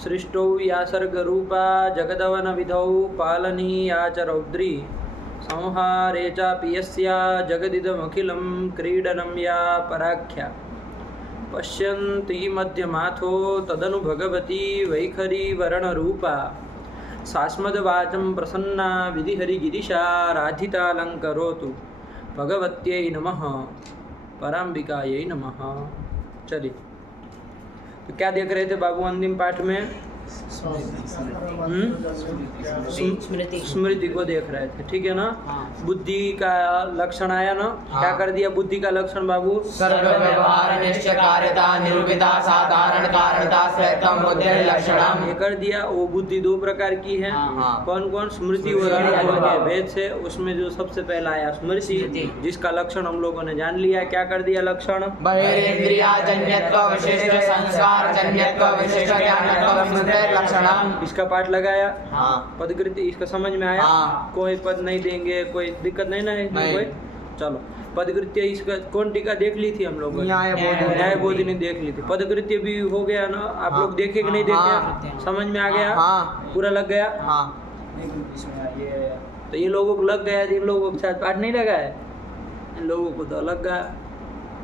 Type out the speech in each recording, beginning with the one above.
सृष्टौ या सर्गरूपा जगदवन विधौ पालनीया च रौद्री संहारे चापि यस्या जगदिदमखिलं क्रीडनं या पराख्या पश्यन्ति मध्यमाथो तदनु भगवती वैखरी वर्णरूपा सास्मद्वाचं प्रसन्ना विधिहरिगिरिशा राधितालङ्करोतु भगवत्यै नमः पराम्बिकायै नमः। चलिए, तो क्या देख रहे थे बाबू अंतिम पाठ में? स्मृति को देख रहे थे, ठीक है ना? बुद्धि का लक्षण आया ना? क्या कर दिया बुद्धि का लक्षण बाबू? सर्व व्यवहार निश्चय कार्यता निरूपिता साधारण कारणता स्वयं बुद्धि लक्षणम। ये कर दिया। वो बुद्धि दो प्रकार की है। कौन कौन? स्मृति और अनुभव के भेद से उसमें जो सबसे पहला आया स्मृति, जिसका लक्षण हम लोगों ने जान लिया। क्या कर दिया लक्षण? बहिरेंद्रियाजन्यत्व विशिष्ट संस्कार जन्यत्व विशिष्ट ज्ञानत्व स्मृति लक्षणम। इसका पाठ लगाया। पदकृति इसका समझ में आया? कोई पद नहीं देंगे, कोई दिक्कत नहीं ना है कोई? चलो, पदकृत्य इसका कौन टीका देख ली थी हम लोग? न्याय बोधिनी देख ली थी। पदकृत्य भी हो गया ना? आप लोग देखे कि नहीं देखे? समझ में आ गया? पूरा लग गया? तो ये लोगों को लग गया, इन लोगों को शायद पाठ नहीं लगा है, इन लोगों को तो लग गया,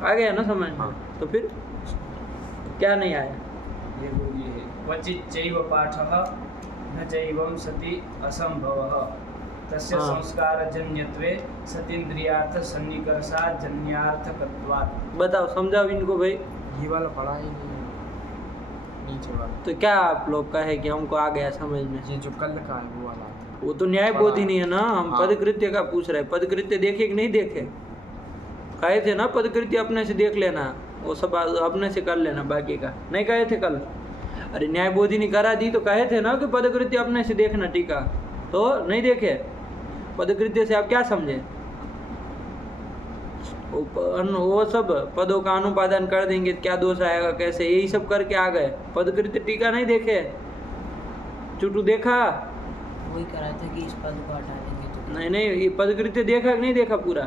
आ गया ना समझ में? तो फिर क्या नहीं आया? क्वचित् चैव पाठः न चैवं सति असंभवः तस्य संस्कारजन्यत्वे सतीन्द्रियार्थ सन्निकर्षात् जन्यार्थकत्वात्। बताओ, समझाओ इनको भाई। ये वाला पढ़ा ही नहीं, नीचे वाला। तो क्या आप लोग का है कि हमको आ गया समझ में? ये जो कल का है वो वाला, वो तो न्याय बोधिनी है ना। हम पदकृत्य का पूछ रहे हैं। पदकृत्य देखे कि नहीं देखे? कहे थे ना पदकृत्य अपने से देख लेना, वो सब अपने से कर लेना, बाकी का नहीं कहे थे कल? अरे न्याय बोधिनी करा दी तो कहे थे ना कि पदकृत्य अपने से देखना टीका, तो नहीं देखे। पदकृत्य से आप क्या समझे? वो सब पदों का अनुपादन कर देंगे, क्या दोष आएगा, कैसे, यही सब करके आ गए। पदकृत्य टीका नहीं देखे? चुटू देखा? वही करा था कि इस पद को हटा देंगे तो नहीं, ये पदकृत्य देखा कि नहीं देखा पूरा?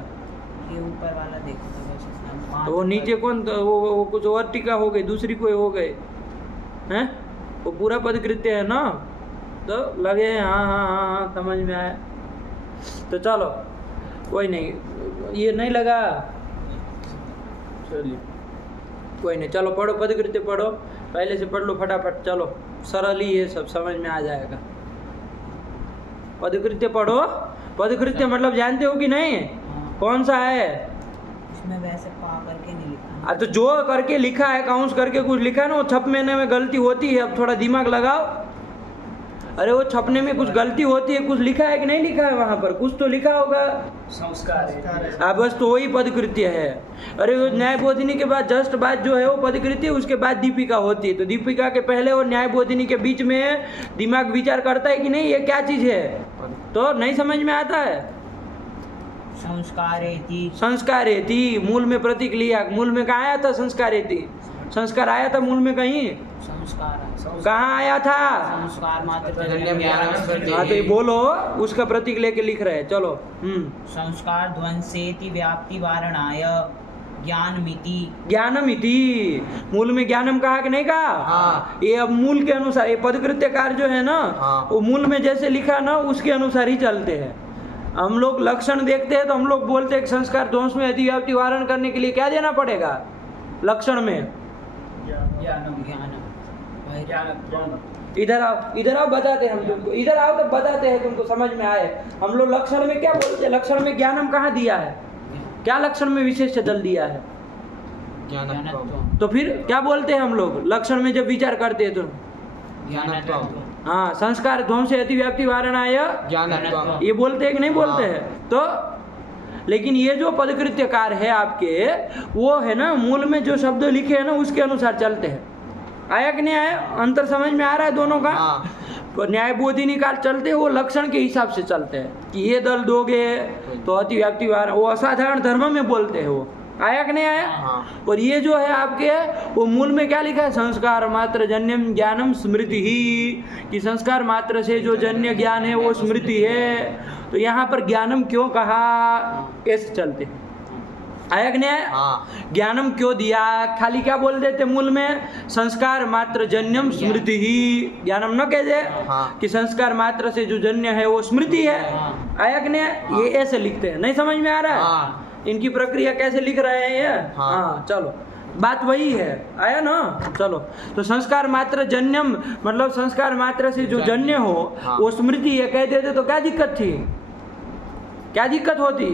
ये ऊपर वाला देखा था वैसे। तो वो नीचे कौन? तो वो कुछ और टीका हो गई, दूसरी कोई हो गई हैं? वो पूरा पदकृत्य है ना? तो लगे हाँ, समझ में आया। तो चलो, कोई नहीं, ये नहीं लगा, चलिए कोई नहीं। चलो पढ़ो, पदकृत्य पढ़ो, पहले से पढ़ लो फटाफट। चलो, सरल ही है, सब समझ में आ जाएगा। पदकृत्य पढ़ो। पदकृत्य मतलब जानते हो कि नहीं? कौन सा है? इसमें वैसे पा करके नहीं लिखा। तो जो करके लिखा है, काउंस करके कुछ लिखा है ना, वो छपने में गलती होती है। अब थोड़ा दिमाग लगाओ। अरे वो छपने में कुछ गलती होती है, कुछ लिखा है कि नहीं लिखा है? वहाँ पर कुछ तो लिखा होगा। संस्कार बस, तो वही पदकृत्य है। अरे वो न्याय बोधिनी के बाद जस्ट बाद जो है वो पदकृत्य, उसके बाद दीपिका होती है। तो दीपिका के पहले और न्याय बोधिनी के बीच में दिमाग विचार करता है कि नहीं, ये क्या चीज़ है? तो नहीं समझ में आता है। संस्कारेति मूल में प्रतीक लिया। मूल में कहाँ आया था संस्कारेति? संस्कार आया था मूल में कहीं? कहाँ आया था? संस्कार मात्र हाँ, तो ये बोलो, उसका प्रतीक लेके लिख रहे हैं। चलो। संस्कार ध्वंसेति व्याप्ति वारणाय ज्ञानमिति। मूल में ज्ञानम कहा कि नहीं कहा? ये अब मूल के अनुसार, ये पदकृत्यकार जो है ना, वो मूल में जैसे लिखा ना, उसके अनुसार ही चलते हैं। हम लोग लक्षण देखते हैं तो हम लोग बोलते हैं कि संस्कार ध्वंस में अतिव्याप्ति वारण करने के लिए क्या देना पड़ेगा लक्षण में? इधर आओ बताते हैं हम तुमको। इधर आओ तो बताते हैं तुमको, समझ में आए। हम लोग लक्षण में क्या बोलते हैं? लक्षण में ज्ञानम कहाँ दिया है? क्या लक्षण में विशेष दल दिया है? ज्ञानत्व। तो फिर क्या बोलते हैं हम लोग लक्षण में जब विचार करते हैं तो? हाँ, संस्कार ध्वंस अतिव्याप्ति वारणाय ज्ञानत्व, ये बोलते हैं कि नहीं बोलते हैं? तो लेकिन ये जो पदकृत्यकार है आपके, वो है ना, मूल में जो शब्द लिखे हैं ना, उसके अनुसार चलते हैं। आया कि नहीं आया? अंतर समझ में आ रहा है दोनों का? न्याय बोधिनी काल चलते हैं, वो लक्षण के हिसाब से चलते हैं कि ये दल दोगे तो अतिव्याप्ति वारण, वो असाधारण धर्म में बोलते हैं। वो आया कि नहीं आया? और ये जो है आपके, वो मूल में क्या लिखा है? संस्कार मात्र जन्यम ज्ञानम स्मृति ही, कि संस्कार मात्र से जो जन्य ज्ञान है वो स्मृति है। तो यहाँ पर ज्ञानम क्यों कहा? कैसे चलते हैं? आया कि नहीं आया? हाँ। ज्ञानम क्यों दिया? खाली क्या बोल देते मूल में? संस्कार मात्र जन्यम स्मृति ही। ज्ञानम न कह दे हाँ। कि संस्कार मात्र से जो जन्य है वो स्मृति है। हाँ। आया कि नहीं आया? ये ऐसे लिखते हैं, नहीं समझ में आ रहा है? हाँ। इनकी प्रक्रिया कैसे लिख रहे हैं ये? हाँ। हाँ चलो, बात वही है। आया ना? चलो, तो संस्कार मात्र जन्यम मतलब संस्कार मात्र से जो जन्य हो हाँ। वो स्मृति है कह देते तो क्या दिक्कत थी? क्या दिक्कत होती?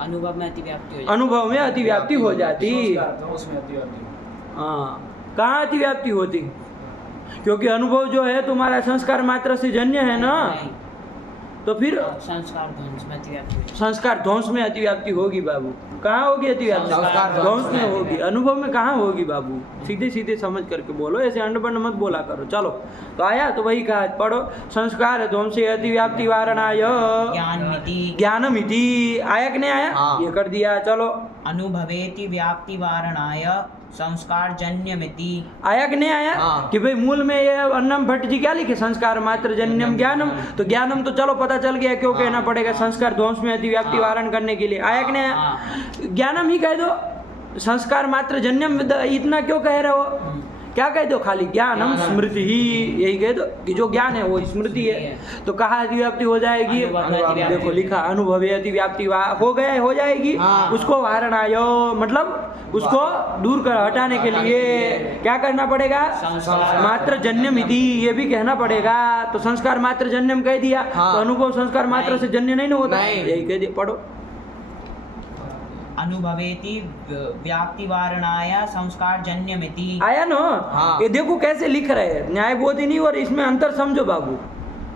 अनुभव में अतिव्याप्ति हो जाती। अनुभव में अतिव्याप्ति हो जाती। संस्कार तो उसमें अतिव्याप्ति। हाँ, कहाँ अतिव्याप्ति होती? क्योंकि अनुभव जो है तुम्हारा संस्कार मात्र से जन्य है ना, नहीं, तो फिर संस्कार ध्वंस में अतिव्याप्ति हो जाती। संस्कार ध्वंस में अतिव्याप्ति होगी बाबू। कहाँ होगी अतिव्याप्ति? संस्कार ध्वंस में होगी, अनुभव में कहाँ होगी बाबू? सीधे सीधे समझ करके बोलो, ऐसे अंडबंड मत बोला करो। चलो, तो आया तो वही कहा, पढ़ो। संस्कार ध्वंसे अतिव्याप्ति वारणाय ज्ञानमिति ज्ञानमिति। आया कि नहीं आया? हाँ। ये कर दिया। चलो, अनुभवेति व्याप्ति वारणाय संस्कार जन्यमिति। आया कि नहीं आया? हाँ। कि भाई मूल में ये अन्नम भट्ट जी क्या लिखे? संस्कार मात्र जन्यम ज्ञानम। तो ज्ञानम तो चलो पता चल गया, क्यों कहना पड़ेगा संस्कार ध्वंस में अतिव्याप्ति वारण करने के लिए। आया कि नहीं आया? ज्ञानम ही कह दो, संस्कार मात्र जन्यम इतना क्यों कह रहे हो? क्या कह दो? खाली ज्ञानम स्मृति ही, यही कह दो कि जो ज्ञान है वो स्मृति है। तो कहाँ अतिव्याप्ति हो जाएगी? देखो लिखा, अनुभवे अतिव्याप्ति हो गए, हो जाएगी। हाँ। उसको वारणायो मतलब उसको दूर कर हटाने के लिए क्या करना पड़ेगा? मात्र जन्यम इति, ये भी कहना पड़ेगा। तो संस्कार मात्र जन्यम कह दिया, हाँ। तो अनुभव संस्कार मात्र से जन्य नहीं ना होता, नहीं। यही कह दिया। पढ़ो। अनुभवेति व्याप्ति वारणाय संस्कार जन्यमिति। आया ना? हाँ। ये देखो कैसे लिख रहे हैं, न्यायबोधिनी और इसमें अंतर समझो बाबू,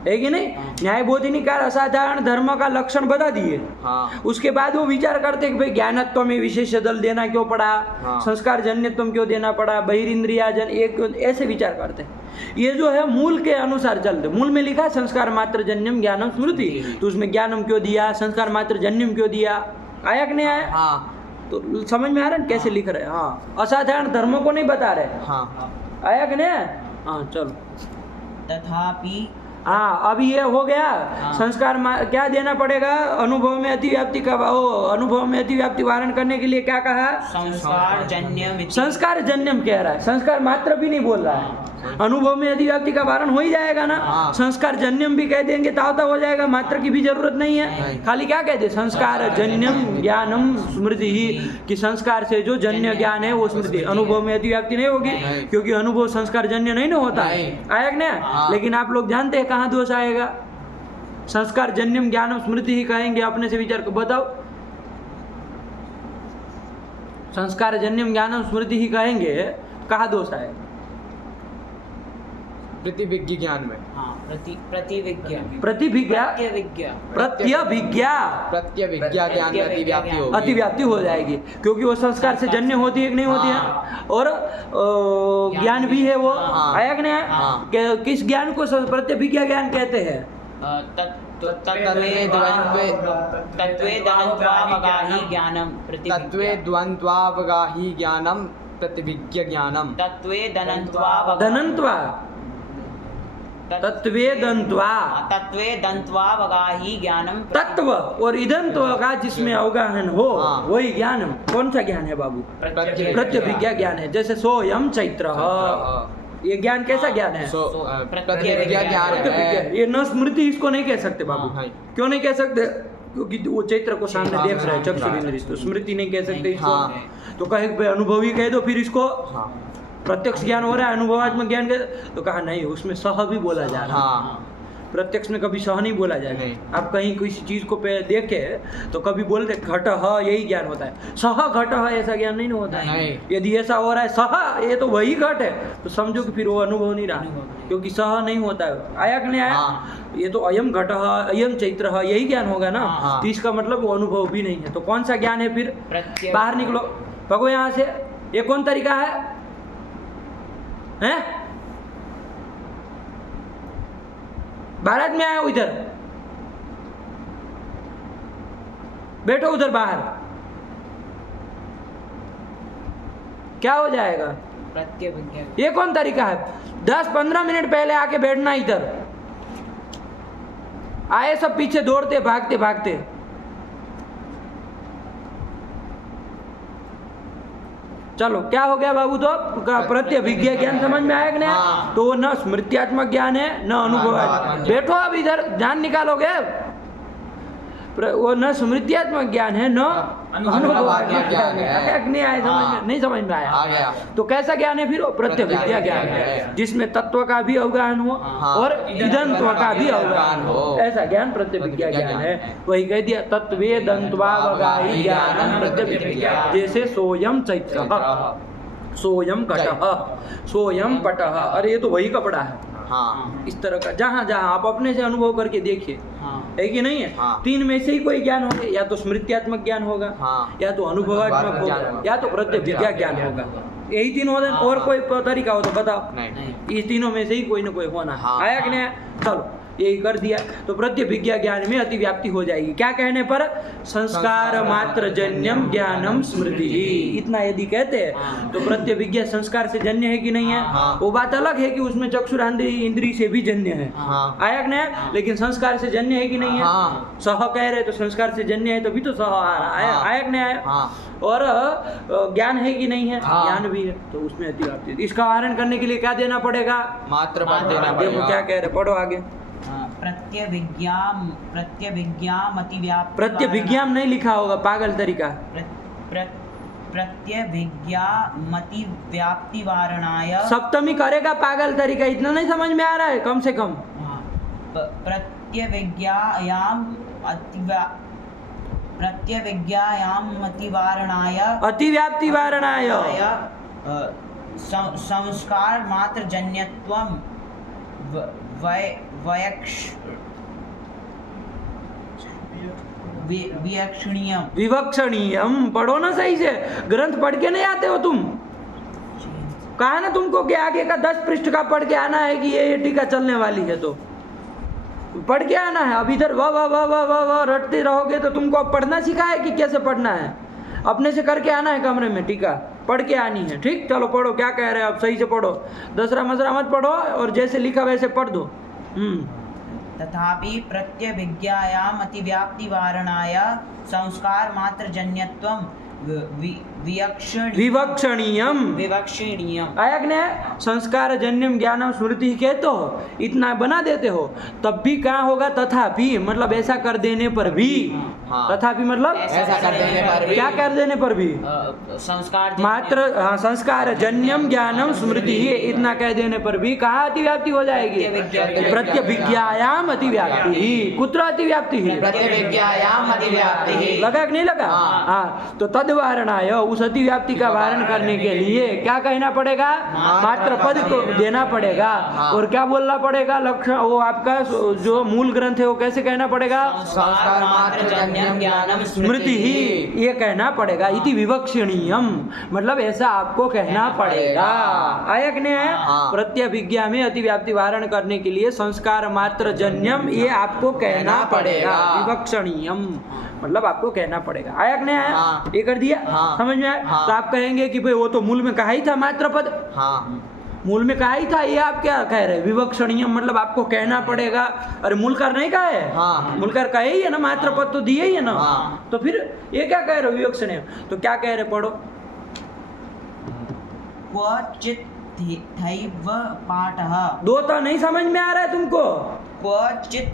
है कि नहीं? न्यायबोधिनी का असाधारण धर्म का लक्षण बता दिए। हाँ। उसके बाद वो विचार करते कि भाई ज्ञानत्व में विशेष दल देना क्यों पड़ा, हाँ। संस्कार जन्यत्व क्यों देना पड़ा, बहिरिंद्रिया जन एक, ऐसे विचार करते हैं। ये जो है मूल के अनुसार चलते। मूल में लिखा संस्कार मात्र जन्यम ज्ञानम स्मृति, तो उसमें ज्ञानम क्यों दिया, संस्कार मात्र जन्यम क्यों दिया? आया कि नहीं आया? हाँ। तो समझ में आ रहा है कैसे लिख रहे हैं? हाँ, असाधारण धर्मों को नहीं बता रहे। हाँ। आया कि नहीं? हाँ चलो। तथापि हाँ, अब ये हो गया। संस्कार क्या देना पड़ेगा? अनुभव में अतिव्याप्ति का अनुभव में अतिव्याप्ति वारण करने के लिए क्या कहा? संस्कार जन्यमिति। संस्कार जन्यम कह रहा है, संस्कार मात्र भी नहीं बोल रहा है। अनुभव में अतिव्याप्ति का वारण हो ही जाएगा ना। हाँ। संस्कार जन्यम भी कह देंगे तावता हो जाएगा, मात्र की भी जरूरत नहीं है। नहीं। खाली क्या कहते? संस्कार जन्यम ज्ञानम स्मृति ही, कि संस्कार से जो जन्य ज्ञान है वो स्मृति। अनुभव में अतिव्याप्ति नहीं होगी, नहीं। क्योंकि अनुभव संस्कार जन्य नहीं ना होता है। नहीं। आया कि नहीं? हाँ। लेकिन आप लोग जानते हैं कहाँ दोष आएगा? संस्कार जन्यम ज्ञानम स्मृति ही कहेंगे, अपने से विचार को बताओ। संस्कार जन्यम ज्ञानम स्मृति ही कहेंगे, कहाँ दोष आएगा? प्रतिविज्ञ ज्ञान में। हाँ, प्रतिविज्ञा प्रतिभिज्ञा प्रत्यविज्ञा प्रत्यभिज्ञा प्रत्यविज्ञा ज्ञान में अतिव्याप्ति होगी। अतिव्याप्ति हो जाएगी, क्योंकि वो संस्कार से जन्य होती है कि नहीं होती है? और ज्ञान भी है वो। हाँ। आया कि नहीं आया? हाँ। किस ज्ञान को प्रत्यभिज्ञा ज्ञान कहते हैं? तत्त्वे द्वन्द्वावगाही ज्ञानम तत्वे द्वन्द्वावगाही ज्ञानम प्रतिविज्ञ ज्ञानम। तत्त्वे धनंत्वा तत्वे दंत्वा ज्ञानम तत्व और इदंत्व का जिसमें अवगाहन हो, हाँ। वही ज्ञानम। कौन सा ज्ञान है बाबू? प्रत्यभिज्ञा ज्ञान है। जैसे सोयम चैत्र, ये ज्ञान कैसा ज्ञान है? प्रतिविज्ञा ज्ञान प्रत्यभिज्ञा। है। ये न स्मृति इसको नहीं कह सकते बाबू। हाँ। क्यों नहीं कह सकते? क्योंकि वो चैत्र को सामने देख रहे हैं, चक्षुरेंद्रिय, तो स्मृति नहीं कह सकते इसको। हाँ। तो कहे भाई अनुभवी कह दो, फिर इसको हाँ। प्रत्यक्ष ज्ञान हो रहा है, अनुभवात्मक ज्ञान कह, तो कहा नहीं, उसमें सह भी बोला जा रहा है। हाँ। प्रत्यक्ष में कभी सह नहीं बोला जाएगा। नहीं। आप कहीं किसी चीज को पे देखे तो कभी बोलते घट ह, यही ज्ञान होता है। सह घट ह ऐसा ज्ञान नहीं होता है। नहीं। यदि ऐसा हो रहा है सह, ये तो वही घट है, तो समझो कि फिर वो अनुभव नहीं रहा, क्योंकि सह नहीं होता है। आया कि नहीं आया? हाँ। ये तो अयम घट ह, अयम चैत्र ह, यही ज्ञान होगा ना। हाँ। तो इसका मतलब वो अनुभव भी नहीं है। तो कौन सा ज्ञान है फिर? प्रत्यय। बाहर निकलो, भगो यहाँ से। ये कौन तरीका है? हैं? भारत में आया इधर, बैठो उधर बाहर। क्या हो जाएगा? प्रत्यविज्ञा। ये कौन तरीका है? 10-15 मिनट पहले आके बैठना इधर। आए सब पीछे दौड़ते भागते भागते। चलो क्या हो गया बाबू, तो प्रत्यभिज्ञा ज्ञान समझ में आया कि नहीं? हाँ। तो वो न स्मृत्यात्मक ज्ञान है न अनुभवात्मक। बैठो अब इधर, ध्यान निकालोगे। वो न स्मृत्यात्मक ज्ञान है न अनुभवात्मक ज्ञान है। नहीं आया समझ में? नहीं समझ में आ गया। तो कैसा ज्ञान है फिर? प्रत्यभिज्ञा ज्ञान है, जिसमें तत्व का भी अवगाहन हो और इदंत्व का भी अवगाहन हो, ऐसा ज्ञान प्रत्यभिज्ञा ज्ञान है। वही कह दिया, तत्वे दंत्वावगाही ज्ञानम प्रत्यभिज्ञा। जैसे सोयम चैत्रः, सोयम कटः, सोयम पटः। अरे ये तो वही कपड़ा है। हाँ। इस तरह का जहाँ जहाँ आप अपने से अनुभव करके देखिए, हाँ। है कि नहीं है? हाँ। तीन में से ही कोई ज्ञान होगा, या तो स्मृत्यात्मक ज्ञान होगा, हाँ। या तो अनुभवात्मक होगा, या तो प्रत्यभिज्ञा ज्ञान होगा। यही तीन होते हैं। और कोई तरीका हो तो बताओ। नहीं। इस तीनों में से ही कोई ना कोई होना है। हाँ। आया कि नहीं आया? चलो यही कर दिया तो प्रत्यभिज्ञा ज्ञान में अतिव्याप्ति हो जाएगी। क्या कहने पर? संस्कार मात्र जन्यम ज्ञानम स्मृति। इतना यदि कहते हैं तो प्रत्यभिज्ञा संस्कार से जन्य है कि नहीं है? हाँ। वो बात अलग है कि उसमें चक्षुरांधी इंद्री से भी जन्य है। हाँ। आया कि नहीं? लेकिन संस्कार से जन्य है कि नहीं है? हाँ। सह कह रहे तो संस्कार से जन्य है, तो भी तो सह आ रहा है। हाँ। आया कि नहीं आया? हाँ। और ज्ञान है कि नहीं है? हाँ। ज्ञान भी है, तो उसमें अतिव्याप्ति। इसका वारण करने के लिए क्या देना पड़ेगा? मात्र पद देना देखो पड़ेगा। क्या कह रहे, पढ़ो आगे। प्रत्यभिज्ञाम अतिव्याप्ति। प्रत्यभिज्ञाम नहीं लिखा होगा, पागल तरीका। प्रत्यभिज्ञामतिव्याप्ति वारणाय। सप्तमी करेगा पागल तरीका, इतना नहीं समझ में आ रहा है कम से कम। प्रत्यभिज्ञायाम अतिवारणाय। अतिव्याप्ति वारणाय। संस्कार मात्र जन्यत्वम विवक्षणीयम। विवक्षणीयम पढ़ो ना सही से, ग्रंथ पढ़ के नहीं आते हो तुम? कहा ना तुमको कि आगे का 10 पृष्ठ का पढ़ के आना है कि ये टीका चलने वाली है, तो पढ़ के आना है। अब इधर वाह वाह वाह वाह वाह वाह रटते रहोगे तो तुमको अब पढ़ना सीखा है कि कैसे पढ़ना है? अपने से करके आना है कमरे में, टीका पढ़ के आनी है। ठीक, चलो पढ़ो क्या कह रहे हैं अब, सही से पढ़ो, दसरा मसरा मत पढ़ो, और जैसे लिखा वैसे पढ़ दो। तथापि प्रत्यभिज्ञायाम अतिव्याप्ति वारणाय संस्कार मात्र जन्यत्वम विवक्षणीयम। विवक्षणीयम। आया कि नहीं? संस्कार जन्यम ज्ञानम स्मृति कहते हो, इतना बना देते हो, तब भी क्या होगा? तथापि मतलब ऐसा कर देने पर भी। हाँ। तथापि मतलब ऐसा कर देने पर भी। क्या कर देने पर भी? संस्कार मात्र हाँ, संस्कार जन्यम ज्ञानम स्मृति, इतना कह देने पर भी कहाँ अतिव्याप्ति हो जाएगी? प्रत्यभिज्ञायाम अतिव्याप्ति। कुत्र अतिव्याप्ति? प्रत्यभिज्ञायाम अतिव्याप्ति। लगा कि नहीं लगा? हाँ। तो तद वारणाय, उस अतिव्याप्ति का वारण करने के लिए क्या कहना पड़ेगा? मात्र पद को देना पड़ेगा। और क्या बोलना पड़ेगा? लक्षण, वो आपका जो मूल ग्रंथ है वो कैसे कहना पड़ेगा? संस्कार मात्र जन्यम ज्ञानम स्मृति ही, ये कहना पड़ेगा। इति विवक्षणीयम मतलब ऐसा आपको कहना पड़ेगा। आया कि नहीं आया? हाँ। प्रत्यभिज्ञा में अतिव्याप्ति वारण करने के लिए संस्कार मात्र जन्यम ये आपको कहना पड़ेगा। विवक्षणीयम मतलब आपको कहना पड़ेगा। आया कि नहीं आया? हाँ। ये कर दिया। हाँ। समझ में आया? हाँ। तो आप कहेंगे कि भाई वो तो मूल में कहा ही था मात्र पद, हाँ। मूल में कहा ही था, ये आप क्या कह रहे हैं? विवक्षणीयम मतलब आपको कहना पड़ेगा। अरे मूलकार नहीं कहा है? हाँ। मूलकार कहे ही है ना, मात्र पद तो दिए ही है ना। हाँ। तो फिर ये क्या कह रहे हो विवक्षणीयम? तो क्या कह रहे, पढ़ो। क्वचित् थैव पाठः। दो तो नहीं समझ में आ रहा है तुमको? क्वचित्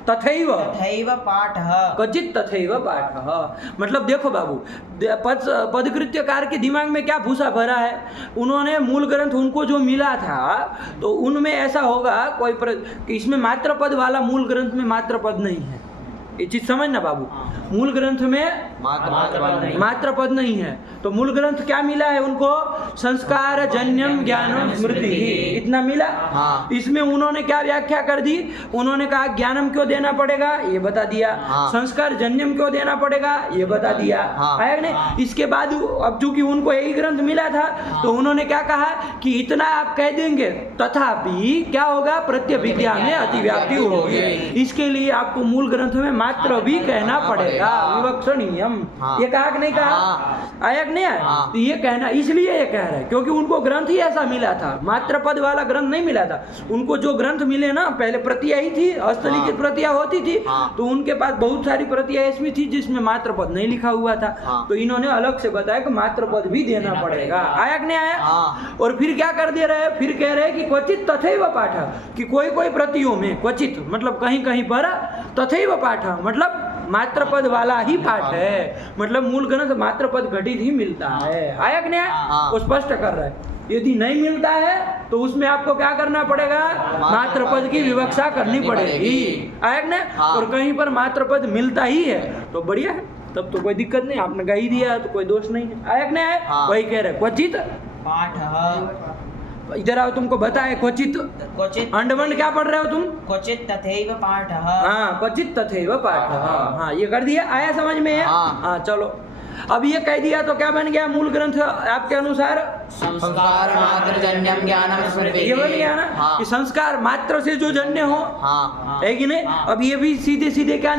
तथैव थैव पाठः। क्वचित तथैव पाठः मतलब देखो बाबू, पदकृत्यकार के दिमाग में क्या भूसा भरा है? उन्होंने मूल ग्रंथ उनको जो मिला था तो उनमें ऐसा होगा कोई कि इसमें मात्र पद वाला मूल ग्रंथ में मात्र पद नहीं है। ये चीज समझना बाबू, मूल ग्रंथ में मात्र पद नहीं है। तो मूल ग्रंथ क्या मिला है उनको? संस्कार जन्यम ज्ञानम स्मृति, इतना मिला। हाँ। इसमें उन्होंने क्या व्याख्या कर दी? उन्होंने कहा ज्ञानम क्यों देना पड़ेगा, ये बता दिया। हाँ। संस्कार जन्यम क्यों देना पड़ेगा, ये बता दिया। हाँ। आया कि नहीं? इसके बाद अब चूंकि उनको यही ग्रंथ मिला था तो उन्होंने क्या कहा कि इतना आप कह देंगे तथापि क्या होगा? प्रत्यभिज्ञा में अतिव्याप्ति होगी। इसके लिए आपको मूल ग्रंथ में मात्र भी कहना पड़ेगा। पड़ेगा। विवक्षणीयम। हाँ। ये कहा कि नहीं कहा? हाँ। आया कि नहीं आया? हाँ। तो ये कहना इसलिए ये कह रहे हैं क्योंकि उनको ग्रंथ ही ऐसा मिला था, मात्र पद वाला ग्रंथ नहीं मिला था उनको। जो ग्रंथ मिले ना पहले प्रतियां ही थी, हस्तलिखित प्रतियां होती थी, हाँ। तो उनके पास बहुत सारी प्रतियां ऐसी थी जिसमें मात्र पद नहीं लिखा हुआ था। हाँ। तो इन्होंने अलग से बताया कि मात्र पद भी देना पड़ेगा। आया कि नहीं आया? हाँ। और फिर क्या कर दे रहे हैं? फिर कह रहे हैं कि क्वचित तथैव पाठ, कि कोई कोई प्रतियों में क्वचित मतलब कहीं कहीं पर तथैव पाठ मतलब मात्र पद वाला ही पाठ है, मतलब मूल ग्रंथ मात्र पद घटित ही मिलता है। आया कि नहीं आया? हाँ। वो स्पष्ट कर रहा है। यदि नहीं मिलता है तो उसमें आपको क्या करना पड़ेगा? मात्र पद की विवक्षा करनी पड़ेगी। आया कि नहीं? हाँ। और कहीं पर मात्र पद मिलता ही है तो बढ़िया है, तब तो कोई दिक्कत नहीं, आपने गा ही दिया तो कोई दोष नहीं है। आया कि नहीं आया? हाँ। वही कह रहे क्वचित। पाठः इधर आओ, तुमको बताए क्वचित क्वचित अंडवंड क्या पढ़ रहे हो तुम? क्वचित तथैव पाठः हाँ, क्वचित तथैव पाठ। हाँ, ये कर दिया। आया समझ में? हाँ। चलो अब ये कह दिया तो क्या बन गया मूल ग्रंथ आपके अनुसार? संस्कार मात्र जन्यम ज्ञानम स्मृति। ये बन गया ना हाँ। कि संस्कार मात्र से जो जन्य हो, हाँ। है कि नहीं? अब ये भी सीधे सीधे क्या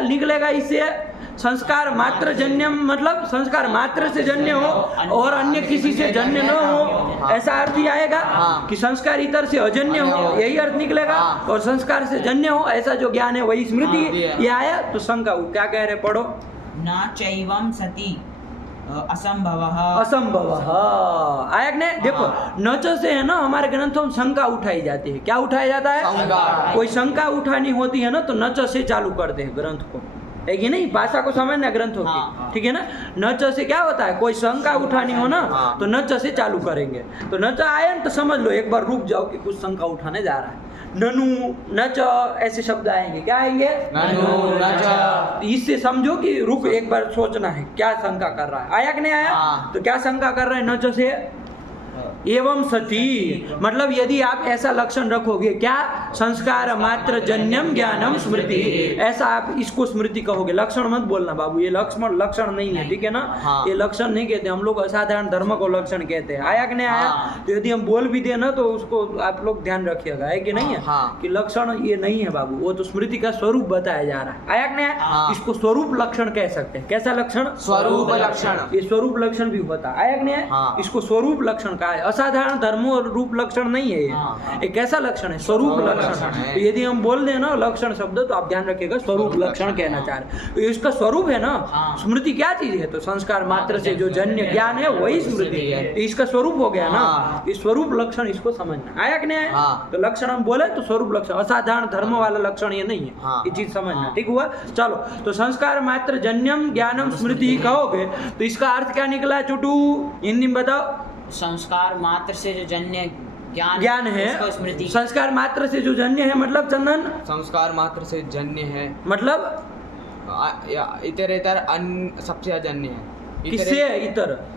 निकलेगा इससे? संस्कार मात्र जन्यम मतलब संस्कार मात्र से जन्य हो और अन्य किसी से जन्य न हो, ऐसा अर्थ ही आएगा। हाँ। कि संस्कार इतर से अजन्य हो, यही अर्थ निकलेगा। हाँ। और संस्कार से जन्य हो ऐसा जो ज्ञान है वही स्मृति हाँ। ये आया। तो शंका क्या कह रहे? पढ़ो। न चैवं सति असंभवः असंभव। आया कि नहीं? देखो नच से है ना हमारे ग्रंथों में शंका उठाई जाती है। क्या उठाया जाता है? शंका। कोई शंका उठानी होती है ना तो नच से चालू करते हैं ग्रंथ को, है कि नहीं? भाषा को समझना ग्रंथों की, हाँ। ठीक है ना? नच से क्या होता है? कोई शंका उठानी हो ना हाँ। तो नच से चालू करेंगे। तो नच आया ना तो समझ लो, एक बार रुक जाओ कि कुछ शंका उठाने जा रहा है। ननु नच ऐसे शब्द आएंगे, क्या आएंगे? ननु नच। इससे समझो कि रुक, एक बार सोचना है क्या शंका कर रहा है। आया कि नहीं आया? हाँ। तो क्या शंका कर रहे हैं नच से? एवं सती मतलब यदि आप ऐसा लक्षण रखोगे, क्या? संस्कार मात्र जन्यम ज्ञानम स्मृति, ऐसा आप इसको स्मृति कहोगे। लक्षण मत बोलना बाबू, ये लक्षण नहीं है, ठीक है ना? हाँ। ये लक्षण नहीं कहते हम लोग, असाधारण धर्म को लक्षण कहते हैं। आया कि नहीं आया? हाँ। तो यदि हम बोल भी दे ना तो उसको आप लोग ध्यान रखिएगा, है कि नहीं है? हाँ। कि लक्षण ये नहीं है बाबू, वो तो स्मृति का स्वरूप बताया जा रहा है। आया कि नहीं आया? हाँ। इसको स्वरूप लक्षण कह सकते हैं। कैसा लक्षण? स्वरूप लक्षण। ये स्वरूप लक्षण भी होता है। आया कि नहीं आया? हाँ। इसको स्वरूप लक्षण कहा है। असाधारण धर्म और रूप लक्षण नहीं है ये। हाँ। एक कैसा लक्षण है? स्वरूप स्वरूप लक्षण लक्षण है। तो यदि हम बोल दें ना लक्षण शब्द तो आप ध्यान रखिएगा स्वरूप लक्षण कहना चाह रहे हैं। तो इसका स्वरूप है ना, हाँ। स्मृति क्या चीज है? तो संस्कार मात्र से जो जन्य ज्ञान है वही स्मृति है। तो इसका स्वरूप हो गया ना, हाँ। इस स्वरूप लक्षण इसको समझना। आया कि नहीं आया? हाँ। तो लक्षण हम बोले तो स्वरूप लक्षण, असाधारण धर्म वाला लक्षण ये नहीं है। हाँ। ये चीज समझना, ठीक हुआ? चलो, तो संस्कार मात्र जन्यम ज्ञानम स्मृति कहोगे तो इसका अर्थ क्या निकला? चुटू हिंदी में बताओ। संस्कार मात्र से जो जन्य ज्ञान है, उसको स्मृति। संस्कार मात्र से जो जन्य है मतलब चंदन संस्कार मात्र से जन्य है, मतलब इतरेतर अन्य सबसे अजन्य है। किससे? इतर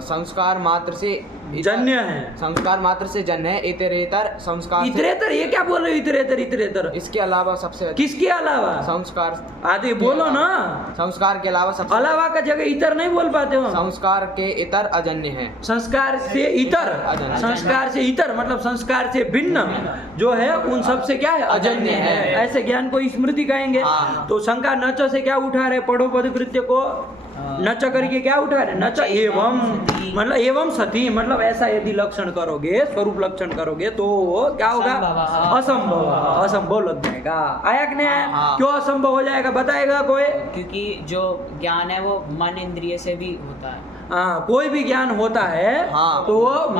संस्कार मात्र से जन्य है। संस्कार मात्र से जन्य है, इतरेतर संस्कार से- इतरेतर ये क्या बोल रहे हो? इतरेतर इतरेतर इसके अलावा सबसे किसके अलावा? संस्कार आते बोलो ना, संस्कार के अलावा सबसे अलावा का जगह इतर नहीं बोल पाते हो। संस्कार के इतर अजन्य है। संस्कार से इतर, अजन्य। संस्कार से इतर मतलब संस्कार से भिन्न जो है उन सब से क्या है? अजन्य है। ऐसे ज्ञान को स्मृति कहेंगे। हाँ। तो शंका नच से क्या उठा रहे? पढ़ो पद कृत्य को नच करके क्या उठा रहे? नच एवं मतलब एवं सती मतलब ऐसा यदि लक्षण करोगे, स्वरूप लक्षण करोगे तो क्या होगा? असंभव। असंभव लग जाएगा। आया कि नहीं आया? हाँ। क्यों असंभव हो जाएगा बताएगा कोई? क्योंकि जो ज्ञान है वो मन इंद्रिय से भी होता है। हाँ, कोई भी ज्ञान होता है हाँ। तो वो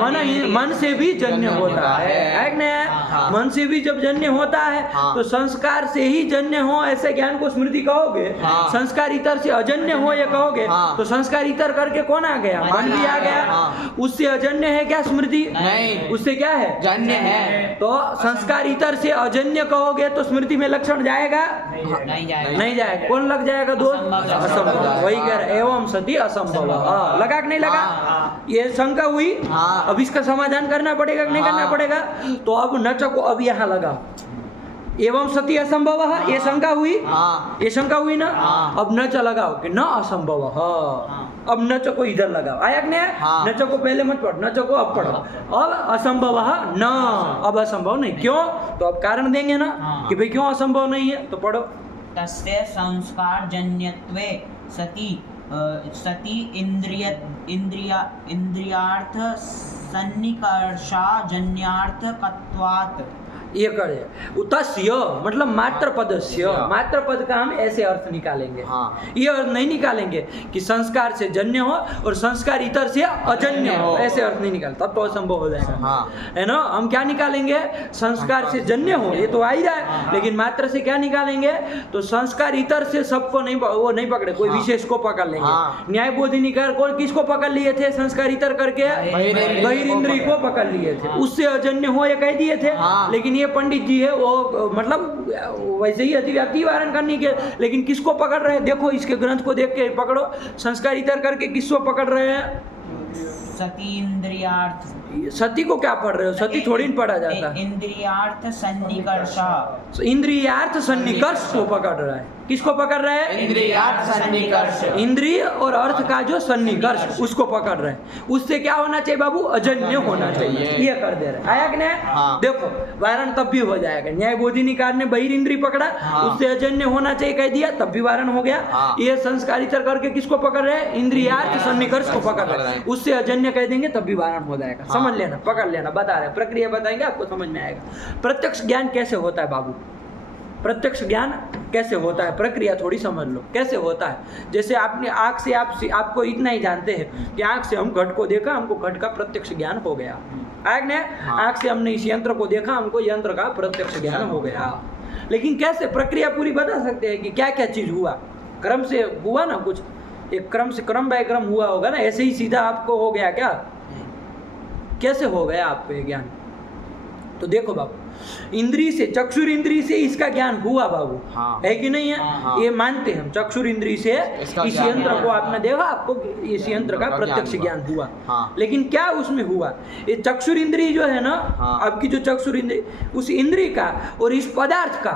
मन से भी जन्य होता है कि नहीं? हाँ। मन से भी जब जन्य होता है हाँ। तो संस्कार से ही जन्य हो ऐसे ज्ञान को स्मृति कहोगे। हाँ। संस्कार इतर से अजन्य हो ये कहोगे। हाँ। तो संस्कार इतर करके कौन आ गया? मन भी आ गया। हाँ। उससे अजन्य है क्या स्मृति? नहीं। उससे क्या है? जन्य है। तो संस्कार इतर से अजन्य कहोगे तो स्मृति में लक्षण जाएगा? नहीं जाएगा। नहीं जाएगा। कौन लग जाएगा? दो असंभव। असंभव। वही कह रहे एवं सती असंभव। लगा कि नहीं लगा? ये शंका हुई। हाँ। अब इसका समाधान करना पड़ेगा कि नहीं हाँ। करना पड़ेगा? तो अब नच को अब यहाँ लगा एवं सती असंभव। ये शंका हुई। हाँ। ये शंका हुई ना। हाँ। अब नच लगाओ कि न असंभव। अब नच को इधर लगाओ। आया कि नहीं? हाँ। नच को पहले मत पढ़ो, नच को अब पढ़ो। अब असंभव न, अब असंभव नहीं। क्यों? तो अब कारण देंगे ना हाँ। कि भाई क्यों असंभव नहीं है, तो पढ़ो। तस्य संस्कारजन्यत्वे सति इंद्रियार्थ सन्निकर्षाजन्यार्थकत्वात्। ये कर तस्य मतलब मात्र पदस्य, मात्र पद का हम ऐसे अर्थ निकालेंगे। ये अर्थ नहीं निकालेंगे कि संस्कार से जन्य हो और संस्कार इतर से अजन्य हो, ऐसे अर्थ नहीं निकाल, तब तो असंभव हो जाएगा। है ना, हम क्या निकालेंगे? संस्कार से जन्य हो, ये तो आ ही रहा है, लेकिन मात्र से क्या निकालेंगे? तो संस्कार इतर से सबको नहीं, वो नहीं पकड़े, कोई विशेष को पकड़ लेंगे। न्याय बोधिनिकार कौन किसको पकड़ लिए थे? संस्कार इतर करके बहिरेंद्रिय को पकड़ लिए थे, उससे अजन्य हो ये कह दिए थे। लेकिन ये पंडित जी है वो मतलब वैसे ही अतिव्याप्ति वारण करने के, लेकिन किसको पकड़ रहे हैं? देखो इसके ग्रंथ को देख के पकड़ो, संस्कार इतर करके किसको पकड़ रहे हैं? सती इंद्रियार्थ। सती को क्या पढ़ रहे हो? सती थोड़ी न पढ़ा जाता। इंद्रियार्थ सन्निकर्ष। इंद्रियार्थ सन्निकर्ष को पकड़ रहा है। किसको पकड़ रहे हैं? इंद्रियार्थ सन्निकर्ष। इंद्रिय और अर्थ का जो सन्निकर्ष, उसको पकड़ रहे हैं। उससे क्या होना चाहिए बाबू? अजन्य होना चाहिए। ये कर दे रहे, आया कि नहीं? देखो वारण तब भी हो जाएगा। न्याय बोधिनिकार ने बहिरेंद्रिय पकड़ा, उससे अजन्य होना चाहिए कह दिया, तब भी वारण हो गया। ये संस्कार इतर करके किसको पकड़ रहे हैं? इंद्रियार्थ सन्निकर्ष को पकड़ रहे हैं, उससे अजन्य कह देंगे तब भी वारण हो जाएगा। समझ लेना, पकड़ लेना, बता रहे प्रक्रिया बताएंगे आपको समझ में आएगा। प्रत्यक्ष ज्ञान कैसे होता है बाबू? प्रत्यक्ष ज्ञान कैसे होता है? प्रक्रिया थोड़ी समझ लो कैसे होता है। जैसे आपने आँख से आपको इतना ही जानते हैं कि आँख से हम घट को देखा, हमको घट का प्रत्यक्ष ज्ञान हो गया। आँख से हमने इस यंत्र को देखा, हमको यंत्र का प्रत्यक्ष ज्ञान हो गया। लेकिन कैसे? प्रक्रिया पूरी बता सकते हैं कि क्या क्या चीज़ हुआ? क्रम से हुआ ना, कुछ एक क्रम से क्रम बाय क्रम हुआ होगा ना, ऐसे ही सीधा आपको हो गया क्या? कैसे हो गया आपको ये ज्ञान? तो देखो बाबू, इंद्री से, चक्षुर इंद्री से इसका ज्ञान हुआ बाबू, है कि नहीं है? ये मानते हैं हम, चक्षुर इंद्री से इस यंत्र को आपने देखा, आपको इस यंत्र का प्रत्यक्ष ज्ञान हुआ। लेकिन क्या उसमें हुआ? ये चक्षुर इंद्री जो है ना, आपकी जो चक्षुर इंद्री, उस इंद्री का और इस पदार्थ का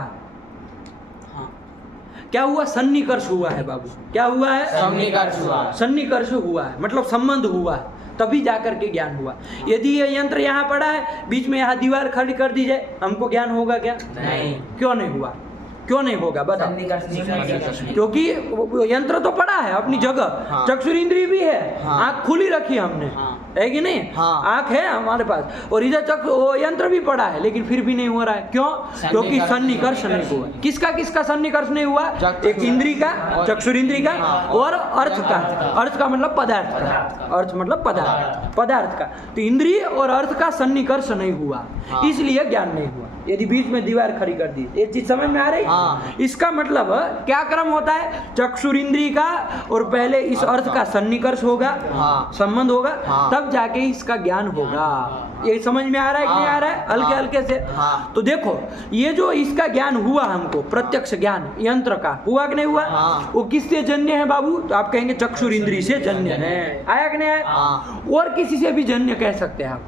क्या हुआ? सन्निकर्ष हुआ है बाबू। क्या हुआ है? सन्निकर्ष हुआ। सन्निकर्ष हुआ है, मतलब संबंध हुआ है, तभी जाकर के ज्ञान हुआ। यदि ये यंत्र यहाँ पड़ा है, बीच में यहाँ दीवार खड़ी कर दी जाए, हमको ज्ञान होगा क्या? नहीं। क्यों नहीं हुआ? क्यों नहीं होगा बताओ? क्योंकि यंत्र तो पड़ा है अपनी जगह, चक्षुर इंद्रिय भी है, आँख खुली रखी हमने, है कि नहीं? आँख है हमारे पास, और इधर वो यंत्र भी पड़ा है, लेकिन फिर भी नहीं हो रहा है। क्यों? क्योंकि सन्निकर्ष नहीं हुआ। किसका सन्निकर्ष नहीं हुआ? एक इंद्री का, चक्षुर इंद्री का, और अर्थ का। अर्थ का मतलब पदार्थ का, अर्थ मतलब पदार्थ का। तो इंद्रिय और अर्थ का सन्निकर्ष नहीं हुआ, इसलिए ज्ञान नहीं हुआ। यदि बीच में दीवार खड़ी कर दी, ये चीज समझ में आ रही? इसका मतलब क्या क्रम होता है? चक्षुर इंद्रिय का और पहले इस अर्थ का सन्निकर्ष होगा, संबंध होगा, तब जाके इसका ज्ञान होगा। ये समझ में आ रहा है कि नहीं आ रहा है? हल्के हल्के से। तो देखो, ये जो इसका ज्ञान हुआ हमको, प्रत्यक्ष ज्ञान यंत्र का, हुआ कि नहीं हुआ? वो किससे जन्य है बाबू? तो आप कहेंगे चक्षुर इंद्रिय से जन्य है। आया कि नहीं आया? और किसी से भी जन्य कह सकते हैं आप,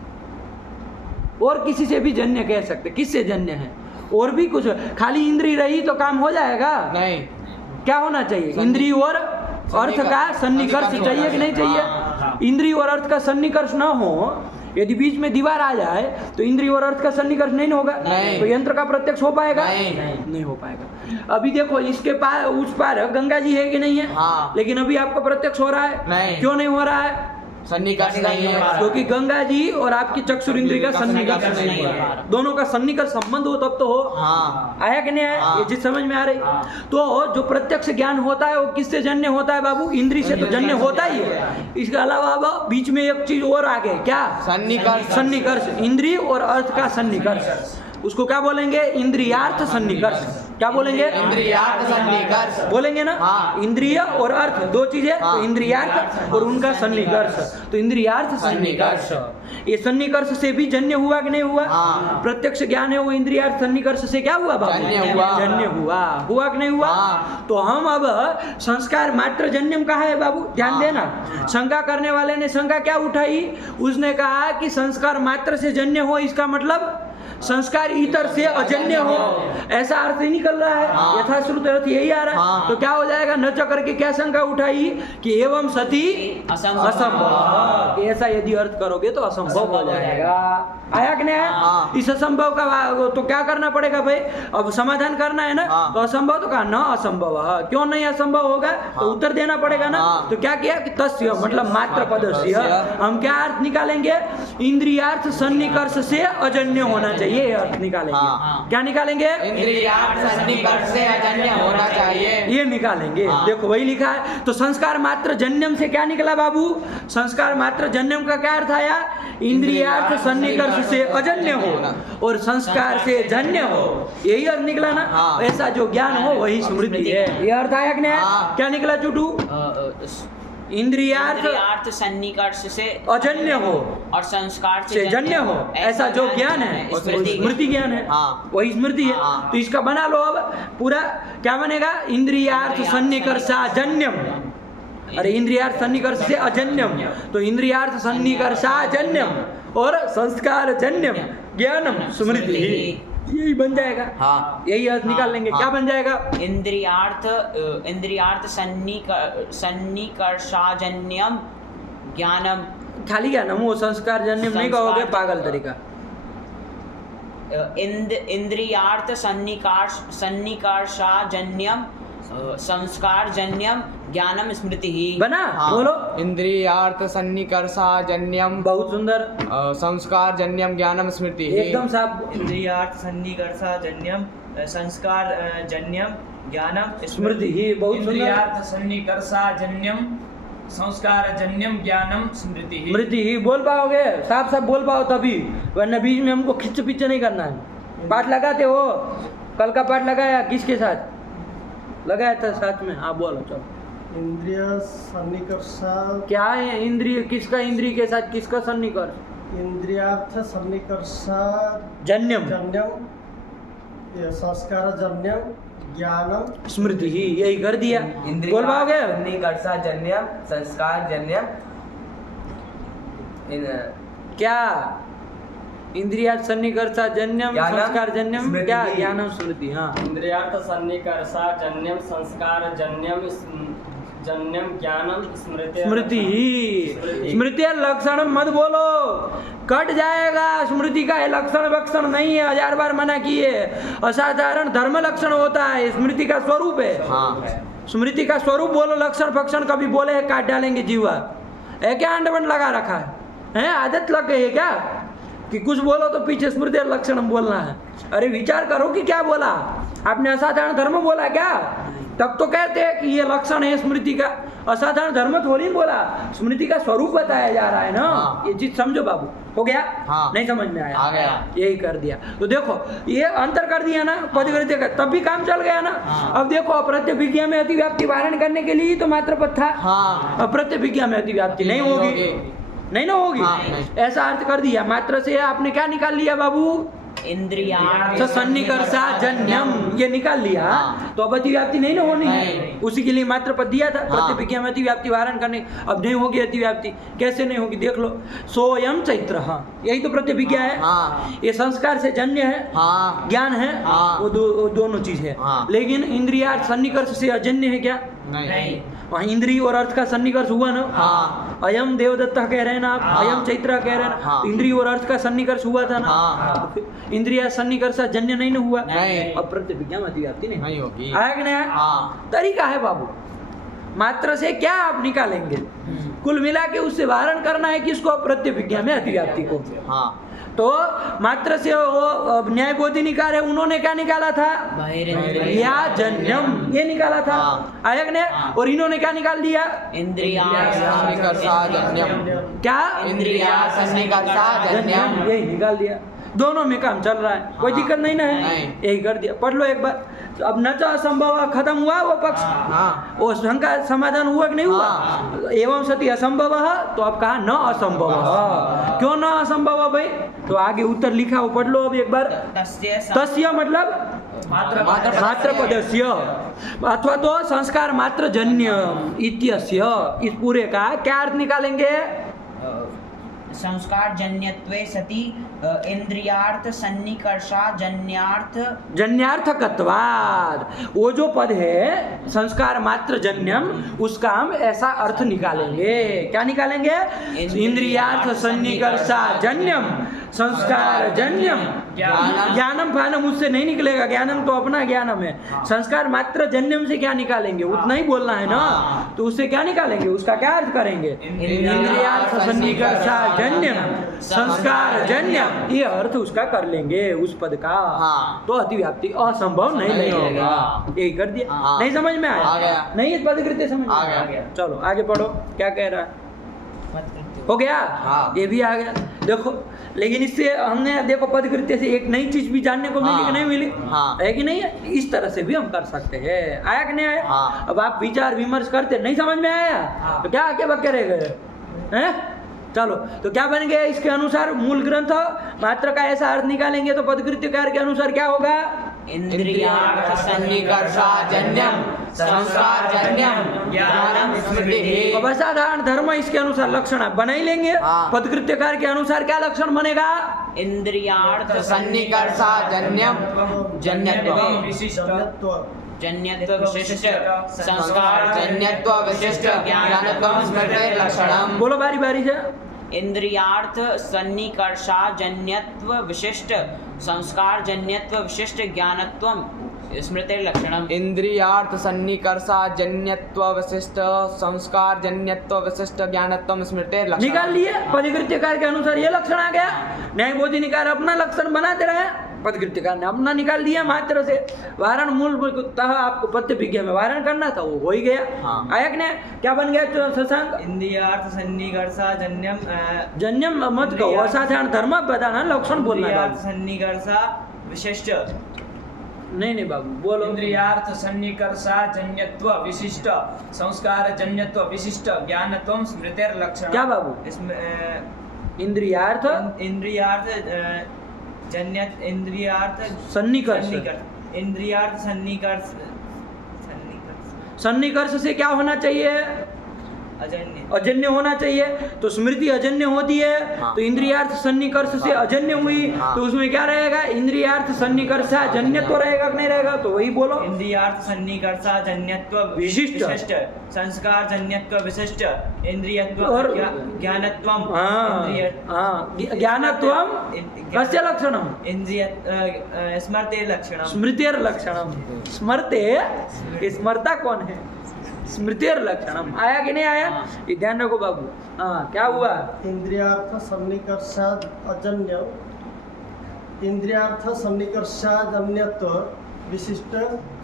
और किसी से भी जन्य कह सकते। किससे जन्य है? और भी कुछ, खाली इंद्रिय रही तो काम हो जाएगा? नहीं। क्या होना चाहिए? इंद्रिय और अर्थ का सन्निकर्ष चाहिए कि नहीं चाहिए? इंद्रिय और अर्थ का सन्निकर्ष ना हो, यदि बीच में दीवार आ जाए तो इंद्रिय और अर्थ का सन्निकर्ष नहीं होगा, तो यंत्र का प्रत्यक्ष हो पाएगा? नहीं हो पाएगा। अभी देखो, इसके पार उस पार गंगा जी है कि नहीं है? लेकिन अभी आपको प्रत्यक्ष हो रहा है? क्यों नहीं हो रहा है? सन्निकर्ष नहीं है, क्योंकि गंगा जी और आपकी चक्षुर इंद्रिय का सन्निकर्ष नहीं है। दोनों का सन्निकर्ष संबंध हो तब तो हो। आया कि नहीं आया? ये चीज समझ में आ रही? तो जो प्रत्यक्ष ज्ञान होता है वो किससे जन्य होता है बाबू? इंद्रिय से तो जन्य होता ही है। इसके अलावा अब बीच में एक चीज और आ गई, क्या? सन्निकर्ष। इंद्रिय और अर्थ का सन्निकर्ष, उसको क्या बोलेंगे? इंद्रियार्थ सन्निकर्ष। क्या बोलेंगे? इंद्रियार्थ सन्निकर्ष बोलेंगे ना? इंद्रिय और अर्थ दो चीजें, तो इंद्रियार्थ और उनका सन्निकर्ष, तो इंद्रियार्थ सन्निकर्ष। ये सन्निकर्ष से भी जन्य हुआ कि नहीं हुआ? प्रत्यक्ष ज्ञान है वो इंद्रियार्थ सन्निकर्ष से क्या हुआ बाबू? जन्य हुआ कि नहीं हुआ? तो हम अब संस्कार मात्र जन्यम कहा है बाबू, ध्यान देना। शंका करने वाले ने शंका क्या उठाई? उसने कहा कि संस्कार मात्र से जन्य हो, इसका मतलब संस्कार इतर से अजन्य हो, ऐसा अर्थ ही निकल रहा है। यथाश्रुत अर्थ यही आ रहा है। तो क्या हो जाएगा, न च करके क्या शंका उठाई कि एवं सती असंभव, ऐसा यदि अर्थ करोगे तो असंभव हो जाएगा। आया कि नहीं आया? इस असंभव का तो क्या करना पड़ेगा भाई, अब समाधान करना है ना। तो असंभव तो कहा न असंभव, क्यों नहीं असंभव होगा, तो उत्तर देना पड़ेगा ना। तो क्या किया कि तस्य मतलब मात्र पदस्य, हम क्या अर्थ निकालेंगे, इंद्रियार्थ सन्निकर्ष से अजन्य होना चाहिए, अर्थ निकालेंगे। क्या निकालेंगे, इंद्रियार्थ सन्निकर्ष से अजन्य होना चाहिए, ये निकालेंगे। देखो वही लिखा है। तो संस्कार मात्र जन्यम से क्या निकला बाबू, संस्कार मात्र जन्यम का क्या अर्थ आया, इंद्रियार्थ सन्निकर्ष से अजन्य हो और संस्कार से जन्य हो, यही अर्थ निकला ना। ऐसा जो ज्ञान हो वही स्मृति है, ये अर्थ आया कि नहीं? क्या निकला चुटू, इंद्रियार्थ सन्निकर्ष से अजन्य हो और संस्कार से जन्य हो, ऐसा जो ज्ञान है स्मृति ज्ञान है, वही स्मृति है। तो इसका बना लो अब पूरा, क्या बनेगा, इंद्रियार्थ सन्निकर्षाजन्यम, अरे इंद्रियार्थ सन्निकर्ष से अजन्यम, तो इंद्रियार्थ सन्निकर्षाजन्यम और संस्कार जन्यम ज्ञानम स्मृति, यही बन जाएगा। यही अर्थ निकाल लेंगे। क्या बन जाएगा, इंद्रियार्थ सन्निकर्षाजन्यम ज्ञानम, खाली ज्ञानम, वो संस्कार जन्यम नहीं कहोगे, पागल तरीका। इंद्रियार्थ सन्निकर्षाजन्यम संस्कार जन्यम ज्ञानम स्मृति ही बना। बोलो, इंद्रियार्थ सन्निकर्षाजन्यम, बहुत सुंदर, संस्कार जन्यम ज्ञानम स्मृति, एकदम साफ। इंद्रियार्थ सन्निकर्षाजन्यम संस्कार जन्यम ज्ञानम स्मृति ही, बहुत सुंदर। इंद्रियार्थ सन्निकर्षाजन्यम संस्कार जन्यम ज्ञानम स्मृति ही, स्मृति ही बोल पाओगे, साफ साफ बोल पाओ तभी, वरना बीच में हमको खिंच पीछे नहीं करना है। पाठ लगाते हो, कल का पाठ लगाया किसके साथ लगाया था, साथ में? हाँ बोलो, चलो। इंद्रिय सन्निकर्षा, क्या है इंद्रिय, किसका इंद्रिय के साथ किसका सन्निकर्ष, इंद्रियार्थ सन्निकर्षा जन्यम जन्यम, ये संस्कार जन्यम ज्ञानम स्मृति ही, यही कर दिया। बोल पाओगे, सन्निकर्षाजन्यम संस्कार जन्यम क्या इंद्रियार्थ सन्निकर्षा जन्यम ज्ञानम संस्कार जन्यम स्मृति क्या, ही। ज्ञानम स्मृति। हाँ, इंद्रियार्थ सन्निकर्षा जन्यम संस्कार जन्यम ज्ञानम स्मृति ही, स्मृति लक्षण मत बोलो, कट जाएगा। स्मृति का है लक्षण वक्षण नहीं है, 1000 बार मना किए। असाधारण धर्म लक्षण होता है, स्मृति का स्वरूप है। स्मृति का स्वरूप बोलो, लक्षण फक्षण कभी बोले है काट डालेंगे जीवा। है क्या अंडबंड लगा रखा है, आदत लग गई है क्या कि कुछ बोलो तो पीछे स्मृति लक्षण बोलना है? अरे विचार करो कि क्या बोला आपने, असाधारण धर्म बोला क्या? तब तो कहते हैं कि ये लक्षण है स्मृति का। असाधारण धर्म थोड़ी बोला, स्मृति का स्वरूप बताया जा रहा है ना। ये चीज समझो बाबू, हो गया? नहीं समझ में आया? आ गया। यही कर दिया। तो देखो ये अंतर कर दिया ना पदकृत्य का, तब भी काम चल गया ना। अब देखो अप्रत्यभिज्ञा में अतिव्याप्ति वारण करने के लिए तो मात्र पद था, अप्रत्यभिज्ञा में अतिव्याप्ति नहीं होगी, नहीं ना होगी। ऐसा अर्थ कर दिया। मात्र से आपने क्या निकाल लिया बाबू, इंद्रियार्थ सन्निकर्षा जन्यम, ये निकाल लिया। तो अब अतिव्याप्ति नहीं ना होनी है, उसी के लिए मात्र पद दिया था। प्रतिभिज्ञा में अतिव्याप्ति वारण करने, अब नहीं होगी अतिव्याप्ति। कैसे नहीं होगी देख लो, सोयम चैत्र, यही तो प्रतिभिज्ञा है। ये संस्कार से जन्य है, ज्ञान है, वो दोनों चीज है। लेकिन इंद्रियार्थ सन्निकर्ष से अजन्य है क्या? नहीं। वहाँ इंद्रिय और अर्थ का सन्निकर्ष हुआ ना। अयम देवदत्ता कह रहे हैं ना आप, अयम चैत्र कह रहे हैं ना, इंद्रिय और अर्थ का सन्निकर्ष हुआ था ना। इंद्रिया सन्निकर्ष जन्य नहीं ना हुआ, अब प्रतिभिज्ञा में अतिव्याप्ति नहीं होगी। आया कि नहीं आया? तरीका है बाबू। मात्र से क्या आप निकालेंगे, कुल मिला के उससे वारण करना है किसको, प्रत्यभिज्ञा में अतिव्याप्ति को। तो मात्र से वो न्याय बोधिनिकार है, उन्होंने क्या निकाला था, या जन्यम, ये निकाला था। आयक ने, और इन्होंने क्या निकाल दिया, क्या, यही निकाल दिया। दोनों में काम चल रहा है, कोई दिक्कत नहीं ना है, यही कर दिया। पढ़ लो एक बार। तो अब न तो असंभव खत्म हुआ वो पक्ष, वो शंका समाधान हुआ कि नहीं हुआ। एवं सती असंभव, तो अब कहा न असंभव। क्यों न असंभव भाई, तो आगे उत्तर लिखा वो पढ़ लो अब एक बार। तस्य मतलब मात्र पदस्य, अथवा तो संस्कार मात्र जन्य इत्यस्य, इस पूरे का क्या अर्थ निकालेंगे, संस्कार जन्यत्वे सति इंद्रियार्थ सन्निकर्षा जन्यार्थ जन्यार्थकत्वाद, वो जो पद है संस्कार मात्र जन्यम, उसका हम ऐसा अर्थ निकालेंगे। क्या निकालेंगे? इंद्रियार्थ सन्निकर्षा जन्यम संस्कार जन्यम ज्ञानम फानम, उससे नहीं निकलेगा। ज्ञानम तो अपना ज्ञानम है। संस्कार मात्र जन्यम से क्या निकालेंगे? उतना ही बोलना है ना। तो उससे क्या निकालेंगे? उसका क्या अर्थ करेंगे? इंद्रियार्थ सन्निकर्षा जन्यम संस्कार जन्यम, ये अर्थ उसका कर लेंगे उस पद का। तो अतिव्याप्ति असंभव नहीं होगा। यही कर दिया। नहीं समझ में आया? नहीं इस पदकृत्य समझ में आ गया। चलो आगे पढ़ो, क्या कह रहा है? हो गया? ये भी आ गया। देखो, लेकिन इससे हमने देखो पदकृत्य से एक नई चीज भी जानने को मिली कि नहीं मिली? है कि नहीं है? इस तरह से भी हम कर सकते हैं। आया कि नहीं आया? अब आप विचार विमर्श करते, नहीं समझ में आया तो क्या आके बक्के रह गए हैं? चलो, तो क्या बन गया? इसके अनुसार मूल ग्रंथ मात्र का ऐसा अर्थ निकालेंगे तो पदकृत्यकार के अनुसार क्या होगा? इंद्रियार्थ सन्निकर्षा जन्यम संस्कार जन्यम ज्ञानम स्मृति। अब असाधारण धर्म इसके अनुसार लक्षण आप बना ही लेंगे। पदकृत्यकार के अनुसार क्या लक्षण बनेगा? इंद्रियार्थ सन्निकर्षा जन्यम जन्यत्वम जन्यत्व जन्यत्व विशिष्ट संस्कार जन्यत्व विशिष्ट ज्ञानत्वम स्मृति लक्षणम। बोलो बारी बारी से। इंद्रियार्थ सन्निकर्षा जन्यत्व विशिष्ट संस्कार जन्यत्व विशिष्ट ज्ञानत्वम स्मृति लक्षणम। इंद्रियार्थ सन्निकर्षा जन्यत्व विशिष्ट संस्कार जन्यत्व विशिष्ट ज्ञानत्वम स्मृति लक्षणम। निकाल लिए पदकृत्यकार के अनुसार ये लक्षण आ गया। न्यायबोधिनिकार अपना लक्षण बनाते रहे, पदकृत्यकार ने अपना निकाल दिया मात्र से। वारण मूलतः आपको पद्य विज्ञा में वारण करना था, वो हो ही गया। आयक ने क्या बन गया? शशांक, इंद्रियार्थ सन्निकर्षा जन्यम जन्यम मत कहो, असाधारण धर्म बताना, लक्षण बोलना है इंद्रियार्थ बाबू। सन्निकर्षा विशिष्ट नहीं बाबू बोलो। इंद्रियार्थ सन्निकर्षा जन्यत्व विशिष्ट संस्कार जन्यत्व विशिष्ट ज्ञानत्वम स्मृतिर लक्षण। क्या बाबू? इसमें इंद्रियार्थ इंद्रियार्थ जन्यत इंद्रियार्थ सन्निकर्ष। इंद्रियार्थ सन्निकर्ष सन्निकर्ष से क्या होना चाहिए? अजन्य अजन्य होना चाहिए। तो स्मृति अजन्य होती है, तो इंद्रियार्थ सन्निकर्ष से अजन्य हुई, तो उसमें क्या रहेगा? इंद्रियार्थ सन्निकर्षा जन्यत्व रहेगा कि नहीं रहेगा? तो वही बोलो। इंद्रियार्थ सन्निकर्षा जन्यत्व विशिष्ट संस्कार जन्यत्व विशिष्ट इंद्रियत्व और ज्ञानत्वम ज्ञानत्वम कस्य लक्षणम? इंद्रिय स्मृति लक्षणम। स्मृतिर लक्षणम। स्मरते, स्मरता कौन है? स्मृतिर लक्षणम। आया कि नहीं आया? ये ध्यान रखो बाबू। क्या हुआ? इंद्रियार्थ सन्निकर्षा अजन्य इंद्रियार्थ सन्निकर्षा जन्यत्व विशिष्ट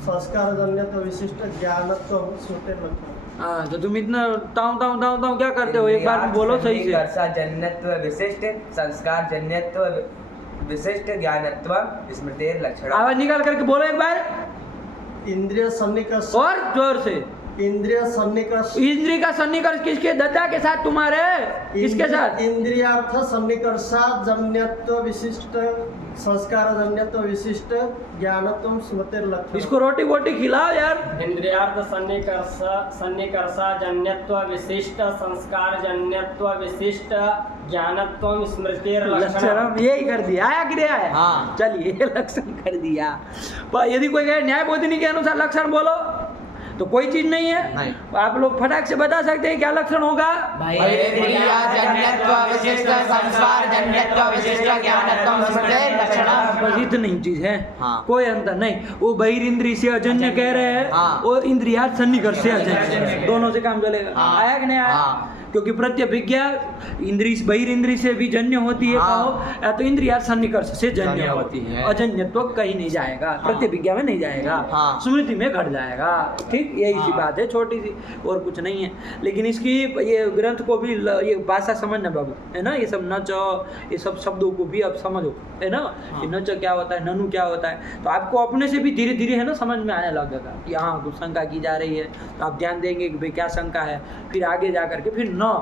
संस्कार जन्यत्व विशिष्ट ज्ञानत्व स्मृति लक्षण। तो तुम इतना ताऊ क्या करते हो? एक बार बोलो सही से। जन्यत्व विशिष्ट संस्कार जन्यत्व विशिष्ट ज्ञानत्व स्मृति लक्षण। आवाज निकाल करके बोलो एक बार। इंद्रिय सन्निकर्ष और जोर से। इंद्रिय सन्निकर्ष। इंद्रिय का सन्निकर्ष किसके? दत्ता के साथ तुम्हारे? किसके साथ? इंद्रियार्थ सन्निकर्षा जन्यत्व विशिष्ट संस्कार जन्यत्व विशिष्ट ज्ञानत्व स्मृति लक्षण। इसको रोटी वोटी खिलाओ यार। इंद्रियार्थ सन्निकर्षा जन्यत्व विशिष्ट संस्कार जन्यत्व विशिष्ट ज्ञानत्व स्मृति लक्षण यही कर दिया। आया कि नहीं आया? चलिए लक्षण कर दिया। पर यदि कोई कहे न्याय बोधिनी के अनुसार लक्षण बोलो तो कोई चीज नहीं है। नहीं। आप लोग फटाक से बता सकते हैं क्या लक्षण होगा? इंद्रिया जन्यत्व विशिष्ट संस्कार जन्यत्व विशिष्ट ज्ञानत्व स्मृति लक्षण। बस इतनी चीज है। हाँ। कोई अंतर नहीं। वो बहिर्इंद्रिय से अजन्य कह रहे हैं, हाँ। और इंद्रियार्थ सन्निकर्ष से अजन्य, दोनों से काम चलेगा। हाँ। आया कि नहीं आया? हाँ। क्योंकि प्रत्यभिज्ञा इंद्रिय बहिर्इंद्रिय से भी जन्य होती है, हाँ। कहो या तो इंद्रियार्थ सन्निकर्ष से जन्य जन्य होती होती है। है। अजन्यत्व कहीं नहीं जाएगा, प्रत्यभिज्ञा में नहीं जाएगा, हाँ। स्मृति में घट जाएगा। ठीक, यही सी बात है, छोटी सी, और कुछ नहीं है। लेकिन इसकी ये ग्रंथ को भी ये भाषा समझना बाबू, है ना। ये सब नच, ये सब शब्दों को भी अब समझो, है ना। ये नच क्या होता है, ननु क्या होता है, तो आपको अपने से भी धीरे धीरे है ना समझ में आने लगेगा कि हाँ कुछ शंका की जा रही है, तो आप ध्यान देंगे कि भाई क्या शंका है, फिर आगे जा करके फिर न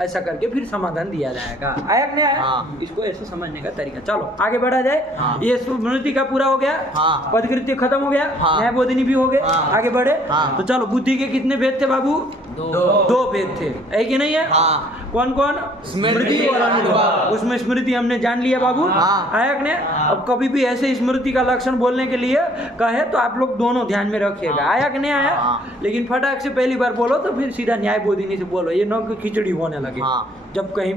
ऐसा करके फिर समाधान दिया जाएगा। आया कि नहीं आया? हाँ। इसको ऐसे समझने का तरीका। चलो आगे बढ़ा जाए। हाँ। ये स्मृति का पूरा हो गया, हाँ। पदकृत्य खत्म हो गया, हाँ। न्याय बोधिनी भी हो गए। हाँ। आगे बढ़े। हाँ। तो चलो बुद्धि के कितने भेद थे बाबू? दो भेद थे, है कि नहीं है? हाँ। कौन कौन? स्मृति और अनुभव। उसमें स्मृति हमने जान लिया बाबू, हाँ। आयक ने। अब कभी भी ऐसे स्मृति का लक्षण बोलने के लिए कहे तो आप लोग दोनों ध्यान में रखिएगा, आया कि नहीं आया? हाँ। लेकिन फटाक से पहली बार बोलो तो फिर सीधा न्याय बोधिनी से बोलो, ये न कि खिचड़ी होने लगे। हाँ। जब कहीं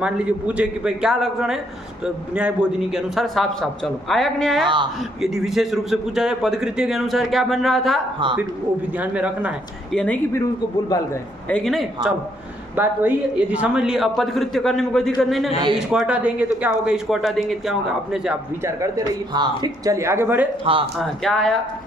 मान लीजिए पूछे कि भाई क्या लक्षण है, तो न्याय बोधिनी के अनुसार साफ साफ चलो, आया कि नहीं आया? हाँ। यदि विशेष रूप से पूछा जाए पदकृत्य के अनुसार क्या बन रहा था, हाँ। फिर वो भी ध्यान में रखना है, ये नहीं कि फिर उसको भूल भाल गए, है कि नहीं? हाँ। चलो बात वही है, यदि समझ लिए अब पदकृत्य करने में कोई दिक्कत नहीं ना, नहीं। इसको हटा देंगे तो क्या होगा, इसको हटा देंगे तो क्या होगा, अपने से आप विचार करते रहिए। हाँ। ठीक, चलिए आगे बढ़े। हाँ। क्या आया?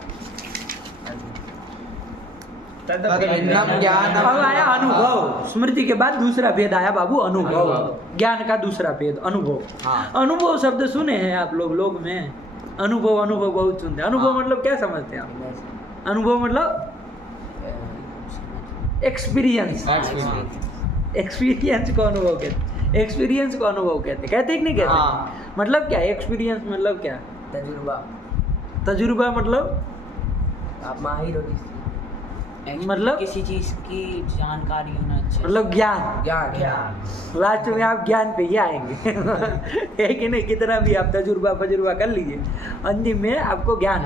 तद्भिन्नं ज्ञानम्। अब आया अनुभव। स्मृति के बाद दूसरा भेद आया बाबू, अनुभव। अनुभव। ज्ञान का दूसरा भेद अनुभव। हाँ। अनुभव शब्द सुने हैं आप लोग में? अनुभव अनुभव बहुत सुनते हैं। अनुभव हाँ। मतलब क्या समझते हैं आप? अनुभव मतलब एक्सपीरियंस। एक्सपीरियंस को अनुभव कहते हैं, एक्सपीरियंस को अनुभव कहते हैं कि नहीं कहते? हाँ। मतलब क्या एक्सपीरियंस मतलब क्या? तजुर्बा मतलब आप माहिर हो मतलब? किसी चीज की जानकारी होना अच्छा। मतलब ज्ञान। ज्ञान लास्ट में आप ज्ञान पे ही आएंगे है कि नहीं? कितना भी आप तजुर्बा कर लीजिए, अंतिम में आपको ज्ञान।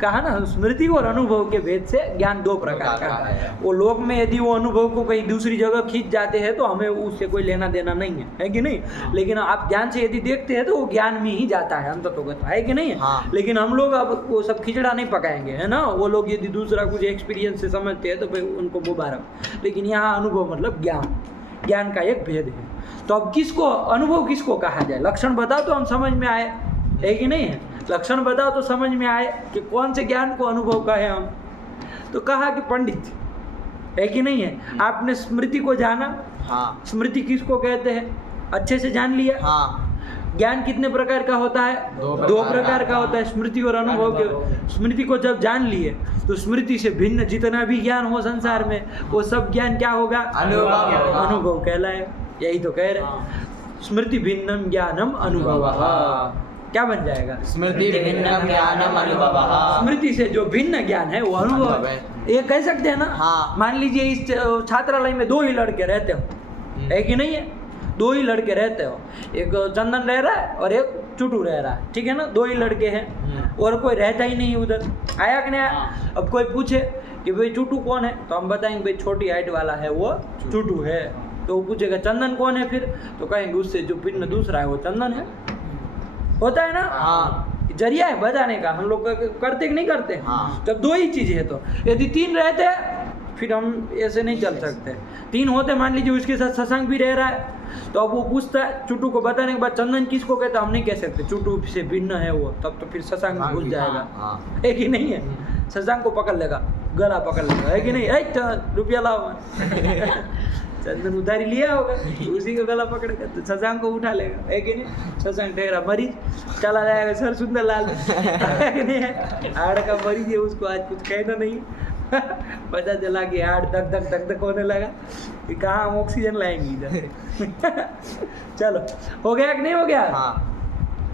कहा ना, स्मृति और अनुभव के भेद से ज्ञान दो प्रकार का है। वो लोक में यदि वो अनुभव को कहीं दूसरी जगह खींच जाते हैं तो हमें उससे कोई लेना देना नहीं है कि नहीं? लेकिन आप ध्यान से यदि देखते हैं तो वो ज्ञान में ही जाता है अंततोगत, है कि नहीं? हाँ। लेकिन हम लोग अब वो सब खिचड़ा नहीं पकाएंगे, है ना? वो लोग यदि दूसरा कुछ एक्सपीरियंस से समझते हैं तो भाई उनको मुबारक, लेकिन यहाँ अनुभव मतलब ज्ञान, ज्ञान का एक भेद है। तो अब किसको अनुभव किसको कहा जाए? लक्षण बताओ तो हम समझ में आए, है कि नहीं है? लक्षण बताओ तो समझ में आए कि कौन से ज्ञान को अनुभव कहे हम। तो कहा कि पंडित, है कि नहीं है? आपने स्मृति को जाना। हाँ। स्मृति किसको कहते हैं अच्छे से जान लिया। हाँ। ज्ञान कितने प्रकार का होता है? दो प्रकार का होता है, स्मृति और अनुभव के। स्मृति को जब जान लिए तो स्मृति से भिन्न जितना भी ज्ञान हो संसार में वो सब ज्ञान क्या होगा? अनुभव। अनुभव कहलाए। यही तो कह रहे, स्मृति भिन्नम ज्ञानम अनुभव। क्या बन जाएगा? स्मृति भिन्नं ज्ञानम् अनुभवः। स्मृति से जो भिन्न ज्ञान है वो अनुभव है, ये कह सकते हैं ना? हाँ। मान लीजिए इस छात्रालय में दो ही लड़के रहते हो, है कि नहीं है? दो ही लड़के रहते हो, एक चंदन रह रहा है और एक चुटू रह रहा है, ठीक है ना? दो ही लड़के हैं और कोई रहता ही नहीं उधर, आया कि नहीं आया? अब कोई पूछे कि भाई चुटू कौन है, तो हम बताएंगे भाई छोटी हाइट वाला है वो चुटू है। तो वो पूछेगा चंदन कौन है, फिर तो कहेंगे उससे जो भिन्न दूसरा है वो चंदन है। होता है ना? हाँ। जरिया है बताने का, हम लोग करते कि नहीं करते? हाँ। जब दो ही चीज है तो यदि तीन रहते फिर हम ऐसे नहीं चल सकते। तीन होते, मान लीजिए उसके साथ शशांक भी रह रहा है, तो अब वो पूछता है चुटू को बताने के बाद चंदन किसको कहते हैं, हम नहीं कह सकते, चुटू से भिन्न है वो, तब तो फिर शशांक घुस जाएगा, हाँ। है कि नहीं है? शशांक को पकड़ लेगा, गला पकड़ लेगा, है कि नहीं? रुपया लाओ चंदन उधारी लिया होगा, उसी का गला पकड़ेगा तो शशांक को उठा लेगा, है कि नहीं? शशांक ठहरा मरीज, चला जाएगा सर सुंदर लाल है कि नहीं है? हाड़ का मरीज है, उसको आज कुछ कहना नहीं पता चला कि हार्ट धक धक धक धक होने लगा कि कहाँ हम ऑक्सीजन लाएंगे इधर चलो, हो गया कि नहीं हो गया? हाँ।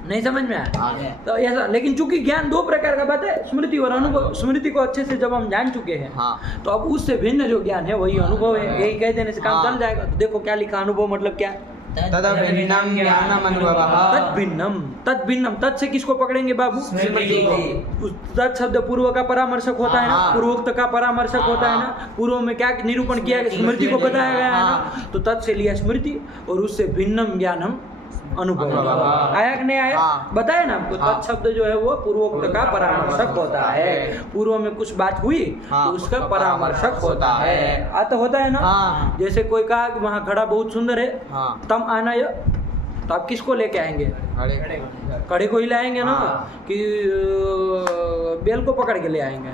नहीं समझ में आया? हाँ। तो ऐसा, लेकिन चूंकि ज्ञान दो प्रकार का बात है, स्मृति और अनुभव। स्मृति को अच्छे से जब हम जान चुके हैं, हाँ। तो अब उससे भिन्न जो ज्ञान है वही अनुभव है, यही कह देने से काम हाँ। चल जाएगा। तो देखो क्या लिखा, अनुभव मतलब क्या? तद्भिन्नं ज्ञानम् अनुभवः। तद भिन्नम, तद से किसको पकड़ेंगे बाबू? उस तद शब्द पूर्व का परामर्शक होता है ना, हाँ। पूर्वोक्त का परामर्शक होता है ना। पूर्व में क्या निरूपण किया, स्मृति को बताया गया है ना, तो तद से लिया स्मृति और उससे भिन्नम ज्ञानम अनुभव। आया कि नहीं आया? हाँ। बताया ना आपको, हाँ। तद शब्द जो है वो पूर्वोक्त का परामर्शक होता है। पूर्व में कुछ बात हुई हाँ, तो उसका उसका परामर्शक होता है। आता होता है ना? हाँ। जैसे कोई कहा कि वहाँ खड़ा बहुत सुंदर है, हाँ। तम आना या, तो आप किसको लेके आएंगे? खड़े। कड़े को ही लाएंगे ना, हाँ। कि बेल को पकड़ के ले आएंगे?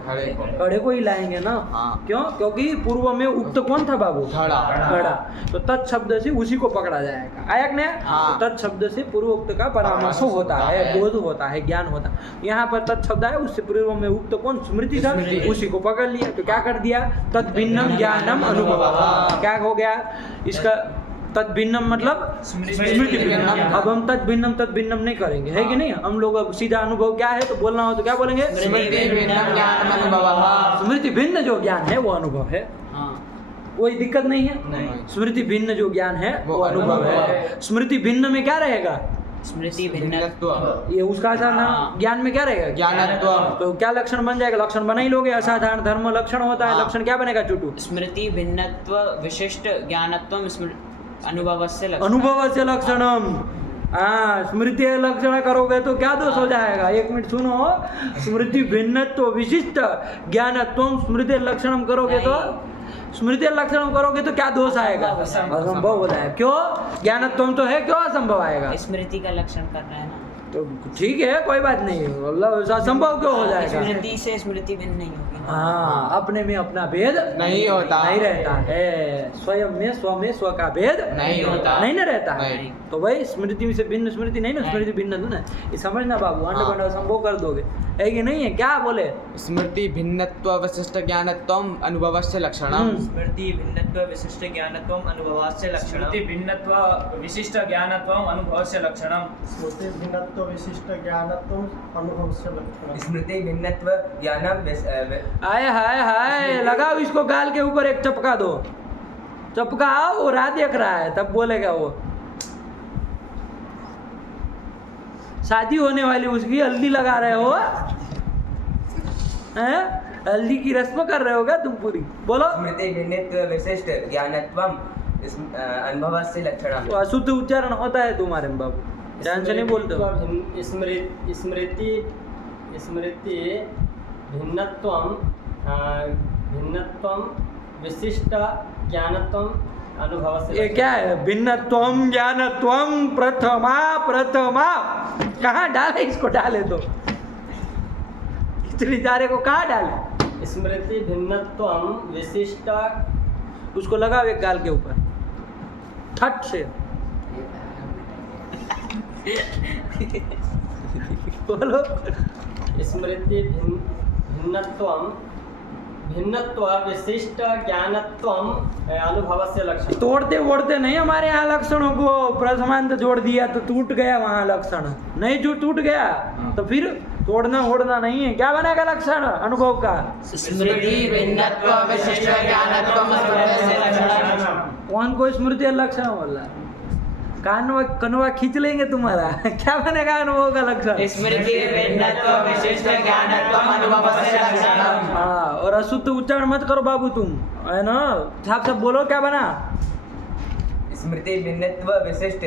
कड़े को ही लाएंगे ना। हाँ। क्यों? क्योंकि पूर्व में उक्त कौन था बाबू? खड़ा। खड़ा। तो तत् शब्द से उसी को पकड़ा जाएगा। आया कि नहीं? हाँ। तो तत् शब्द से पूर्वोक्त का परामर्श होता है, बोध होता है, ज्ञान होता है। यहाँ पर तत् शब्द है, उससे पूर्व में उक्त कौन? स्मृति था, उसी को पकड़ लिया। तो क्या कर दिया? तद भिन्नम ज्ञानम अनुभव। क्या हो गया इसका? तद भिन्नम मतलब स्मृति भिन्नम। अब हम तद भिन्नम नहीं करेंगे, है कि नहीं? हम लोग अब सीधा अनुभव क्या है तो बोलना हो तो क्या बोलेंगे? स्मृति भिन्नं ज्ञानम् अनुभवः। स्मृति भिन्न जो ज्ञान है वो अनुभव है। हाँ। कोई दिक्कत नहीं है। नहीं। स्मृति भिन्न जो ज्ञान है वो अनुभव है। स्मृति भिन्न में क्या रहेगा? स्मृति भिन्न भिन्नत्व ये उसका साधारण ज्ञान में क्या रहेगा? ज्ञानत्व तो क्या लक्षण बन जाएगा? लक्षण बना ही लोगे। असाधारण धर्म लक्षण होता है, हाँ। लक्षण क्या बनेगा चुटू? स्मृति भिन्नत्व विशिष्ट ज्ञानत्वम अनुभवस्य लक्षणम। अनुभव से लक्षणम। हाँ, स्मृति लक्षण करोगे तो क्या दोष हो जाएगा? एक मिनट सुनो। स्मृति भिन्नत्व विशिष्ट ज्ञानत्वम स्मृति लक्षणम करोगे तो स्मृति लक्षणम करोगे तो क्या दोष आएगा? असंभव हो जाएगा। क्यों? ज्ञानत्वम तो है, क्यों असंभव आएगा? स्मृति का लक्षण कर रहे हैं ना, तो ठीक है, कोई बात नहीं। मतलब असंभव क्यों हो जाएगा? स्मृति से स्मृति भिन्न नहीं होगी। हाँ, अपने में अपना भेद नहीं होता। नहीं रहता है। स्वयं में स्व का भेद नहीं होता। नहीं ना रहता है। नहीं। तो भाई स्मृति से भिन्न स्मृति नहीं ना, स्मृति भिन्न तो ना, ये समझना बाबू। अंड हाँ। बंड असंभव कर दोगे, है कि नहीं है? क्या बोले? स्मृति भिन्नत्व विशिष्ट ज्ञानत्वम अनुभवस्य लक्षणम। स्मृति भिन्नत्व विशिष्ट ज्ञानत्वम अनुभवस्य लक्षणम। स्मृति भिन्नत्व विशिष्ट ज्ञानत्वम अनुभवस्य लक्षणम। स्मृति भिन्नत्व विशिष्ट ज्ञानत्वम अनुभवस्य लक्षणम। स्मृति भिन्नत्व ज्ञानम हाय हाय हाय, लगाओ इसको गाल के ऊपर एक चपका दो। चपकाओ, वो राह देख रहा है तब बोलेगा वो। शादी होने वाली उसकी हल्दी लगा रहे हो हैं? हल्दी की रस्म कर रहे हो क्या तुम पूरी? बोलो। स्मृति भिन्नत्व विशिष्ट ज्ञानत्वम अनुभवस्य लक्षणम। तो अशुद्ध उच्चारण होता है तुम्हारे में बाबू, ध्यान से नहीं बोलते हो। स्मृति भिन्नत्वम विशिष्ट ज्ञानत्वम अनुभवस्य ये क्या है? भिन्नत्वम ज्ञानत्वम प्रथमा प्रथमा। कहाँ डाले इसको? डाले तो इतनी सारे को कहाँ डाले? स्मृति भिन्नत्वम विशिष्ट उसको लगाओ एक गाल के ऊपर ठट से। बोलो। स्मृति भिन्नत्व विशिष्ट ज्ञानत्वम अनुभवस्य लक्षण। तोड़ते वोड़ते नहीं हमारे यहाँ लक्षणों को। प्रथमांत जोड़ दिया तो टूट गया वहाँ लक्षण। नहीं जो टूट गया तो फिर तोड़ना ओढ़ना नहीं है। क्या बनेगा लक्षण अनुभव का? स्मृति भिन्नत्व विशिष्ट ज्ञानत्वम अनुभवस्य लक्षणम। कौन को स्मृति लक्षण बोल रहा है? कनवा खींच लेंगे तुम्हारा। क्या बनेगा अनुभव का लक्षण? स्मृति भिन्नत्व विशिष्ट ज्ञानत्वम अनुभवस्य लक्षणम। हाँ, और अशुद्ध उच्चारण मत करो बाबू तुम, है ना? साफ साफ बोलो, क्या बना? स्मृति भिन्नत्व विशिष्ट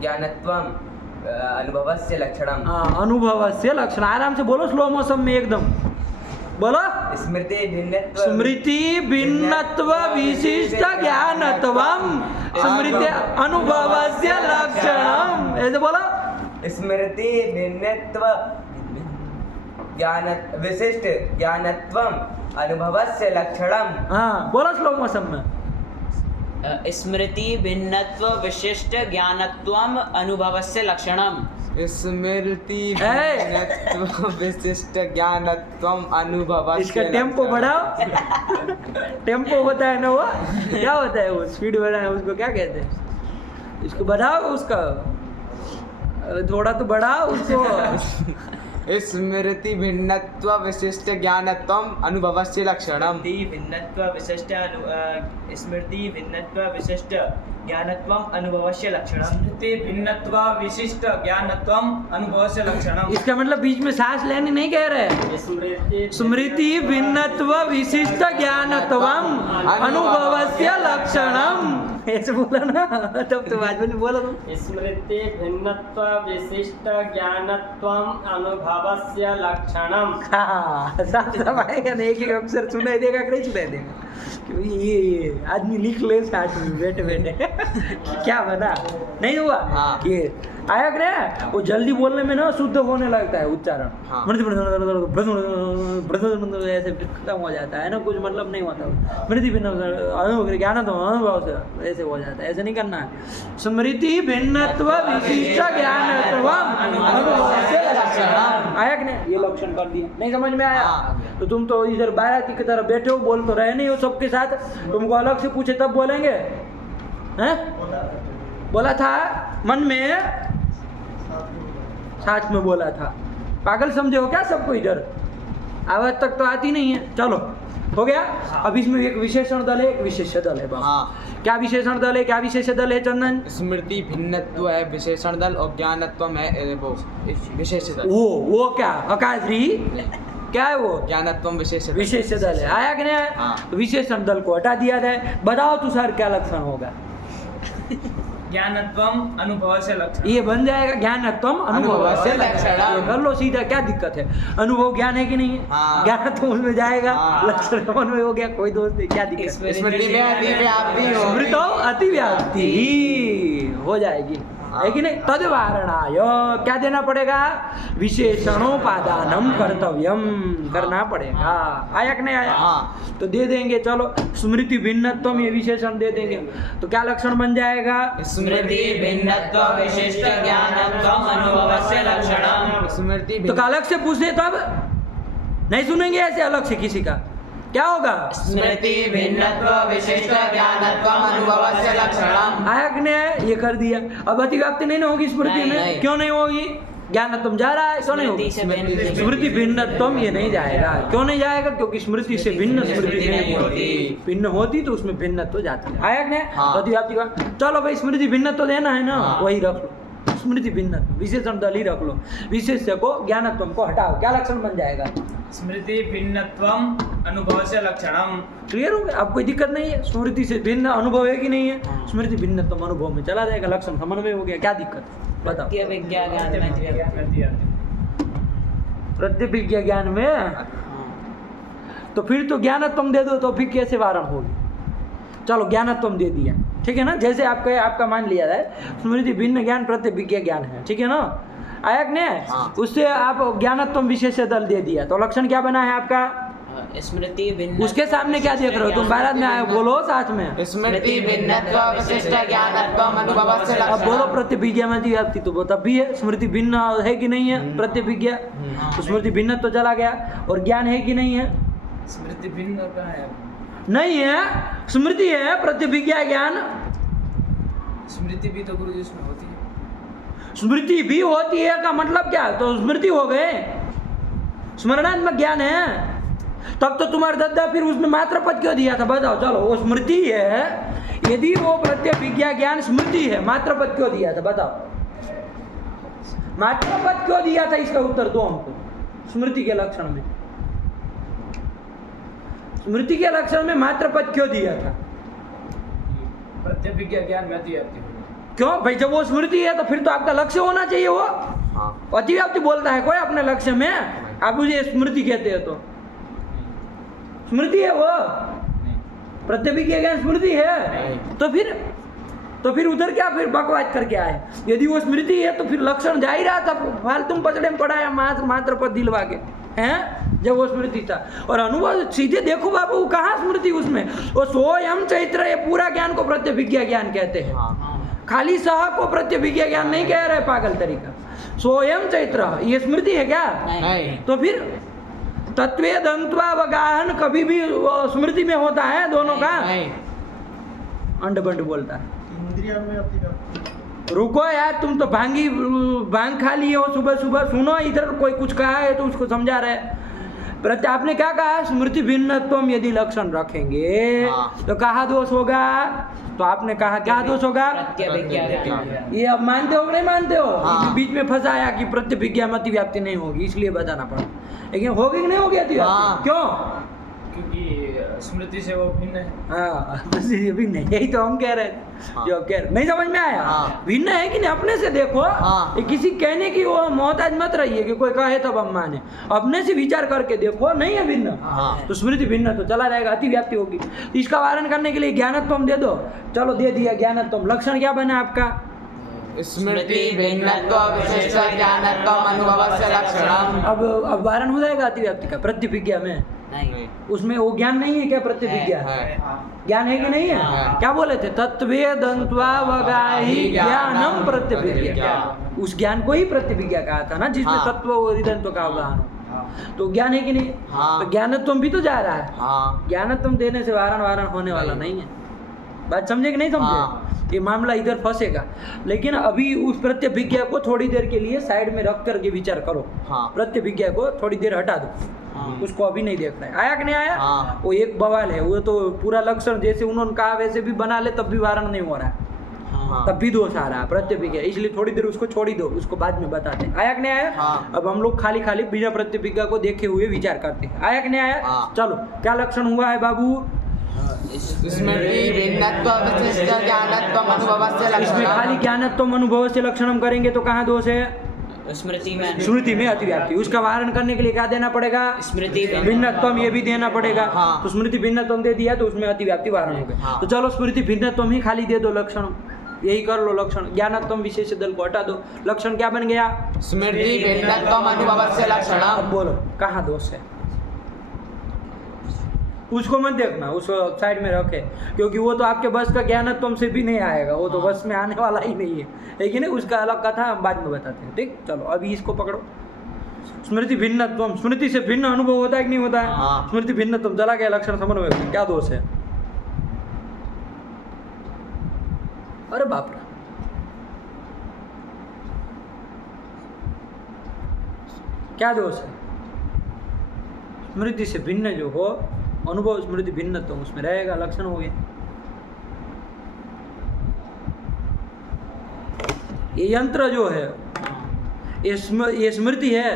ज्ञानत्वम अनुभवस्य लक्षणम। हाँ, अनुभव से लक्षण। आराम से बोलो, स्लो मोशन में एकदम बोलो। स्मृति भिन्नत्व स्मृति भिन्नत्व विशिष्ट ज्ञानत्वम स्मृति अनुभवस्य लक्षणम। ऐसे बोलो। स्मृति भिन्नत्व ज्ञान विशिष्ट ज्ञानत्वम अनुभवस्य लक्षणम। हाँ, बोलो स्लो मोशन में। स्मृति भिन्नत्व विशिष्ट ज्ञानत्वम अनुभवस्य लक्षणम। स्मृति है। भिन्नत्व विशिष्ट ज्ञानत्वम अनुभवस्य इसका टेम्पो लक्षणम। बढ़ाओ। टेम्पो होता है ना, वो क्या होता है? वो स्पीड बढ़ाए उसको क्या कहते हैं? इसको बढ़ाओ, उसका थोड़ा तो बढ़ाओ उसको। स्मृति भिन्नत्व विशिष्ट ज्ञानत्वम अनुभवस्य लक्षणम। स्मृति भिन्नत्व विशिष्ट ज्ञानत्वम अनुभवस्य लक्षणम। स्मृति भिन्नत्व विशिष्ट ज्ञानत्वम अनुभवस्य लक्षणम। इसका मतलब बीच में सांस लेनी नहीं कह रहे। स्मृति भिन्नत्व विशिष्ट ज्ञानत्वम अनुभवस्य लक्षणम। ऐसे बोला ना, तब तो बाद में बोला तुम। स्मृति भिन्नत्व विशिष्ट ज्ञानत्वम अनुभवस्य लक्षणम। हाँ, साफ साफ आएगा ना, एक एक अक्षर सुनाई देगा कि नहीं सुनाई देगा? कि ये आदमी लिख ले साथ में बैठे बैठे। क्या बना? नहीं हुआ? हाँ। ये आया कि नहीं? वो जल्दी बोलने में ना शुद्ध होने लगता है उच्चारण। हाँ। ऐसे खत्म हो जाता है ना, कुछ मतलब नहीं होता। स्मृति भिन्न ज्ञान तो अनुभव से ऐसे हो जाता है। ऐसे नहीं करना है। स्मृति भिन्नत्व विशिष्ट ज्ञानत्वम अनुभवस्य लक्षणम। आया कि नहीं? ये लक्षण कर दिया। नहीं समझ में आया? हाँ। तो तुम तो इधर बाराती की तरह बैठे हो, बोल तो रहे नहीं हो सबके साथ। तुमको अलग से पूछे तब बोलेंगे? हैं? बोला था मन में, साथ में बोला था। पागल समझे हो क्या सबको? इधर आवाज तक तो आती नहीं है। चलो हो गया। अब इसमें एक विशेषण दल है, एक विशेष्य दल है बाबा। हाँ। क्या विशेषण दल है, क्या विशेष्य दल है चंदन? स्मृति भिन्नत्व है विशेषण दल और ज्ञानत्व है वो विशेष दल। वो क्या अकाद्री क्या है वो? ज्ञानत्व विशेष दल। विशेष दल है। आया कि नहीं आया? हाँ। विशेषण दल को हटा दिया जाए। बताओ तुषार क्या लक्षण होगा? ज्ञानत्वम अनुभव से लक्षण। ये बन जाएगा ज्ञानत्वम अनुभव से लक्षणम। ये कर लो सीधा, क्या दिक्कत है? अनुभव ज्ञान है कि नहीं है? हाँ। ज्ञानत्वम उसमें जाएगा, हाँ। लक्षण अनुभव हो गया, कोई दोष नहीं, क्या दिक्कत? स्मृति में अतिव्याप्ति हो गई। स्मृतो अतिव्याप्ति हो जाएगी, है कि नहीं? तद्वारणाय क्या देना पड़ेगा? विशेषणोपादानम कर्तव्यम करना पड़ेगा। आया कि नहीं आया? हाँ। तो दे देंगे, चलो स्मृति भिन्नत्वम ये विशेषण दे देंगे, तो क्या लक्षण बन जाएगा? स्मृति भिन्नत्व विशिष्ट ज्ञानत्वम अनुभवस्य लक्षणम। स्मृति तो क्या अलग से पूछे तब नहीं सुनेंगे ऐसे अलग से किसी का? क्या होगा? स्मृति भिन्नत्व विशिष्ट ज्ञानत्वम अनुभवस्य लक्षणम। आया कि नहीं आया? ये कर दिया। अब अतिव्याप्ति नहीं ना होगी स्मृति में? नहीं। क्यों नहीं होगी? ज्ञानत्वम जा रहा है, क्यों नहीं होगी? स्मृति भिन्नत्वम ये नहीं जाएगा। क्यों नहीं जाएगा? क्योंकि स्मृति से भिन्न स्मृति नहीं होती। भिन्न होती तो उसमें भिन्नत्व जाती है। आया कि नहीं? हाँ। अतिव्याप्ति का चलो भाई स्मृति भिन्नत्व देना है ना, हाँ। वही रख लो। स्मृति भिन्नत्व विशेषण दल ही रख लो, विशेष्य को ज्ञानत्वम को हटाओ, क्या लक्षण बन जाएगा? स्मृति भिन्नत्वम अनुभव से लक्षणम। क्लियर हो गया? अब कोई दिक्कत नहीं है। स्मृति से भिन्न अनुभव है कि नहीं है? स्मृति भिन्नत्वम अनुभव में चला जाएगा, लक्षण समन्वय हो गया, क्या दिक्कत? बताओ। प्रत्यभिज्ञा ज्ञान में अतिव्याप्ति। प्रत्यभिज्ञा ज्ञान में तो फिर तो ज्ञानत्वम दे दो, तो फिर कैसे वारण होगी? चलो ज्ञानत्वम दे दिया, ठीक है ना? जैसे आपका मान लिया जाए स्मृति भिन्न ज्ञान प्रत्यभिज्ञा ज्ञान है, ठीक है ना? आया कि नहीं? हाँ। उससे आप ज्ञानत्वम विशेष दल दे दिया, तो लक्षण क्या बना है आपका? स्मृति भिन्न उसके सामने क्या देख रहे हो तुम? भारत में आए, बोलो साथ में। स्मृति भिन्नत्व विशिष्ट ज्ञानत्वम अनुभवस्य अब लक्षणम। बोलो प्रतिभिज्ञा में अतिव्याप्ति, तो वो तब भी है। स्मृति भिन्न है कि नहीं है? प्रतिभिज्ञा तो स्मृति भिन्न तो चला गया, और ज्ञान है कि नहीं है? स्मृति भिन्न कहाँ है? नहीं है, स्मृति है, प्रतिभिज्ञा ज्ञान। स्मृति भी तो गुरु जी उसमें होती है। स्मृति भी होती है का मतलब क्या? तो स्मृति हो गए, स्मरणात्मक ज्ञान है। तब तो तुम्हारे दादा फिर उसमें मात्र पद क्यों दिया था? बताओ। चलो वो स्मृति है, यदि वो प्रत्यभिज्ञा ज्ञान स्मृति है, मात्र पद क्यों दिया था? बताओ, मात्र पद क्यों दिया था? इसका उत्तर दो हमको। स्मृति के लक्षण में, स्मृति के लक्षण में मात्र पद क्यों दिया था? प्रत्यभिज्ञा ज्ञान में अतिव्याप्ति होगी। क्यों भाई? जब वो स्मृति है तो फिर तो आपका लक्ष्य होना चाहिए। वो हाँ। अतिव्याप्ति बोलता है कोई अपने लक्ष्य में? आप मुझे स्मृति कहते हैं तो स्मृति है वो? प्रत्यभिज्ञा ज्ञान स्मृति है? तो फिर उधर क्या फिर बकवास करके आए? यदि वो स्मृति है तो फिर लक्षण जा ही रहा था, फालतू में पचड़े में पढ़ाया मात्र पद दिलवा के हैं, जब वो स्मृति था। और अनुभव सीधे देखो बाबू, कहाँ स्मृति उसमें? वो स्वयं चैत्र, ये पूरा ज्ञान को प्रत्यभिज्ञा ज्ञान कहते हैं। खाली सह को प्रत्यभिज्ञा ज्ञान नहीं कह रहे पागल तरीका। स्वयं चैत्र ये स्मृति है क्या? नहीं। तो फिर तत्वे दंत्वावगाहन कभी भी स्मृति में होता है दोनों का? नहीं। अंड बंड बोलता है। इंद्रियों में अतिव्याप्ति। रुको यार, तुम तो भांग खा लिए हो सुबह सुबह। सुनो, इधर कोई कुछ कहा है तो उसको समझा रहे। आपने क्या कहा? स्मृति भिन्नत्वम यदि लक्षण रखेंगे हाँ। तो कहाँ दोष होगा? तो आपने कहा क्या दोष होगा? प्रत्यभिज्ञा ज्ञान। ये अब मानते हो कि नहीं मानते हो? हाँ। बीच में फंसाया कि प्रत्यभिज्ञा में अतिव्याप्ति नहीं होगी, इसलिए बताना पड़ा। लेकिन होगी कि नहीं होगी अतिव्याप्ति? हाँ। क्यों? क्योंकि स्मृति से वो भिन्न है। हाँ, बस ये भी नहीं, यही तो हम कह रहे थे। हाँ। जो आप कह रहे, नहीं समझ में आया? हाँ। भिन्न है कि नहीं? अपने से देखो। हाँ। ये किसी कहने की वो मोहताज मत रहिए कि कोई कहे तब हम माने। अपने से विचार करके देखो, नहीं है भिन्न। हाँ। तो स्मृति भिन्न तो चला जाएगा, अतिव्याप्ति होगी। तो इसका वारण करने के लिए ज्ञानत्वम दे दो। चलो दे दिया ज्ञानत्वम। लक्षण क्या बना आपका? स्मृति भिन्नत्व विशिष्ट ज्ञानत्वम अनुभवस्य लक्षणम। अब वारण हो जाएगा अतिव्याप्ति का प्रत्यभिज्ञा में। नहीं। उसमें वो ज्ञान नहीं है क्या? प्रत्यभिज्ञा है। ज्ञान है कि नहीं है? हाँ। क्या बोले थे? तत्वे दंत्वावगाही ज्ञानम प्रत्यभिज्ञा। उस ज्ञान को ही प्रत्यभिज्ञा कहा था ना, जिसमें हाँ। तत्व और दंत्व का अवगाहन हो। तो ज्ञान है कि नहीं? हाँ। तो ज्ञानत्वम भी तो जा रहा है। हाँ। ज्ञानत्वम देने से वारण होने वाला नहीं है। बात समझे कि नहीं समझे? हाँ। ये मामला इधर फंसेगा। लेकिन अभी उस प्रत्यभिज्ञा को थोड़ी देर के लिए साइड में रख करके विचार करो। हाँ। प्रत्यभिज्ञा को थोड़ी देर हटा दो। उसको अभी नहीं देखना है। आया कि नहीं आया? हाँ। वो एक बवाल है, वो तो पूरा लक्षण जैसे उन्होंने कहा वैसे भी बना ले तब भी वारण नहीं हो रहा है, हाँ। तब भी दोष आ रहा है प्रत्यभिज्ञा, इसलिए थोड़ी देर उसको छोड़ ही दो, उसको बाद में बताते हैं। आया कि नहीं आया? हाँ। अब हम लोग खाली खाली बिना प्रत्यभिज्ञा को देखे हुए विचार करते हैं। आया कि नहीं आया? हाँ। चलो क्या लक्षण हुआ है बाबू? स्मृति भिन्नत्व विशिष्ट ज्ञानत्वम अनुभवस्य इसमें लक्षणम। खाली ज्ञानत्व अनुभव से लक्षणम करेंगे तो कहाँ दोष है? स्मृति में स्मृति में अतिव्याप्ति। उसका वारण करने के लिए क्या देना पड़ेगा? स्मृति में भिन्नत्वम, ये भी देना पड़ेगा। हाँ। तो स्मृति भिन्नत्वम दे दिया तो उसमें अतिव्याप्ति वारण हो गया। हाँ। तो चलो स्मृति भिन्नत्वम ही खाली दे दो लक्षण, यही कर लो लक्षण। ज्ञानत्वम विशेष दल को हटा दो, लक्षण क्या बन गया? स्मृति भिन्नत्वम अनुभवस्य अब लक्षणम। बोलो कहाँ दोष है? उसको मत देखना, उसको साइड में रखे, क्योंकि वो तो आपके बस का ज्ञानत्वम से भी नहीं आएगा, वो तो बस में आने वाला ही नहीं है, लेकिन उसका अलग कथा हम बाद में बताते हैं। ठीक, चलो अभी इसको पकड़ो। स्मृति भिन्नत्वम, स्मृति से भिन्न अनुभव होता है कि नहीं होता है? हाँ। स्मृति भिन्नत्वम चला गया लक्षण समन्वय में, क्या दोष है? अरे बाप रे, क्या दोष है? स्मृति से भिन्न जो हो अनुभव, स्मृति भिन्न तो उसमें रहेगा, लक्षण हो गया। ये यंत्र जो है ये स्मृति है,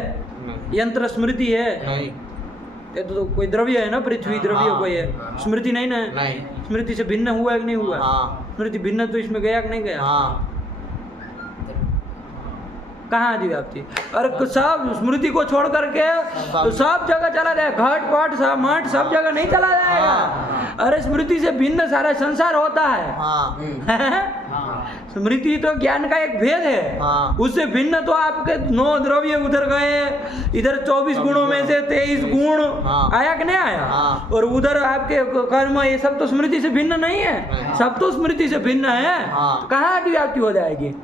यंत्र स्मृति है। नहीं। ये तो कोई द्रव्य है ना, पृथ्वी द्रव्य हाँ। कोई है, स्मृति नहीं ना? नहीं। स्मृति से भिन्न हुआ है कि नहीं हुआ? हाँ। स्मृति भिन्न तो इसमें गया कि नहीं गया? हाँ। कहाँ अधिव्याप्ति? अरे सब स्मृति को छोड़ करके तो सब जगह चला जाएगा, घट पट सब मठ सब जगह नहीं चला जाएगा। अरे स्मृति से भिन्न सारा संसार होता है। हाँ। स्मृति तो ज्ञान का एक भेद है, हाँ। उससे भिन्न तो आपके 9 द्रव्य उधर गए, इधर 24 गुणों में से 23 गुण। हाँ। आया कि नहीं आया? हाँ। और उधर आपके कर्म ये सब तो स्मृति से भिन्न नहीं है, नहीं। सब तो स्मृति से भिन्न है। हाँ। कहाँ अधिव्याप्ति हो जाएगी?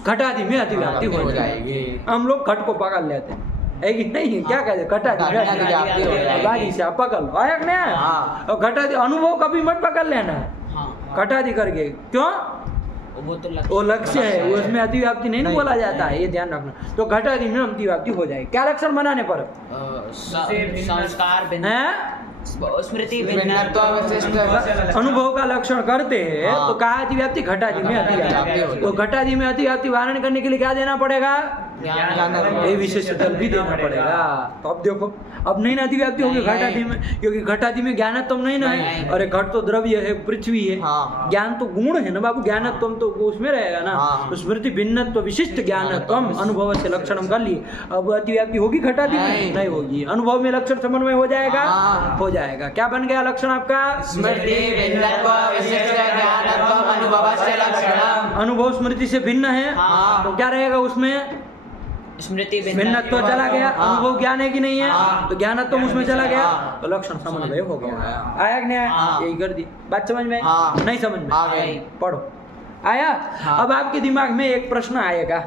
घटादि में अतिव्याप्ति हो जाएगी। हम लोग घट को पकड़ लेते हैं, है कि नहीं? क्या कहते हैं? घटादि में अतिव्याप्ति हो जाएगी। गाड़ी से आप पकड़ लो। आया कि नहीं आया? हाँ। और घटादि अनुभव कभी मत पकड़ लेना है, हाँ घटादि करके। क्यों? वो तो वो लक्ष्य है, उसमें अतिव्याप्ति नहीं बोला जाता है, ये ध्यान रखना। तो घटादि में अतिव्याप्ति हो जाएगी। क्या लक्षण बनाने पर? संस्कार भिन्न, हैं? स्मृति भिन्न, भिन्नत्व विशिष्ट अनुभव का लक्षण करते हैं हाँ। तो कहा अतिव्याप्ति? घटादि में अतिव्याप्ति। अतिव्याप्ति। तो घटादि में अतिव्याप्ति वारण करने के लिए क्या देना पड़ेगा? ज्ञान। ये विशेष दल भी देना पड़ेगा। तो अब देखो, अब नहीं ना अतिव्याप्ति होगी नहीं। घटादि में, क्योंकि घटादि में ज्ञानत्वम नहीं ना है। नहीं। अरे घट तो द्रव्य है, पृथ्वी है, हाँ। ज्ञान तो गुण है ना बाबू, ज्ञानत्वम तो उसमें रहेगा ना। हाँ। तो स्मृति भिन्नत्व विशिष्ट ज्ञानत्वम अनुभव से लक्षण कर लिए। अब अतिव्याप्ति होगी घटादि में? नहीं। नहीं होगी। अनुभव में लक्षण समन्वय हो जाएगा? हाँ। हो जाएगा। क्या बन गया लक्षण आपका? स्मृति भिन्नत्व विशिष्ट ज्ञानत्वम अनुभवस्य लक्षणम। अनुभव स्मृति से भिन्न है, हाँ। तो क्या रहेगा उसमें? स्मृति भिन्नत्व चला गया। हाँ। अनुभव ज्ञान है कि नहीं है? हाँ। तो ज्ञानत्व उसमें चला गया, हाँ। तो लक्षण समन्वय हो गया। गया। आया कि नहीं आया? हाँ। यही कर दी बात, समझ में आई? हाँ। नहीं समझ में आ गई। पढ़ो। आया? हाँ। अब आपके दिमाग में एक प्रश्न आएगा,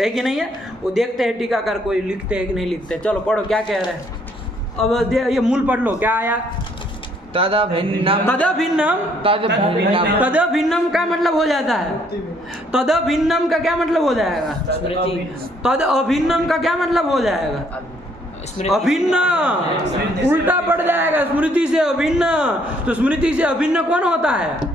है कि नहीं है? वो देखते हैं टीकाकार कोई लिखते हैं कि नहीं लिखते। चलो पढ़ो क्या कह रहे हैं। अब ये मूल पढ़ लो, क्या आया? तद भिन्नम। तद भिन्नम। तद भिन्नम। तद भिन्नम का मतलब हो जाता है, तद भिन्नम का क्या मतलब हो जाएगा? स्मृति, तद अभिन्नम का क्या मतलब हो जाएगा? स्मृति अभिन्न, उल्टा पड़ जाएगा। स्मृति से अभिन्न, तो स्मृति से अभिन्न कौन होता है?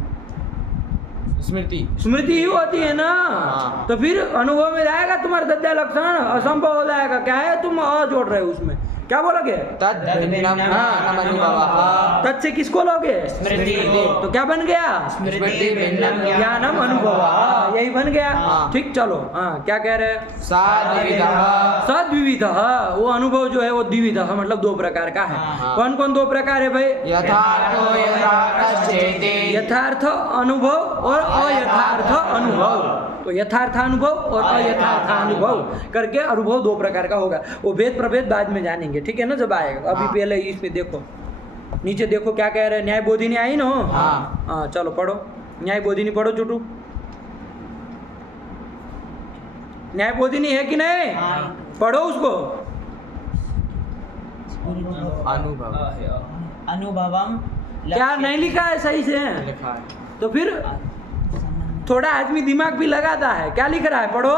स्मृति। स्मृति ही होती है ना। हाँ। तो फिर अनुभव में जाएगा तुम्हारा तद्दय लक्षण असंभव हो जाएगा। क्या है, तुम अ जोड़ रहे हो उसमें, क्या बोलोगे? तद भिन्नम ज्ञानम अनुभवः। तत् से किसको लोगे? स्मृति। तो क्या बन गया? स्मृति भिन्नम ज्ञानम अनुभव, यही बन गया। हाँ। ठीक, चलो हाँ क्या कह रहे हैं? साद्विविधः। सद्विविधः, वो अनुभव जो है वो द्विविधः मतलब 2 प्रकार का है। हाँ। कौन कौन 2 प्रकार है भाई? यथार्थो यथार्थश्चेति। यथार्थ अनुभव और अयथार्थ अनुभव। तो यथार्थ अनुभव और अयथार्थ अनुभव करके अनुभव 2 प्रकार का होगा। वो भेद प्रभेद बाद में जानेंगे, ठीक है ना, जब आएगा। अभी हाँ। पहले इसमें देखो, नीचे देखो क्या कह रहे हैं। न्याय बोधिनी आई ना? हाँ। हाँ चलो पढ़ो, न्याय बोधिनी पढ़ो चुटू। न्याय बोधिनी है कि नहीं? पढ़ो उसको। अनुभव। अनुभवम क्या नहीं लिखा है सही से? लिखा है। तो फिर थोड़ा आदमी दिमाग भी लगाता है, क्या लिख रहा है? पढ़ो।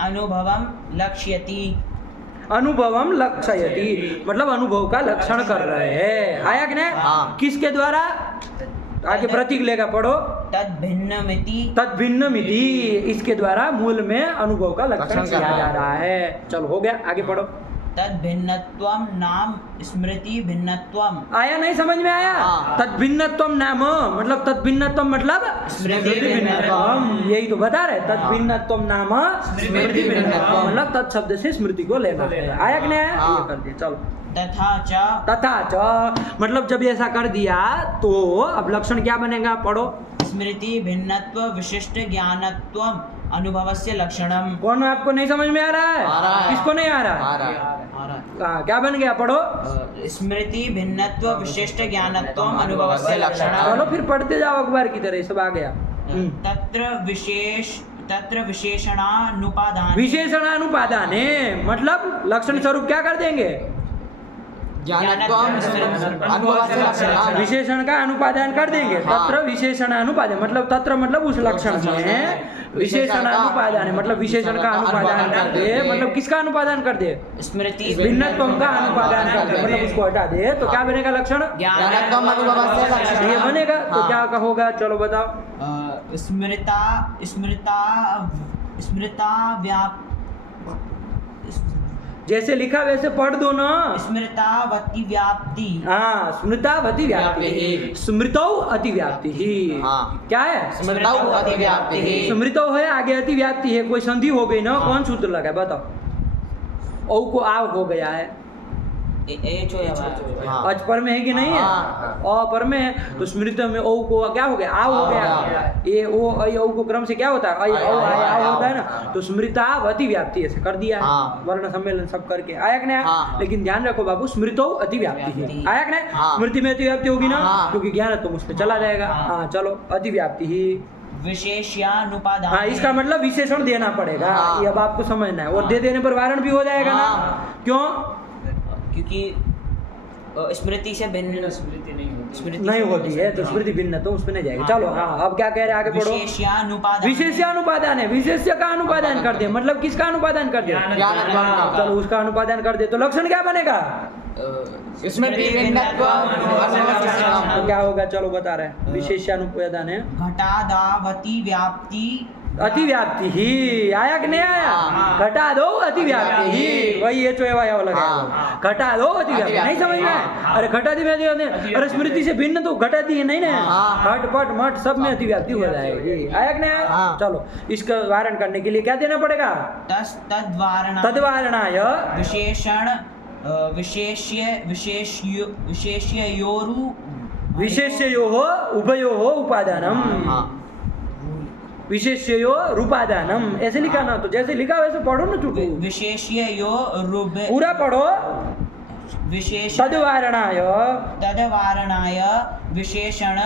अनुभवम लक्ष्यति। अनुभवम लक्षयति, मतलब अनुभव का लक्षण कर रहे हैं। आया कि नहीं? हाँ। किसके द्वारा? आगे प्रतीक लेगा, पढ़ो। तद भिन्नमिति तद भिन्नमिति, इसके द्वारा मूल में अनुभव का लक्षण लक्षण किया करना जा है। रहा है। चलो हो गया, आगे पढ़ो। तद भिन्नत्वम नाम स्मृति भिन्नत्वम। आया नहीं समझ में आया? हाँ। तद भिन्नत्वम नाम मतलब तद भिन्नत्वम मतलब स्मृति भिन्नत्वम। यही तो बता रहे, तद भिन्नत्वम नाम स्मृति भिन्नत्वम, मतलब तत् शब्द से स्मृति को लेना है। आया कि नहीं आया? हाँ। ये कर दिया। चलो तथा च तथा च, मतलब जब ऐसा कर दिया तो अब लक्षण क्या बनेगा, पढ़ो। स्मृति भिन्नत्व विशिष्ट ज्ञानत्वम अनुभवस्य लक्षणम। कौन आपको नहीं समझ में आ रहा है? आ रहा है। किसको नहीं आ रहा? आ रहा है। हाँ, क्या बन गया, पढ़ो। स्मृति भिन्नत्व विशिष्ट ज्ञानत्वम अनुभवस्य लक्षणम। चलो फिर पढ़ते जाओ अखबार की तरह, सब आ गया। तत्र विशेषणानुपादान विशेषणानुपादान है, मतलब लक्षण स्वरूप क्या कर देंगे? ज्ञानत्वम अनुभवस्य लक्षणम। विशेषण का अनुपादान कर देंगे। हाँ। तत्र विशेषणानुपादान, मतलब तत्र मतलब उस लक्षण में विशेषणानुपादान है, मतलब विशेषण का अनुपादान कर दे, मतलब किसका अनुपादान कर दे? स्मृति भिन्नत्वम का अनुपादान कर दे, मतलब उसको हटा दे तो क्या बनेगा लक्षण? ज्ञानत्वम अनुभवस्य लक्षणम। ये बनेगा तो हाँ। क्या होगा, चलो बताओ। स्मृता व्याप जैसे लिखा वैसे पढ़ दो ना। स्मृतावती व्याप्ति। हाँ, स्मृतावती व्याप्ति, स्मृतौ अतिव्याप्ति ही। हाँ। क्या है? स्मृतौ अतिव्याप्ति ही। स्मृतौ है, आगे अतिव्याप्ति है, कोई संधि हो गई ना, कौन सूत्र लगा है बताओ? औ को आव हो गया है, हाँ। अच पर में है कि नहीं है? हाँ। अ पर में है, तो स्मृत में औ को क्या हो गया? आव हो गया। ये ओ ऐ औ को क्रम से क्या होता है? ऐ औ आय आव होता है ना, तो स्मृतावती व्याप्ति ऐसे कर दिया है। हाँ। वर्ण सम्मेलन सब करके। आया कि नहीं आया? हाँ। लेकिन ध्यान रखो बाबू, स्मृतौ अतिव्याप्ति है। आया कि नहीं? हाँ। स्मृति में अतिव्याप्ति होगी ना, हाँ। क्योंकि ज्ञान तुम उस पर चला जाएगा। हाँ, चलो अतिव्याप्ति ही। विशेष्यानुपादान। हाँ, इसका मतलब विशेषण देना पड़ेगा। हाँ। ये अब आपको समझना है, और दे देने पर वारण भी हो जाएगा ना। हाँ। क्यों? क्योंकि स्मृति से भिन्न स्मृति नहीं होती। स्मृति नहीं से होती है तो स्मृति भिन्न, तो उसमें नहीं जाएगी। चलो हाँ, अब क्या कह रहे हैं, आगे पढ़ो। विशेष्यानुपादान। विशेष्यानुपादान है, विशेष्य का अनुपादान कर दे, मतलब किसका अनुपादान कर दे? ज्ञानत्वम हाँ, का। चलो उसका अनुपादान कर दे तो लक्षण क्या बनेगा? स्मृति भिन्नत्वम अनुभवस्य लक्षणम। तो क्या होगा, चलो बता रहे हैं। विशेष्यानुपादान है घटादावती व्याप्ति अतिव्याप्ति ही। आया कि नहीं आया? हाँ। घटा दो अतिव्याप्ति ही, वही ये चोएवा लगा। हाँ। घटा दो अतिव्याप्ति, नहीं समझ में आया? अरे घटाती में अतिव्याप्ति, अरे स्मृति से भिन्न तो घटाती है नहीं ना। हाँ। हट पट मट सब में अतिव्याप्ति हो जाएगी। आया कि नहीं आया? हाँ। चलो इसका वारण करने के लिए क्या देना पड़ेगा? तद्वारणाय विशेषण विशेष्योरु विशेष्यो उभयो उपादानम। हाँ। विशेष्यो रूपादानम, ऐसे लिखा ना, तो जैसे लिखा वैसे पढ़ो ना चुटू। विशेष्यो रुबे पूरा पढ़ो। विशेष तद्वारणाय तदवारणाय विशेषण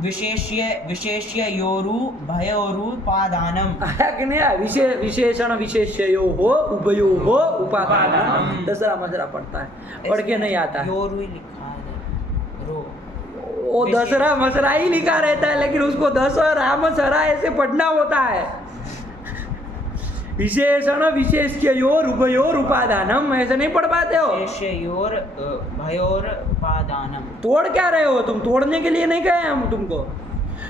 विशेष्योरु भयोरुपादानम। आया कि नहीं आया? विशेषण विशेष्यो उभयो उपादानम। दसरा मजरा पढ़ता है, पढ़ के नहीं आता है। योरु ही लिखा है रो। वो दसरा मसरा ही लिखा रहता है, लेकिन उसको दसरा मसरा ऐसे पढ़ना होता है। विशेषण विशेष्योर उभयोर उपादानम, ऐसे नहीं पढ़ पाते हो। विशेष्योर भयोरुपादानम। तोड़ क्या रहे हो तुम? तोड़ने के लिए नहीं गए हम तुमको।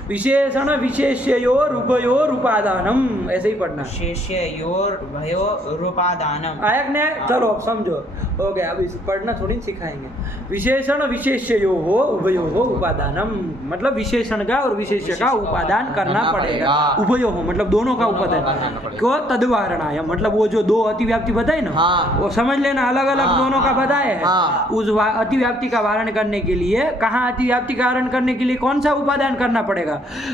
विशेषण विशेष्योर उभयोर उपादानम, ऐसे ही पढ़ना। विशेष्योर भयोरुपादानम। आया कि नहीं आया? चलो अब समझो, हो गया। अब इस पढ़ना थोड़ी सिखाएंगे। विशेषण विशेष्यो उभयो उपादानम, मतलब विशेषण का और विशेष्य का उपादान करना पड़ेगा। उभयो मतलब दोनों का उपादान। क्यों? तद्वारणाय, मतलब वो जो दो अतिव्याप्ति बताए ना, हाँ। वो समझ लेना, अलग अलग हाँ, दोनों का बताए है। हाँ। उस अतिव्याप्ति का वारण करने के लिए, कहाँ अतिव्याप्ति का वारण करने के लिए कौन सा उपादान करना पड़ेगा?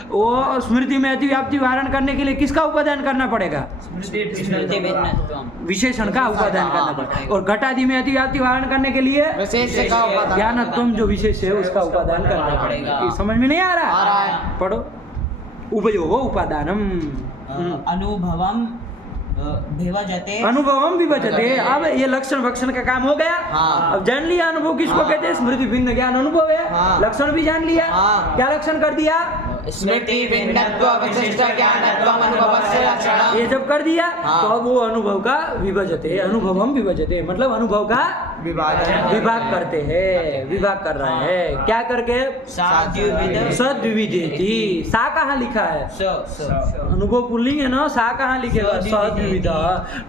वो स्मृति में अतिव्याप्ति वारण करने के लिए किसका उपादान करना पड़ेगा? स्मृति भिन्नत्वम। विशेषण का उपादान करना पड़ेगा। और घटादि में अतिव्याप्ति वारण करने के लिए विशेष्य का उपादान। ज्ञानत्वम जो विशेष है उसका उपादान करना पड़ेगा। ये समझ में नहीं आ रहा? आ रहा है। पढ़ो। उभयो उपादानम। अनुभवम विभजते। अनुभवम विभजते। अब ये लक्षण वक्षण का काम हो गया। हाँ। अब जान लिया अनुभव किसको कहते हैं? स्मृति भिन्न ज्ञान अनुभव है। हाँ। लक्षण भी जान लिया। हाँ। क्या लक्षण कर दिया? स्मृति भिन्नत्व विशिष्ट ज्ञानत्वम अनुभवस्य लक्षणम। ये जब कर दिया हाँ। तो अब वो अनुभव का विभजते, अनुभवम विभजते, मतलब अनुभव का विभाग करते हैं, विभाग कर रहे हैं क्या करके? सद्विविधेति। सा कहाँ लिखा है? अनुभव पुल्लिंग है ना, सा कहाँ लिखेगा? सद्विविध,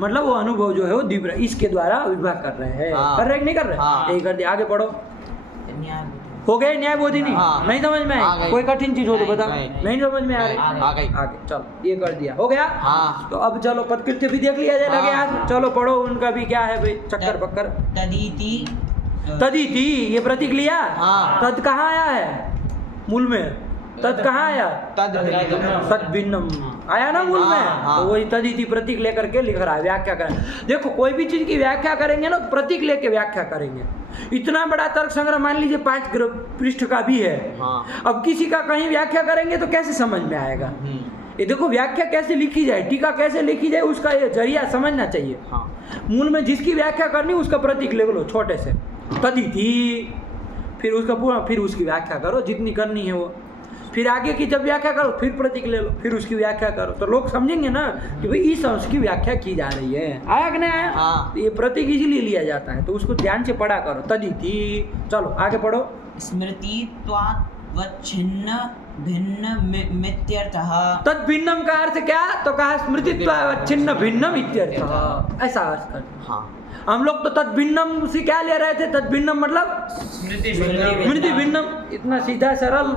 मतलब वो अनुभव जो है वो दिव्य, इसके द्वारा विभाग कर रहे हैं। हाँ। कर रहे कि नहीं कर रहे? हाँ। यही कर दिया। आगे पढ़ो। हो गए न्याय बोधिनी? हाँ। नहीं समझ में आ आई? गई। कोई कठिन चीज हो तो बता। नहीं। नहीं समझ में आ रही? आ गई। आगे चलो, ये कर दिया, हो गया। हाँ। तो अब चलो पदकृत्य भी देख लिया जाए, लगे हाँ। हाथ। चलो पढ़ो, उनका भी क्या है भाई, चक्कर पक्कर। तदीति तदिति, ये प्रतीक लिया। हाँ। तद कहाँ आया है मूल में? तद कहाँ आया? तद तद भिन्नम आया ना मूल में। हाँ। तो वही तदिति प्रतीक लेकर के लिख रहा है, व्याख्या करें। देखो कोई भी चीज की व्याख्या करेंगे ना, प्रतीक लेके व्याख्या करेंगे। इतना बड़ा तर्क संग्रह मान लीजिए 5 पृष्ठ का भी है। हाँ। अब किसी का कहीं व्याख्या करेंगे तो कैसे समझ में आएगा? ये देखो व्याख्या कैसे लिखी जाए, टीका कैसे लिखी जाए, उसका ये जरिया समझना चाहिए। हाँ। मूल में जिसकी व्याख्या करनी उसका प्रतीक ले लो छोटे से, तदिति, फिर उसका पूरा, फिर उसकी व्याख्या करो जितनी करनी है वो, फिर आगे की जब व्याख्या करो फिर प्रतीक ले लो, फिर उसकी व्याख्या करो, तो लोग समझेंगे ना कि भाई इस अंश की व्याख्या की जा रही है। आया कि नहीं आया? हाँ। तो ये प्रतीक इसीलिए लिया जाता है, तो उसको ध्यान से पढ़ा करो। तदिति, चलो आगे पढ़ो। स्मृतित्वावच्छिन्न भिन्न मित्यर्थः। तद भिन्नम का अर्थ क्या? तो कहा स्मृतित्वावच्छिन्न भिन्नम इत्यर्थः, ऐसा अर्थ कर। हाँ। हम लोग तो तद भिन्नम से क्या ले रहे थे? तद भिन्नम मतलब स्मृति भिन्नम, इतना सीधा सरल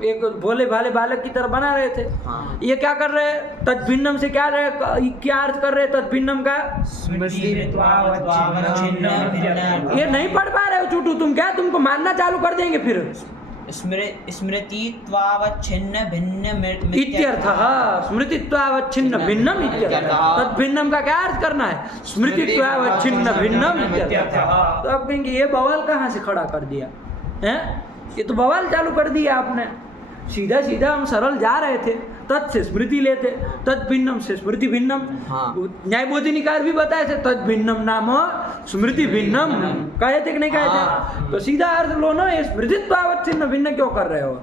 एक भोले भाले बालक की तरह बना रहे थे। हाँ। ये क्या कर रहे हैं? तद भिन्नम से क्या क्या अर्थ कर रहे हैं? तद भिन्नम का ये नहीं पढ़ पा रहे हो चूटू तुम, क्या तुमको मारना चालू कर देंगे फिर? स्मृतित्वावच्छिन्न भिन्न इत्यर्थः, स्मृतित्वावच्छिन्न भिन्नम इत्यर्थः। तद भिन्नम का क्या अर्थ करना है? स्मृतित्वावच्छिन्न भिन्नम इत्यर्थः। तो अब कहेंगे ये बवाल कहाँ से खड़ा कर दिया हैं? ये तो बवाल चालू कर दिया आपने। सीधा सीधा हम सरल जा रहे थे, तत् से स्मृति लेते, तद भिन्नम से स्मृति भिन्नम। हाँ। न्याय बोधिनिकार भी बताए थे, तद भिन्नम नाम स्मृति भिन्नम, कहे थे कि नहीं कहे थे? तो सीधा अर्थ लो ना, ये स्मृतित्वावच्छिन्न भिन्न क्यों कर रहे हो?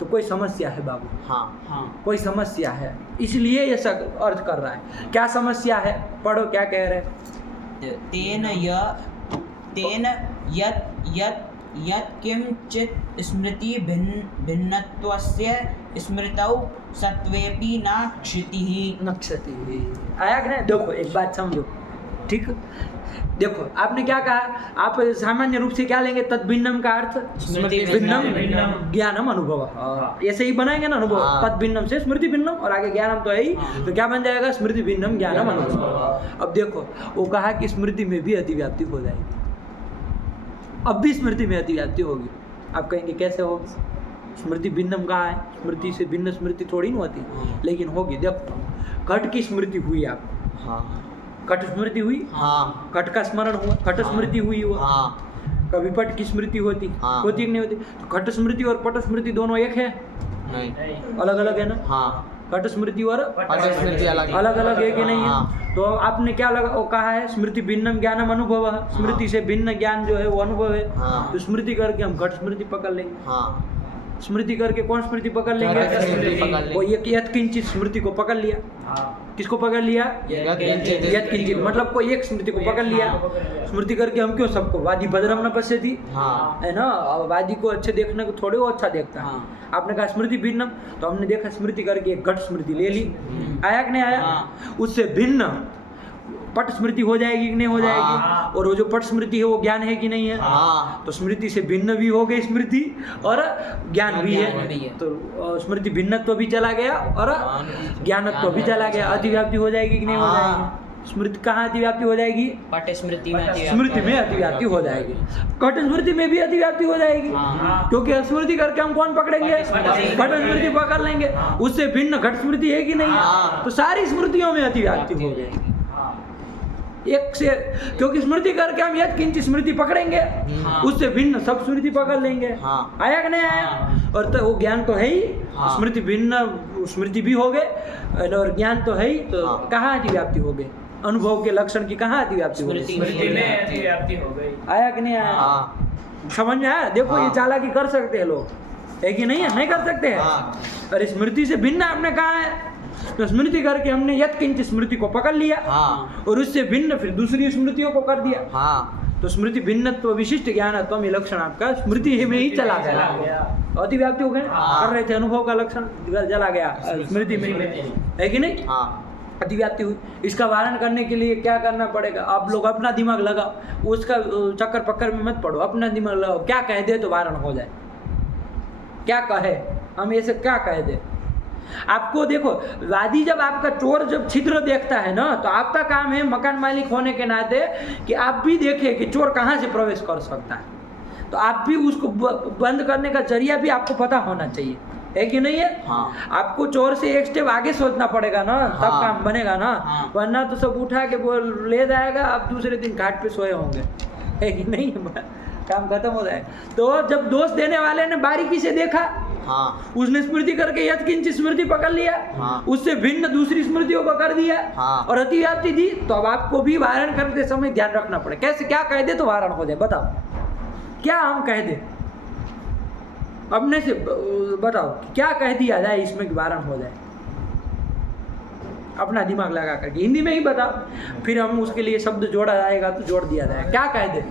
तो कोई समस्या है बाबू। हाँ। कोई समस्या है, इसलिए ये सब अर्थ कर रहा है। क्या समस्या है? पढ़ो क्या कह रहे हैं। तेन यत् किंचित् स्मृति भिन्नत्वस्य स्मृतौ सत्वेपि न क्षितिः। नक्षति आया कि नहीं? देखो एक बात समझो, ठीक? देखो आपने क्या कहा, आप सामान्य रूप से क्या लेंगे? तद भिन्नम का अर्थ स्मृति भिन्नम ज्ञानम अनुभव, ऐसे ही बनाएंगे ना अनुभव। हाँ। तद भिन्नम से स्मृति भिन्नम और आगे ज्ञानम तो है ही, तो क्या बन जाएगा? स्मृति भिन्नम ज्ञानम अनुभव। अब देखो वो कहा कि स्मृति में भी अतिव्याप्ति हो जाएगी, अब भी स्मृति में अतिव्याप्ति होगी। आप कहेंगे कैसे होगी? स्मृति भिन्नम कहाँ है? स्मृति से भिन्न स्मृति थोड़ी ना होती, लेकिन होगी। देखो घट की स्मृति हुई, आप हाँ। घट स्मृति हुई, हाँ। घट का स्मरण हुआ, घट स्मृति हुई हुआ। हाँ। कभी पट की स्मृति होती, हाँ। होती कि नहीं होती? तो घट स्मृति और पट स्मृति दोनों एक है? नहीं। अलग अलग है ना? हाँ। घट स्मृति और पट स्मृति अलग अलग अलग है कि नहीं है? हाँ। तो आपने क्या लगा वो कहा है? स्मृति भिन्नम ज्ञानम अनुभव। स्मृति से भिन्न ज्ञान जो है वो अनुभव है। हाँ। तो स्मृति करके हम घट स्मृति पकड़ लेंगे। हाँ। स्मृति करके कौन स्मृति पकड़ लेंगे? घट स्मृति पकड़ लेंगे। वो यत्किंचित स्मृति को पकड़ लिया। किसको पकड़ लिया? यत्किंचित, मतलब कोई एक स्मृति को पकड़ लिया। स्मृति करके हम क्यों सबको वादी भद्रम न पश्यति, हाँ। है ना? वादी को अच्छे देखने को थोड़े वो अच्छा देखता है। आपने कहा स्मृति भिन्नम, तो हमने देखा स्मृति करके एक घट स्मृति ले ली। आया कि नहीं आया? उससे भिन्न पट स्मृति हो जाएगी कि नहीं हो जाएगी? और वो जो पट स्मृति है वो ज्ञान है कि नहीं है? हाँ। तो स्मृति से भिन्न भी हो गई स्मृति और ज्ञान भी है। तो स्मृति भिन्नत्व भी चला गया और ज्ञानत्व भी चला गया। अतिव्याप्ति हो जाएगी कि नहीं हो जाएगी? स्मृति कहाँ अतिव्याप्ति हो जाएगी? पट स्मृति में स्मृति में अतिव्याप्ति हो जाएगी। घट स्मृति में भी अतिव्याप्ति हो जाएगी, क्योंकि स्मृति करके हम कौन पकड़ेंगे? घट स्मृति पकड़ लेंगे। उससे भिन्न घट स्मृति है कि नहीं है? तो सारी स्मृतियों में अतिव्याप्ति हो गई एक से, क्योंकि स्मृति करके हम यत्किंचित स्मृति पकड़ेंगे, उससे भिन्न सब स्मृति पकड़ लेंगे। आया कि नहीं आया? और तो वो ज्ञान तो है ही, स्मृति भिन्न स्मृति भी हो गए और ज्ञान तो है ही, तो कहाँ अतिव्याप्ति हो गई? अनुभव के लक्षण की कहाँ अतिव्याप्ति हो गई? स्मृति में अतिव्याप्ति हो गई। आया कि नहीं आया? समझ में आया? देखो ये चालाकी कर सकते हैं लोग, है कि नहीं है? नहीं कर सकते हैं। हाँ। और स्मृति से भिन्न आपने कहा है, तो स्मृति करके हमने यत किंचित स्मृति को पकड़ लिया, हाँ। और उससे भिन्न फिर दूसरी स्मृतियों को कर दिया। हाँ। तो स्मृति भिन्नत्व विशिष्ट ज्ञानत्व ये लक्षण आपका स्मृति में ही चला गया, अतिव्याप्ति हो गए। कर रहे थे अनुभव का लक्षण, चला गया स्मृति में, है कि नहीं? हाँ। अतिव्याप्ति हुई। इसका वारण करने के लिए क्या करना पड़ेगा? आप लोग अपना दिमाग लगाओ, उसका चक्कर पक्कर में मत पड़ो, अपना दिमाग लगाओ, क्या कह दे तो वारण हो जाए। क्या कहे हम ऐसे, क्या कह दे आपको? देखो, वादी जब आपका चोर जब छिद्र देखता है ना, तो आपका काम है मकान मालिक होने के नाते कि आप भी देखें कि चोर कहाँ से प्रवेश कर सकता है, तो आप भी उसको बंद करने का जरिया भी आपको पता होना चाहिए, है कि नहीं है? हाँ। आपको चोर से एक स्टेप आगे सोचना पड़ेगा ना, तब हाँ। काम बनेगा ना। हाँ। वरना तो सब उठा के बोल ले जाएगा, आप दूसरे दिन घाट पे सोए होंगे, है कि नहीं? काम खत्म हो जाए। तो जब दोष देने वाले ने बारीकी से देखा, हाँ। उसने स्मृति करके यत किंचित स्मृति पकड़ लिया, हाँ। उससे भिन्न दूसरी स्मृतियों को कर दिया, हाँ। और अतिव्याप्ति दी, तो अब आपको भी वारण करते समय ध्यान रखना पड़े। कैसे, क्या कह दे तो वारण हो जाए? बताओ, क्या हम कह दे? अपने से बताओ, क्या कह दिया जाए इसमें कि वारण हो जाए? अपना दिमाग लगा करके हिंदी में ही बताओ, फिर हम उसके लिए शब्द जोड़ा जाएगा तो जोड़ दिया जाए। क्या कह दे?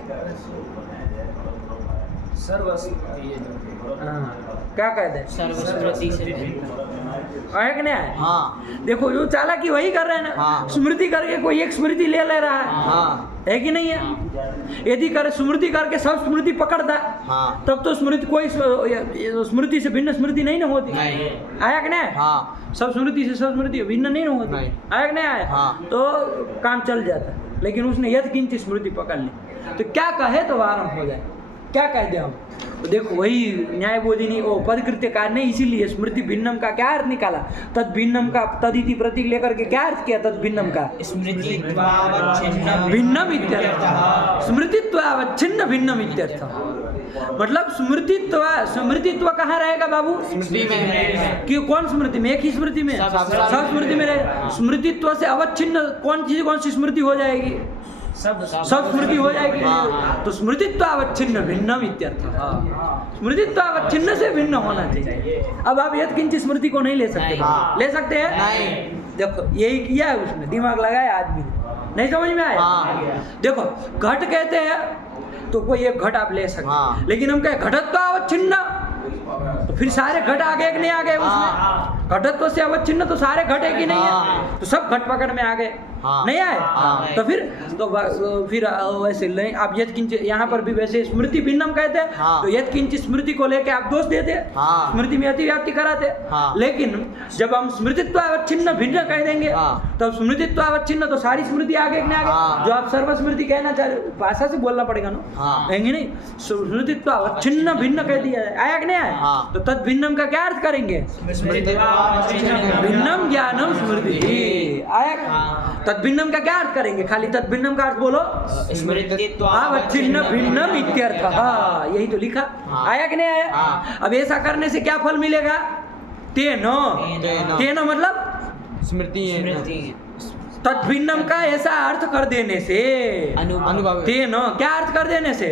हाँ, क्या कह दे? सर्वस्मृति से है कि नहीं है? हाँ। देखो, जो चालाकी वही कर रहे हैं ना। हाँ। स्मृति करके कोई एक स्मृति ले रहा है, हाँ। है कि नहीं है? यदि करे स्मृति करके सब स्मृति पकड़ता, हाँ। तब तो स्मृति कोई स्मृति से भिन्न स्मृति नहीं ना होती। नहीं। आया कि नहीं? हाँ। सब स्मृति से सब स्मृति भिन्न नहीं ना होती। नहीं। आया कि नहीं आया? हाँ। तो काम चल जाता, लेकिन उसने यद किंचित स्मृति पकड़ ली, तो क्या कहे तो वारण हो जाए? क्या कह दे हम? तो देखो, वही न्यायबोधिनी वो पदकृत्यकार ने इसीलिए स्मृति भिन्नम का क्या अर्थ निकाला, तद भिन्नम का तदिति प्रतीक लेकर के क्या अर्थ किया? तद भिन्नम का स्मृतित्वावच्छिन्नं भिन्नम इत्यर्थ, स्मृतित्वावच्छिन्न भिन्नम इत्यर्थ। मतलब स्मृतित्व कहाँ रहेगा बाबू? स्मृति में। कि कौन स्मृति में? एक ही स्मृति में, सब स्मृति में रहेगा। स्मृतित्व से अवच्छिन्न कौन सी स्मृति हो जाएगी? सब स्मृति हो जाएगी। हाँ। तो स्मृतित्व अवच्छिन्न भिन्नम इत्यर्थ। स्मृतित्व अवच्छिन्न से भिन्न होना चाहिए। अब आप यद किंचित स्मृति को नहीं ले सकते। हाँ। ले सकते हैं? नहीं। देखो, यही किया है उसने, दिमाग लगाया आदमी ने, नहीं समझ में आया? हाँ। देखो, घट कहते हैं तो कोई एक घट आप ले सकते, हाँ। लेकिन हम कहे घटत्व अवच्छिन्न, तो फिर सारे घट आ गए कि नहीं आ गए उसमें? घटत्व से अवच्छिन्न तो सारे घट है कि नहीं है? हाँ। तो सब घट पकड़ में आ गए, हाँ। नहीं आए? हाँ। तो फिर वैसे नहीं। आप यद किंचित, यहाँ पर भी वैसे स्मृति भिन्नम कहते हैं, हाँ। तो यद किंचित स्मृति को लेके आप दोष देते, हाँ। स्मृति में अतिव्याप्ति कराते। हाँ। लेकिन जब हम स्मृतित्व अवच्छिन्न भिन्न कह देंगे, हाँ। तब स्मृतित्व अवच्छिन्न तो सारी स्मृति आगे कि नहीं आगे? हाँ। जो आप सर्वस्मृति कहना चाह रहे हो, भाषा से बोलना पड़ेगा ना, हाँ। कहेंगे नहीं? स्मृतित्व अवच्छिन्न भिन्न कह दिया जाए, आया कि नहीं आया? हाँ। तो तद भिन्नम का क्या अर्थ करेंगे? भिन्नम ज्ञानम स्मृति। आया? तद भिन्नम का क्या अर्थ करेंगे? खाली तद भिन्नम का अर्थ बोलो, अवच्छिन्न भिन्नम इत्यर्थ। हाँ, यही तो लिखा। हाँ। आया कि नहीं आया? हाँ। अब ऐसा करने से क्या फल मिलेगा? तेनो मतलब स्मृति। तद भिन्नम का ऐसा अर्थ कर देने से, अनुभव। तेनो क्या अर्थ कर देने से?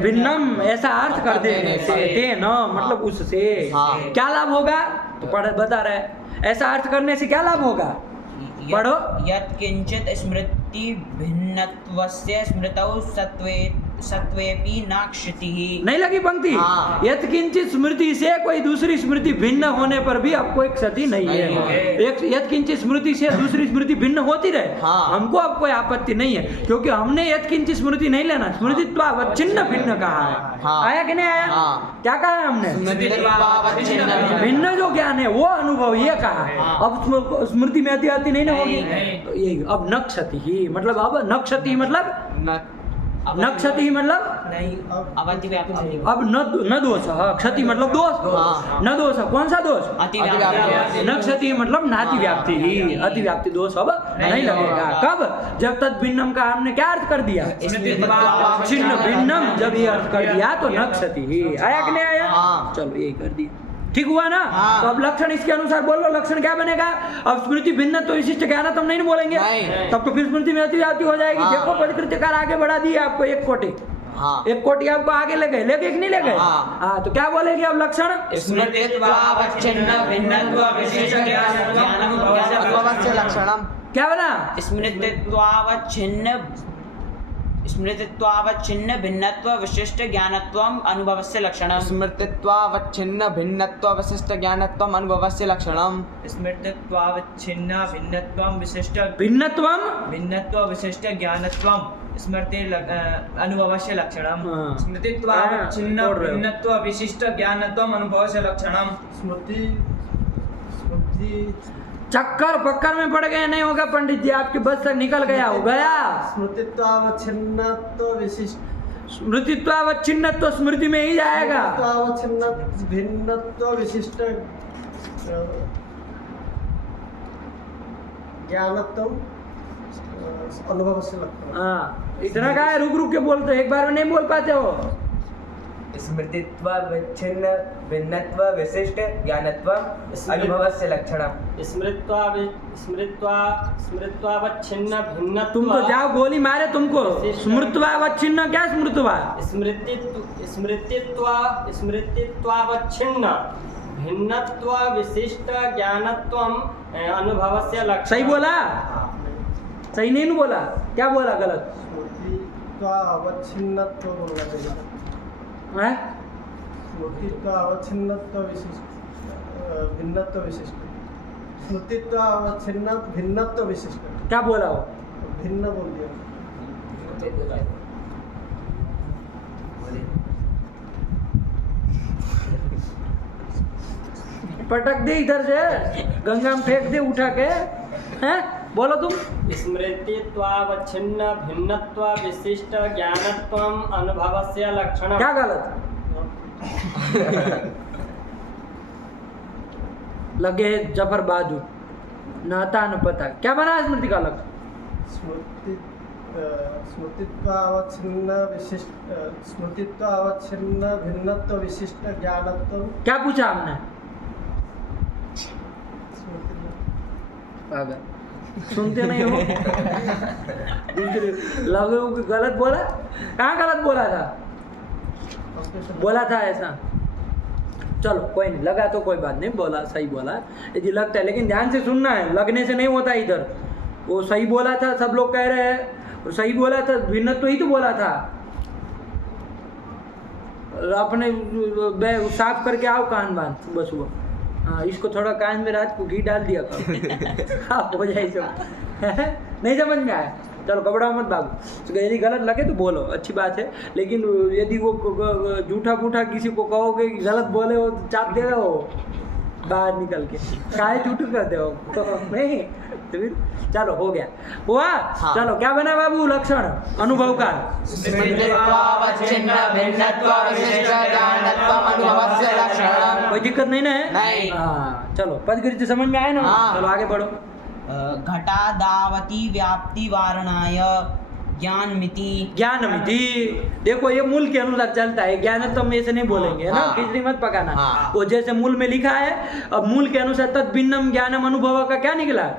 भिन्नम ऐसा अर्थ कर देने से, तेनो मतलब उससे हाँ। क्या लाभ होगा? तो बता रहे, ऐसा अर्थ करने से क्या लाभ होगा? पढ़ो। यत् किंचित स्मृति भिन्नत्वस्य स्मृतौ सत्वेपि न क्षतिः। नहीं लगी पंक्ति? हाँ। यत् किंचित स्मृति से कोई दूसरी स्मृति भिन्न होने पर भी आपको एक क्षति नहीं है। एक यत् किंचित स्मृति से दूसरी स्मृति भिन्न होती रहे, हाँ। हमको अब कोई आपत्ति नहीं है, क्योंकि हमने यत् किंचित स्मृति नहीं लेना, स्मृतित्व अवच्छिन्न भिन्न कहा है। हाँ। आया कि नहीं आया? हाँ। क्या कहा है हमने? भिन्न जो ज्ञान है वो अनुभव, ये कहा। अब स्मृति में अति नहीं ना होगी, तो यही अब न क्षति ही मतलब, अब न क्षति मतलब, न क्षति मतलब अवतिव्याप्ति। अब न दोष, क्षति मतलब दोष, हाँ। न दोष, कौन सा दोष? अतिव्याप्ति। न क्षति मतलब नातिव्याप्ति ही, अतिव्याप्ति दोष अब नहीं लगेगा। कब? जब तद भिन्नम का हमने क्या अर्थ कर दिया? छिन्न भिन्नम जब ये अर्थ कर दिया तो न क्षति ही। आया कि नहीं आया? हाँ। चलो यही कर दिया, ठीक हुआ ना? हाँ। तो अब लक्षण इसके अनुसार बोलो, लक्षण क्या बनेगा? अब स्मृति भिन्न तो विशिष्ट ज्ञान तुम नहीं बोलेंगे, नहीं। तब तो फिर स्मृति में अतिव्याप्ति हो जाएगी। हाँ। देखो, पदकृत्यकार आगे बढ़ा दिए आपको एक कोटि, हाँ। एक कोटि आपको आगे ले गए कि नहीं ले गए? हाँ। हाँ, तो क्या बोलेंगे अब लक्षण? स्मृतित्वावच्छिन्न भिन्नत्व विशिष्ट ज्ञानत्वस्य लक्षणम। क्या बना? स्मृतित्वावच्छिन्न भिन्नत्व विशिष्ट ज्ञानत्वम अनुभवस्य लक्षणम। स्मृतित्वावच्छिन्न भिन्नत्व विशिष्ट ज्ञानत्वम अनुभवस्य लक्षणम। स्मृतित्वावच्छिन्न भिन्नत्वं विशिष्ट भिन्नत्वम भिन्नत्व विशिष्ट ज्ञानत्वं स्मृति अनुभवस्य लक्षणम। हाँ। स्मृतित्वावच्छिन्न हाँ, छोड़ रहे हो। भिन्नत्व विशिष्ट ज्ञानत्वम अनुभवस्य लक्षणम। स्मृति स्मृति चक्कर पक्कर में पड़ गए नहीं होगा पंडित जी, आपके बस से निकल गया हो गया। स्मृतित्वावच्छिन्नत्व विशिष्ट स्मृतित्वावच्छिन्नत्व स्मृति में ही जाएगा। स्मृतित्वावच्छिन्न भिन्नत्व विशिष्ट ज्ञानत्वम अनुभव से लगता है। हाँ, इतना का है, रुक रुक के बोलते, एक बार में नहीं बोल पाते हो। स्मृतित्वावच्छिन्न भिन्नत्व विशिष्ट ज्ञानत्वम अनुभवस्य लक्षणम। स्मृत्वावच्छिन्न भिन्नत्व। तुम तो जाओ गोली मारे तुमको। स्मृत्वावच्छिन्न क्या स्मृतवा? स्मृतित्वावच्छिन्न भिन्नत्व विशिष्ट ज्ञानत्वम अनुभवस्य लक्षणम। सही बोला? सही नहीं न बोला? क्या बोला गलत? स्मृतित्वावच्छिन्नत्व बोलना चाहिए। हैं? स्मृतित्वावच्छिन्नत्व विशिष्ट भिन्नत्व विशिष्ट स्मृतित्वावच्छिन्न भिन्नत्व विशिष्ट क्या बोला हो? भिन्न बोल दिया। पटक दे इधर से, गंगा में फेंक दे उठा के। हैं? बोलो तुम। स्मृतित्वावच्छिन्न भिन्नत्व विशिष्ट ज्ञानत्वम अनुभवस्य लक्षणम। क्या गलत? लगे जफर बहादुर, नाता न पता। क्या बना स्मृति का लक्षण? स्मृतित्वावच्छिन्न विशिष्ट स्मृतित्वावच्छिन्न भिन्नत्व विशिष्ट ज्ञानत्व। क्या पूछा हमने? पागल, सुनते नहीं हो। दूसरे लगे हो कि गलत बोला। कहाँ गलत बोला था? बोला था ऐसा। चलो कोई नहीं, लगा तो कोई बात नहीं, बोला सही बोला यदि लगता है, लेकिन ध्यान से सुनना है, लगने से नहीं होता इधर। वो सही बोला था, सब लोग कह रहे हैं, और सही बोला था, भिन्न तो ही तो बोला था। अपने साफ करके आओ कान बांध सुबह सुबह। हाँ, इसको थोड़ा कान में रात को घी डाल दिया करो। हाँ, हो जाए सब। नहीं समझ में आया? चलो घबराओ मत बाबू, तो यदि गलत लगे तो बोलो, अच्छी बात है। लेकिन यदि वो झूठा फूठा किसी को कहोगे कि गलत बोले हो तो चाप देगा वो बाहर निकल के। काहे झूठ करते हो? तो नहीं तो फिर चलो हो गया हुआ। हाँ। चलो क्या बना बाबू लक्षण अनुभव का? स्मृतित्वावच्छिन्न भिन्नत्व विशिष्ट ज्ञानत्वम अनुभवस्य लक्षणम। कोई दिक्कत नहीं ना है? नहीं। हाँ, चलो पदकृत्य समझ में आए ना? हाँ। चलो आगे बढ़ो। घटादावती व्याप्ति वारणाय ज्ञानमिति। ज्ञानमिति, देखो ये मूल के अनुसार चलता है, ज्ञान तो हम ऐसे नहीं बोलेंगे, है ना? हाँ। खिचड़ी मत पकाना। हाँ। वो जैसे मूल में लिखा है, अब मूल के अनुसार तद भिन्नम ज्ञानम अनुभव का क्या निकला?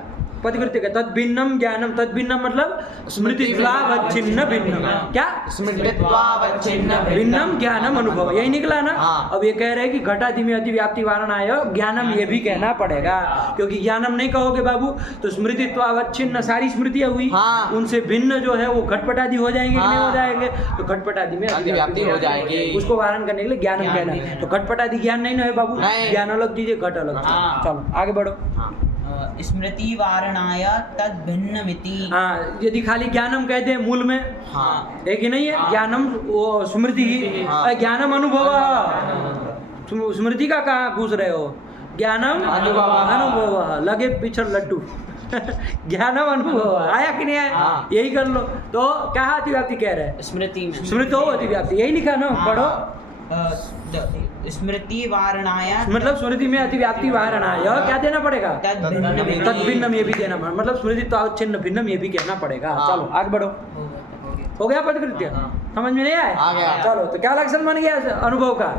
पदकृत्य का तद भिन्नम ज्ञानम, तद भिन्नम मतलब स्मृतित्वावच्छिन्न भिन्नम। क्या? स्मृतित्वावच्छिन्न भिन्नम ज्ञानम अनुभव, यही निकला ना? हाँ। अब ये कह रहे हैं कि घटाधि अतिव्याप्ति वारणाय ज्ञानम, ये भी कहना पड़ेगा, क्योंकि ज्ञानम नहीं कहोगे बाबू तो स्मृतित्वावच्छिन्न सारी स्मृतियां हुई, हाँ। उनसे भिन्न जो है वो घटपटादि हो जाएंगे कि नहीं हाँ। हो जाएंगे? तो घटपटादि में अतिव्याप्ति हो जाएगी। उसको वारण करने के लिए ज्ञानम कहना है। तो घटपटादि ज्ञान नहीं ना है बाबू, नहीं। ज्ञान अलग दीजिए, घट अलग। हाँ। चलो आगे बढ़ो। स्मृति वारणाय तद भिन्नमिति। हाँ, यदि खाली ज्ञानम कहते हैं मूल में, हाँ। है कि नहीं है? ज्ञानम वो स्मृति ही, हाँ। ज्ञानम अनुभव। स्मृति का कहाँ घुस रहे हो? ज्ञानम अनुभव, लगे पिछड़ लड्डू। ज्ञानम अनुभव आया कि नहीं आया? हाँ। यही कर लो। तो क्या अतिव्याप्ति कह रहे हैं? स्मृति में स्मृति हो अतिव्याप्ति, यही लिखा ना? पढ़ो। स्मृति वारणाय मतलब स्मृति में अतिव्याप्ति वारणाय क्या देना पड़ेगा? तद भिन्नमिति। तद भिन्नम, ये भी देना पड़ेगा, मतलब स्मृति तो अवच्छिन्न भिन्नम, ये भी कहना पड़ेगा। हाँ। चलो आगे बढ़ो। हो गया पदकृत्य? समझ में नहीं आया? आ गया। चलो तो क्या लक्षण बन गया अनुभव का?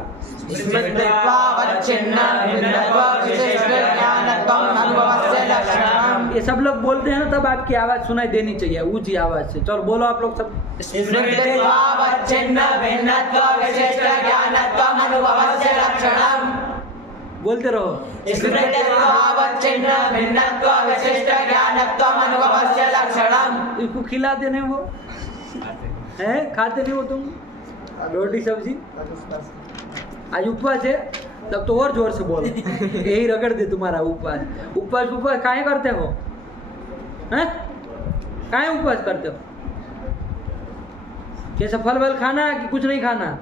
स्मृतित्वावच्छिन्न भिन्नत्व विशिष्ट ज्ञानत्वम अनुभवस्य लक्षणम। ये सब लोग बोलते हैं ना तब आपकी आवाज सुनाई देनी चाहिए ऊंची आवाज से। चलो बोलो आप लोग सब। स्मृतित्वावच्छिन्न भिन्नत्व विशिष्ट ज्ञानत्वम् अनुभवस्य लक्षणम्। बोलते रहो। स्मृतित्वावच्छिन्न भिन्नत्व विशिष्ट ज्ञानत्वम् अनुभवस्य लक्षणम्। इसको खिलाते नहीं वो हैं, खाते नहीं हो तुम रोटी सब्जी? आज उपवास है तब तो और जोर से बोलो। यही रगड़ दे तुम्हारा उपवास। उपवास उपवास काहे करते हो हैं? काहे उपवास करते हो? कैसा फल वल खाना है कि कुछ नहीं खाना?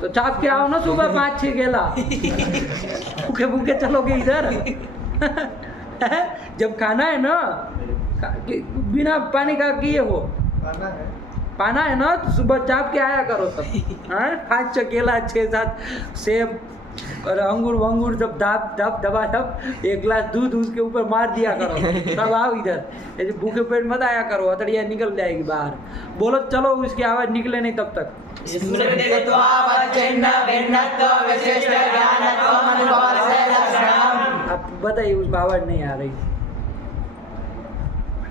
तो चाप के आओ ना सुबह 5-6 केला। भूखे भूखे चलोगे इधर। जब खाना है ना बिना पानी का किए हो पाना है ना तो सुबह चाप के आया करो सब। 5-6 केला 6-7 सेब और अंगूर वंगूर सब दबा 1 गिलास दूध उसके ऊपर मार दिया करो तब आओ इधर। ऐसे भूखे पेट मत आया करो, अतड़िया निकल जाएगी बाहर। बोलो चलो उसकी आवाज निकले नहीं तब तक। स्मृतित्वावच्छिन्न भिन्नत्व विशिष्ट ज्ञानत्वम् अनुभवस्य लक्षणम्। आप बताइए उसको आवाज नहीं आ रही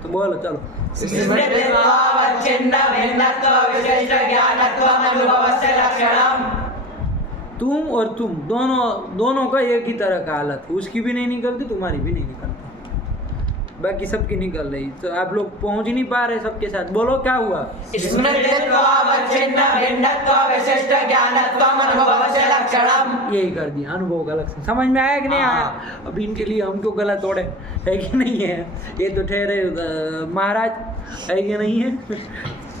तो बोलो चलो। स्मृतित्वावच्छिन्न भिन्नत्व विशिष्ट ज्ञानत्वम् अनुभवस्य लक्षणम्। तुम और तुम दोनों का एक ही तरह का हालत। उसकी भी नहीं निकलती, तुम्हारी भी नहीं निकलती, बाकी सबकी निकल रही। तो आप लोग पहुंच ही नहीं पा रहे सबके साथ। बोलो क्या हुआ? स्मृतित्वावच्छिन्न भिन्नत्व विशिष्ट ज्ञानत्वम् अनुभवस्य लक्षणम्। यही कर दिया, अनुभव का लक्षण। समझ में आया कि नहीं आया? अब इनके लिए हम क्यों गला तोड़े, है कि नहीं है? ये तो ठहरे महाराज, है कि नहीं है?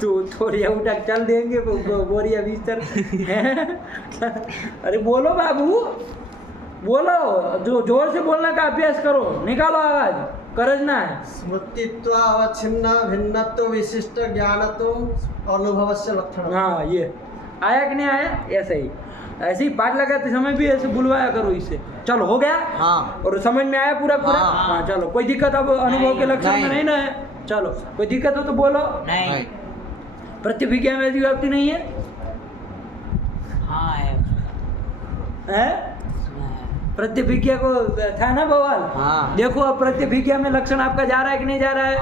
तो थोड़ी उठा चल देंगे बोरिया बिस्तर। अरे बोलो बाबू, बोलो, जो जोर से बोलने का अभ्यास करो, निकालो आवाज, करजना है। स्मृतित्वावच्छिन्न भिन्नत्व विशिष्ट ज्ञानत्वम् अनुभवस्य लक्षणम्। हाँ, ये आया कि नहीं आया? ऐसे ही ऐसे ही पाठ लगाते समय भी ऐसे बुलवाया करो इसे। चलो हो गया? हाँ। और समझ में आया पूरा? हाँ। हाँ चलो, कोई दिक्कत अब अनुभव के लक्षण में नहीं ना है? चलो कोई दिक्कत हो तो बोलो। नहीं। प्रतिभिज्ञा में व्याप्ति नहीं है? हाँ है। प्रतिभिज्ञा को था ना बवाल? हाँ। देखो अब प्रतिभिज्ञा में लक्षण आपका जा रहा है कि नहीं जा रहा है?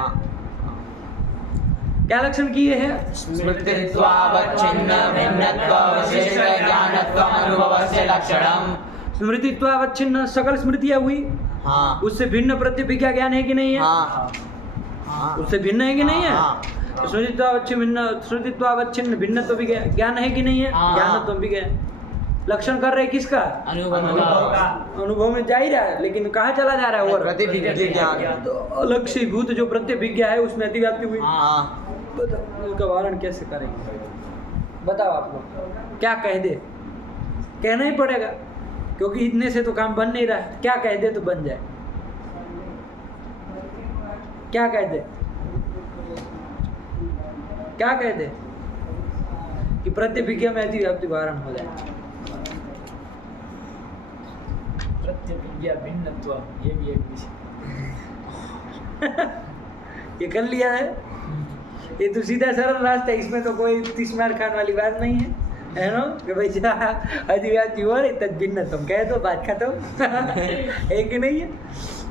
क्या लक्षण किए हैं? स्मृतित्वावच्छिन्न भिन्नत्व विशिष्ट ज्ञानत्वम् अनुभवस्य लक्षणम्। स्मृतित्वावच्छिन्न सकल स्मृतियाँ हुई, हाँ। उससे भिन्न प्रतिभिज्ञा ज्ञान है कि नहीं है? हाँ। उससे भिन्न है कि नहीं है? हाँ। स्मृतित्वावच्छिन्न भिन्नत्व भी ज्ञान है कि नहीं है? हाँ। ज्ञानत्व भी ज्ञान। लक्षण कर रहे किसका? अनुभव में जा ही रहा है, लेकिन कहाँ चला जा रहा है? और प्रतिभिज्ञा ज्ञान। तो अलक्षीभूत जो प्रतिभिज्ञा है उसमें अतिव्याप्ति हुई। हाँ। बताओ उसका वारण कैसे करेंगे? बताओ आप लोग क्या कह दे? कहना ही पड़ेगा क्योंकि इतने से तो काम बन नहीं रहा है। क्या कह दे तो बन जाए? क्या कह दे? क्या कह दे कि प्रतिभिज्ञा में अतिव्याप्ति वारण हो जाए? प्रत्यभिज्ञा भिन्नत्व, ये भी एक विषय। ये कर लिया है। ये तो सीधा सरल रास्ता है, इसमें तो कोई 30 मार खाने वाली बात नहीं है ना? कि भाई अधिव्याप्ति हो रही तद भिन्न तुम कह दो, बात खत्म। है कि नहीं है?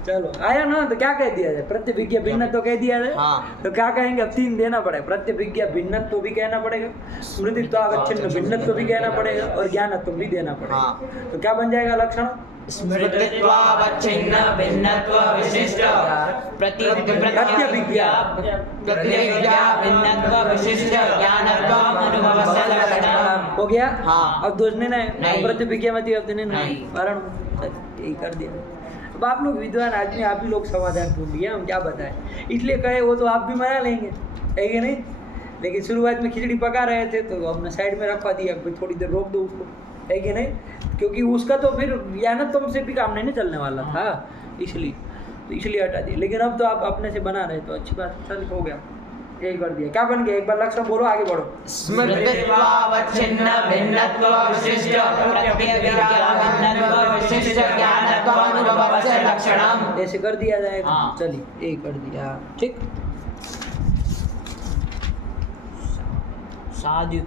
चलो आया ना, तो क्या कह दिया जाए? प्रतिभिज्ञा भिन्नत्व कह दिया जाए। हाँ। तो क्या कहेंगे? अब 3 देना पड़ेगा। प्रतिभिज्ञा भिन्नत्व भी कहना पड़ेगा, स्मृतित्वावच्छिन्न भिन्नत्व भी कहना पड़ेगा और ज्ञानत्व भी देना पड़ेगा। हाँ। तो क्या बन जाएगा लक्षण? स्मृतित्वावच्छिन्न भिन्नत्व विशिष्ट प्रतिभिज्ञा भिन्नत्व विशिष्ट ज्ञानत्वम् अनुभवस्य लक्षणम्। हो गया? हाँ। अब दोष नहीं है, नहीं। प्रतिभिज्ञा में अतिव्याप्ति नहीं। नहीं। कारण यही कर दिया। अब आप लोग विद्वान आदमी, आप ही लोग समाधान ढूंढ लिया, हम क्या बताएं? इसलिए कहे वो तो आप भी मना लेंगे, है कि नहीं? लेकिन शुरुआत में खिचड़ी पका रहे थे तो हमने साइड में रखवा दिया, थोड़ी देर रोक दो उसको, है कि नहीं? क्योंकि उसका तो फिर ज्ञानत्व से भी काम नहीं चलने वाला था, इसलिए हटा दिया। लेकिन अब तो आप अपने से बना रहे तो अच्छी बात, चल हो गया, यही कर दिया। क्या बन गया? एक बार लक्षण बोलो, आगे बढ़ो। स्मृतित्वावच्छिन्न भिन्नत्व विशिष्ट भिन्नत्व विशिष्ट ज्ञानत्वम् अनुभवस्य लक्षणम्। ऐसे कर दिया जाएगा। हाँ। चलिए यही कर दिया, ठीक। साधु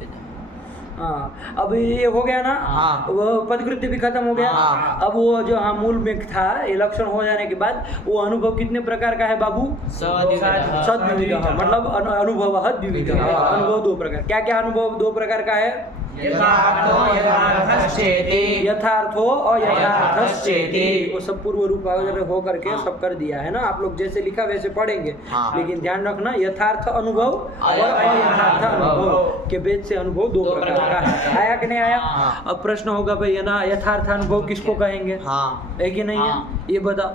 हाँ, अब ये हो गया ना। हाँ। वो पदकृत्य भी खत्म हो गया। हाँ। अब वो जो हाँ मूल में था ये लक्षण हो जाने के बाद वो अनुभव कितने प्रकार का है बाबू? सद्विविध, मतलब अनुभव द्विविध। अनुभव 2 प्रकार। क्या क्या अनुभव 2 प्रकार का है? यथार्थो और यथार्थश्चेति। वो सब पूर्व रूप हो करके सब कर दिया है ना। आप लोग जैसे लिखा वैसे पढ़ेंगे। हाँ। लेकिन ध्यान रखना यथार्थ अनुभव और अयथार्थ अनुभव के भेद से अनुभव 2 प्रकार का है। आया कि नहीं आया? हाँ। अब प्रश्न होगा भाई है ना, यथार्थ अनुभव किसको कहेंगे? हाँ। है कि नहीं है? हाँ। ये बताओ।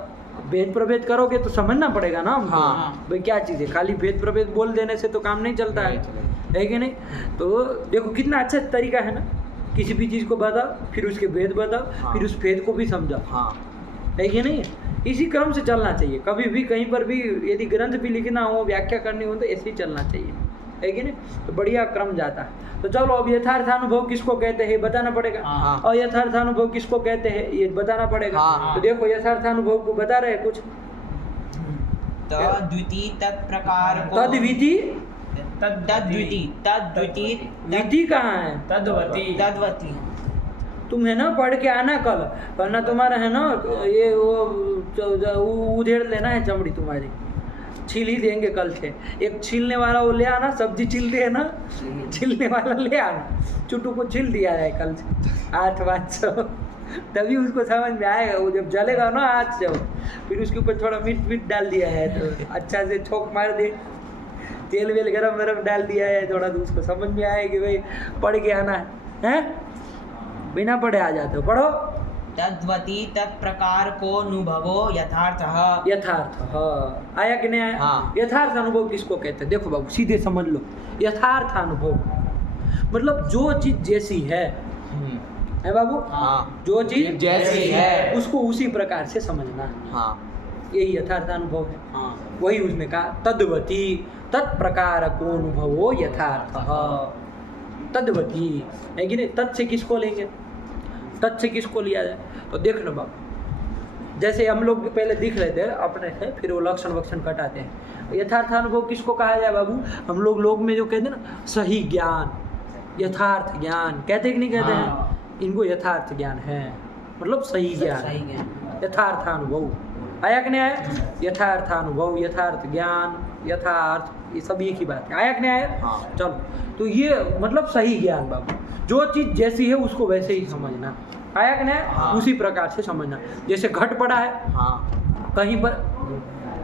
भेद प्रभेद करोगे तो समझना पड़ेगा ना हमको। हाँ। भाई क्या चीज़ है, खाली भेद प्रभेद बोल देने से तो काम नहीं चलता है कि नहीं? तो देखो कितना अच्छा तरीका है ना, किसी भी चीज़ को बताओ, फिर उसके भेद बताओ, हाँ। फिर उस भेद को भी समझाओ। हाँ। है कि नहीं? इसी क्रम से चलना चाहिए। कभी भी कहीं पर भी यदि ग्रंथ भी लिखना हो, व्याख्या करनी हो, तो ऐसे ही चलना चाहिए। है कि नहीं? तो बढ़िया क्रम जाता है। तो चलो अब यथार्थानुभव किसको कहते हैं बताना पड़ेगा। हाँ। और यथार्थानुभव किसको कहते हैं ये बताना पड़ेगा। हाँ। तो देखो यथार्थानुभव को बता रहे हैं कुछ। तद्विति तत्प्रकार को तद्विति, तद्विति विधि कहाँ है? तद्वती तुम है ना पढ़ के आना कल, वरना तुम्हारा है ना ये वो उधेड़ लेना है चमड़ी तुम्हारी, छील ही देंगे कल से। एक छीलने वाला वो ले आना, सब्जी छीलते है ना, छीलने वाला ले आना। चुटू को छील दिया है कल से 8 बात से, तभी उसको समझ में आएगा। वो जब जलेगा ना आज से, फिर उसके ऊपर थोड़ा मीट डाल दिया है तो अच्छा से छोक मार दे, तेल वेल गरम डाल दिया है थोड़ा, तो उसको समझ में आए कि भाई पढ़ के आना है। हैं? बिना पढ़े आ जाते हो, पढ़ो। तद्वती तत्प्रकार को अनुभवो यथार्थ। यथार्थ, हाँ। आया कि नहीं आया? हाँ। यथार्थ अनुभव किसको कहते हैं? देखो बाबू सीधे समझ लो, यथार्थ अनुभव मतलब जो चीज जैसी है बाबू, हाँ। जो चीज जैसी है उसको उसी प्रकार से समझना, हाँ। यही यथार्थ अनुभव है। हाँ। वही उसमें कहा तद्वती तत्प्रकार को अनुभवो यथार्थ। तद्वती है कि नहीं? तत् से किसको लेंगे? तत् से किसको लिया जाए? तो देख लो बाबू, जैसे हम लोग पहले दिख लेते हैं अपने से, फिर वो लक्षण वक्षण कटाते हैं। यथार्थ अनुभव किसको कहा जाए बाबू? हम लोग में जो कहते हैं ना सही ज्ञान, यथार्थ ज्ञान कहते कि नहीं कहते हैं? इनको यथार्थ ज्ञान है, मतलब सही ज्ञान, यथार्थानुभव। आया कि नहीं आया? यथार्थानुभव, यथार्थ ज्ञान, यथार्थ, ये सब एक ही बात है। आया कि नहीं आया? हाँ। चलो, तो ये मतलब सही ज्ञान बाबू, जो चीज़ जैसी है उसको वैसे ही समझना। आया कि नहीं? हाँ। उसी प्रकार से समझना। जैसे घट पड़ा है, हाँ। कहीं पर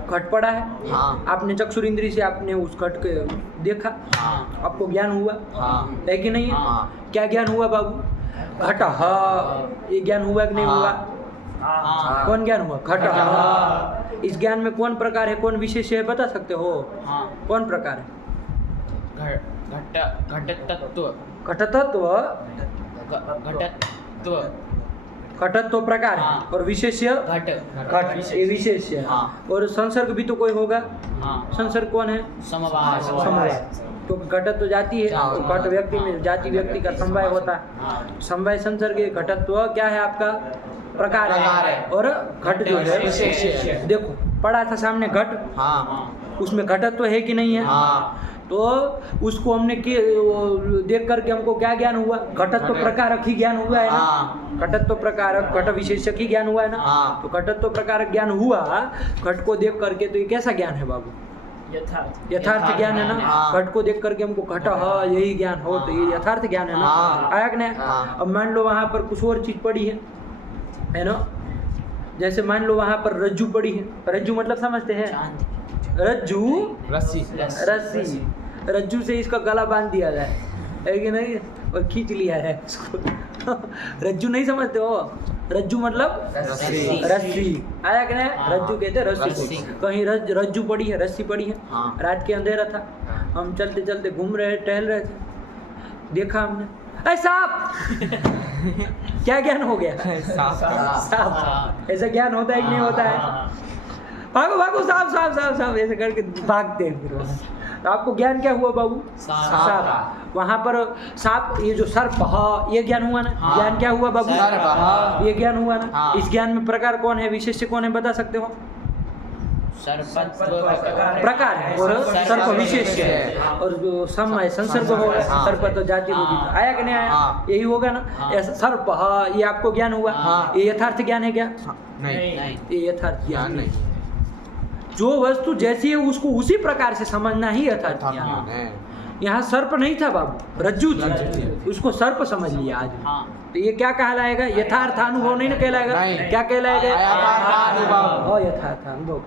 घट पड़ा है, हाँ। आपने चक्षुरिंद्री से आपने उस घट के देखा, हाँ। आपको ज्ञान हुआ, हाँ। है कि नहीं है? हाँ। क्या ज्ञान हुआ बाबू? घट, ये ज्ञान हुआ कि नहीं हुआ? हाँ। कौन ज्ञान हुआ? घट। इस ज्ञान में कौन प्रकार है, कौन विशेष है, बता सकते हो? हाँ। कौन प्रकार है? घटतत्व घटतत्व, घटत्व घटत्व प्रकार है, हाँ। और विशेष्य घट घट, ये विशेष है। हाँ। और संसर्ग भी तो कोई होगा। हाँ। संसर्ग कौन है? समवाय समवाय। तो घटत तो जाति है, हाँ। तो घट व्यक्ति में जाति व्यक्ति का समवाय होता है। समवाय संसर्ग घटत्व क्या है आपका? प्रकार प्रकार है। है। और घट जो है विशेष है। देखो पढ़ा था सामने घट, हाँ। उसमें घटत्व है कि नहीं है? हाँ। तो उसको हमने देख करके हमको क्या ज्ञान हुआ? घटत्व प्रकारक ही ज्ञान हुआ है ना। हाँ। घटत्व प्रकारक, घट विशेषक ही ज्ञान हुआ है ना। हाँ। तो घटत्व प्रकारक ज्ञान हुआ घट को देख करके, तो ये कैसा ज्ञान है बाबू? यथार्थ ज्ञान है ना। हाँ। घट को देख करके हमको घट यही ज्ञान हो, तो ये यथार्थ ज्ञान है ना। हाँ। आया कि नहीं? हाँ। अब मान लो वहां पर कुछ और चीज पड़ी है ना। जैसे मान लो वहां पर रज्जू पड़ी है। रज्जू मतलब समझते हैं? रज्जू, रस्सी। रस्सी। रज्जू से इसका गला बांध दिया जाए, है कि नहीं, और खींच लिया है उसको। रज्जू नहीं समझते हो? रज्जू मतलब रस्सी। रस्सी। आया कि नहीं? रज्जू कहते हैं रस्सी रस्सी। को। कहीं रज्जू पड़ी है, रस्सी पड़ी है। हाँ। रात के अंधेरा था, हम चलते चलते घूम रहे, टहल रहे थे, देखा हमने, अरे सांप! क्या ज्ञान हो गया? सांप। ऐसा ज्ञान होता है कि नहीं होता है? भागो भागो, सांप सांप सांप सांप, ऐसे करके भागते हैं फिर। तो आपको ज्ञान क्या हुआ बाबू? सांप। वहां पर सांप, ये जो सर्प, हाँ, ये ज्ञान हुआ ना। हाँ। ज्ञान क्या हुआ बाबू? सर्प, हाँ। ये ज्ञान हुआ ना। हाँ। इस ज्ञान में प्रकार कौन है, विशेष्य कौन है, बता सकते हो? सर्पत्व प्रकार है और सर्प विशेष है और जो सम है संसर्ग होगा सर्प तो जाति होगी तो आया कि नहीं आया हाँ। यही होगा ना ऐसा सर्प हाँ ये आपको ज्ञान हुआ हाँ। ये यथार्थ ज्ञान है क्या नहीं नहीं ये यथार्थ ज्ञान ज्ञान नहीं नहीं जो वस्तु जैसी है उसको उसी प्रकार से समझना ही यथार्थ ज्ञान हाँ, है। है। यहाँ सर्प नहीं था बाबू रज्जू थी उसको सर्प समझ लिया आज हाँ तो ये क्या कहलाएगा यथार्थानुभव नहीं ना कहलाएगा नहीं। क्या कहलाएगा यथार्थानुभव। हाँ यथार्थानुभव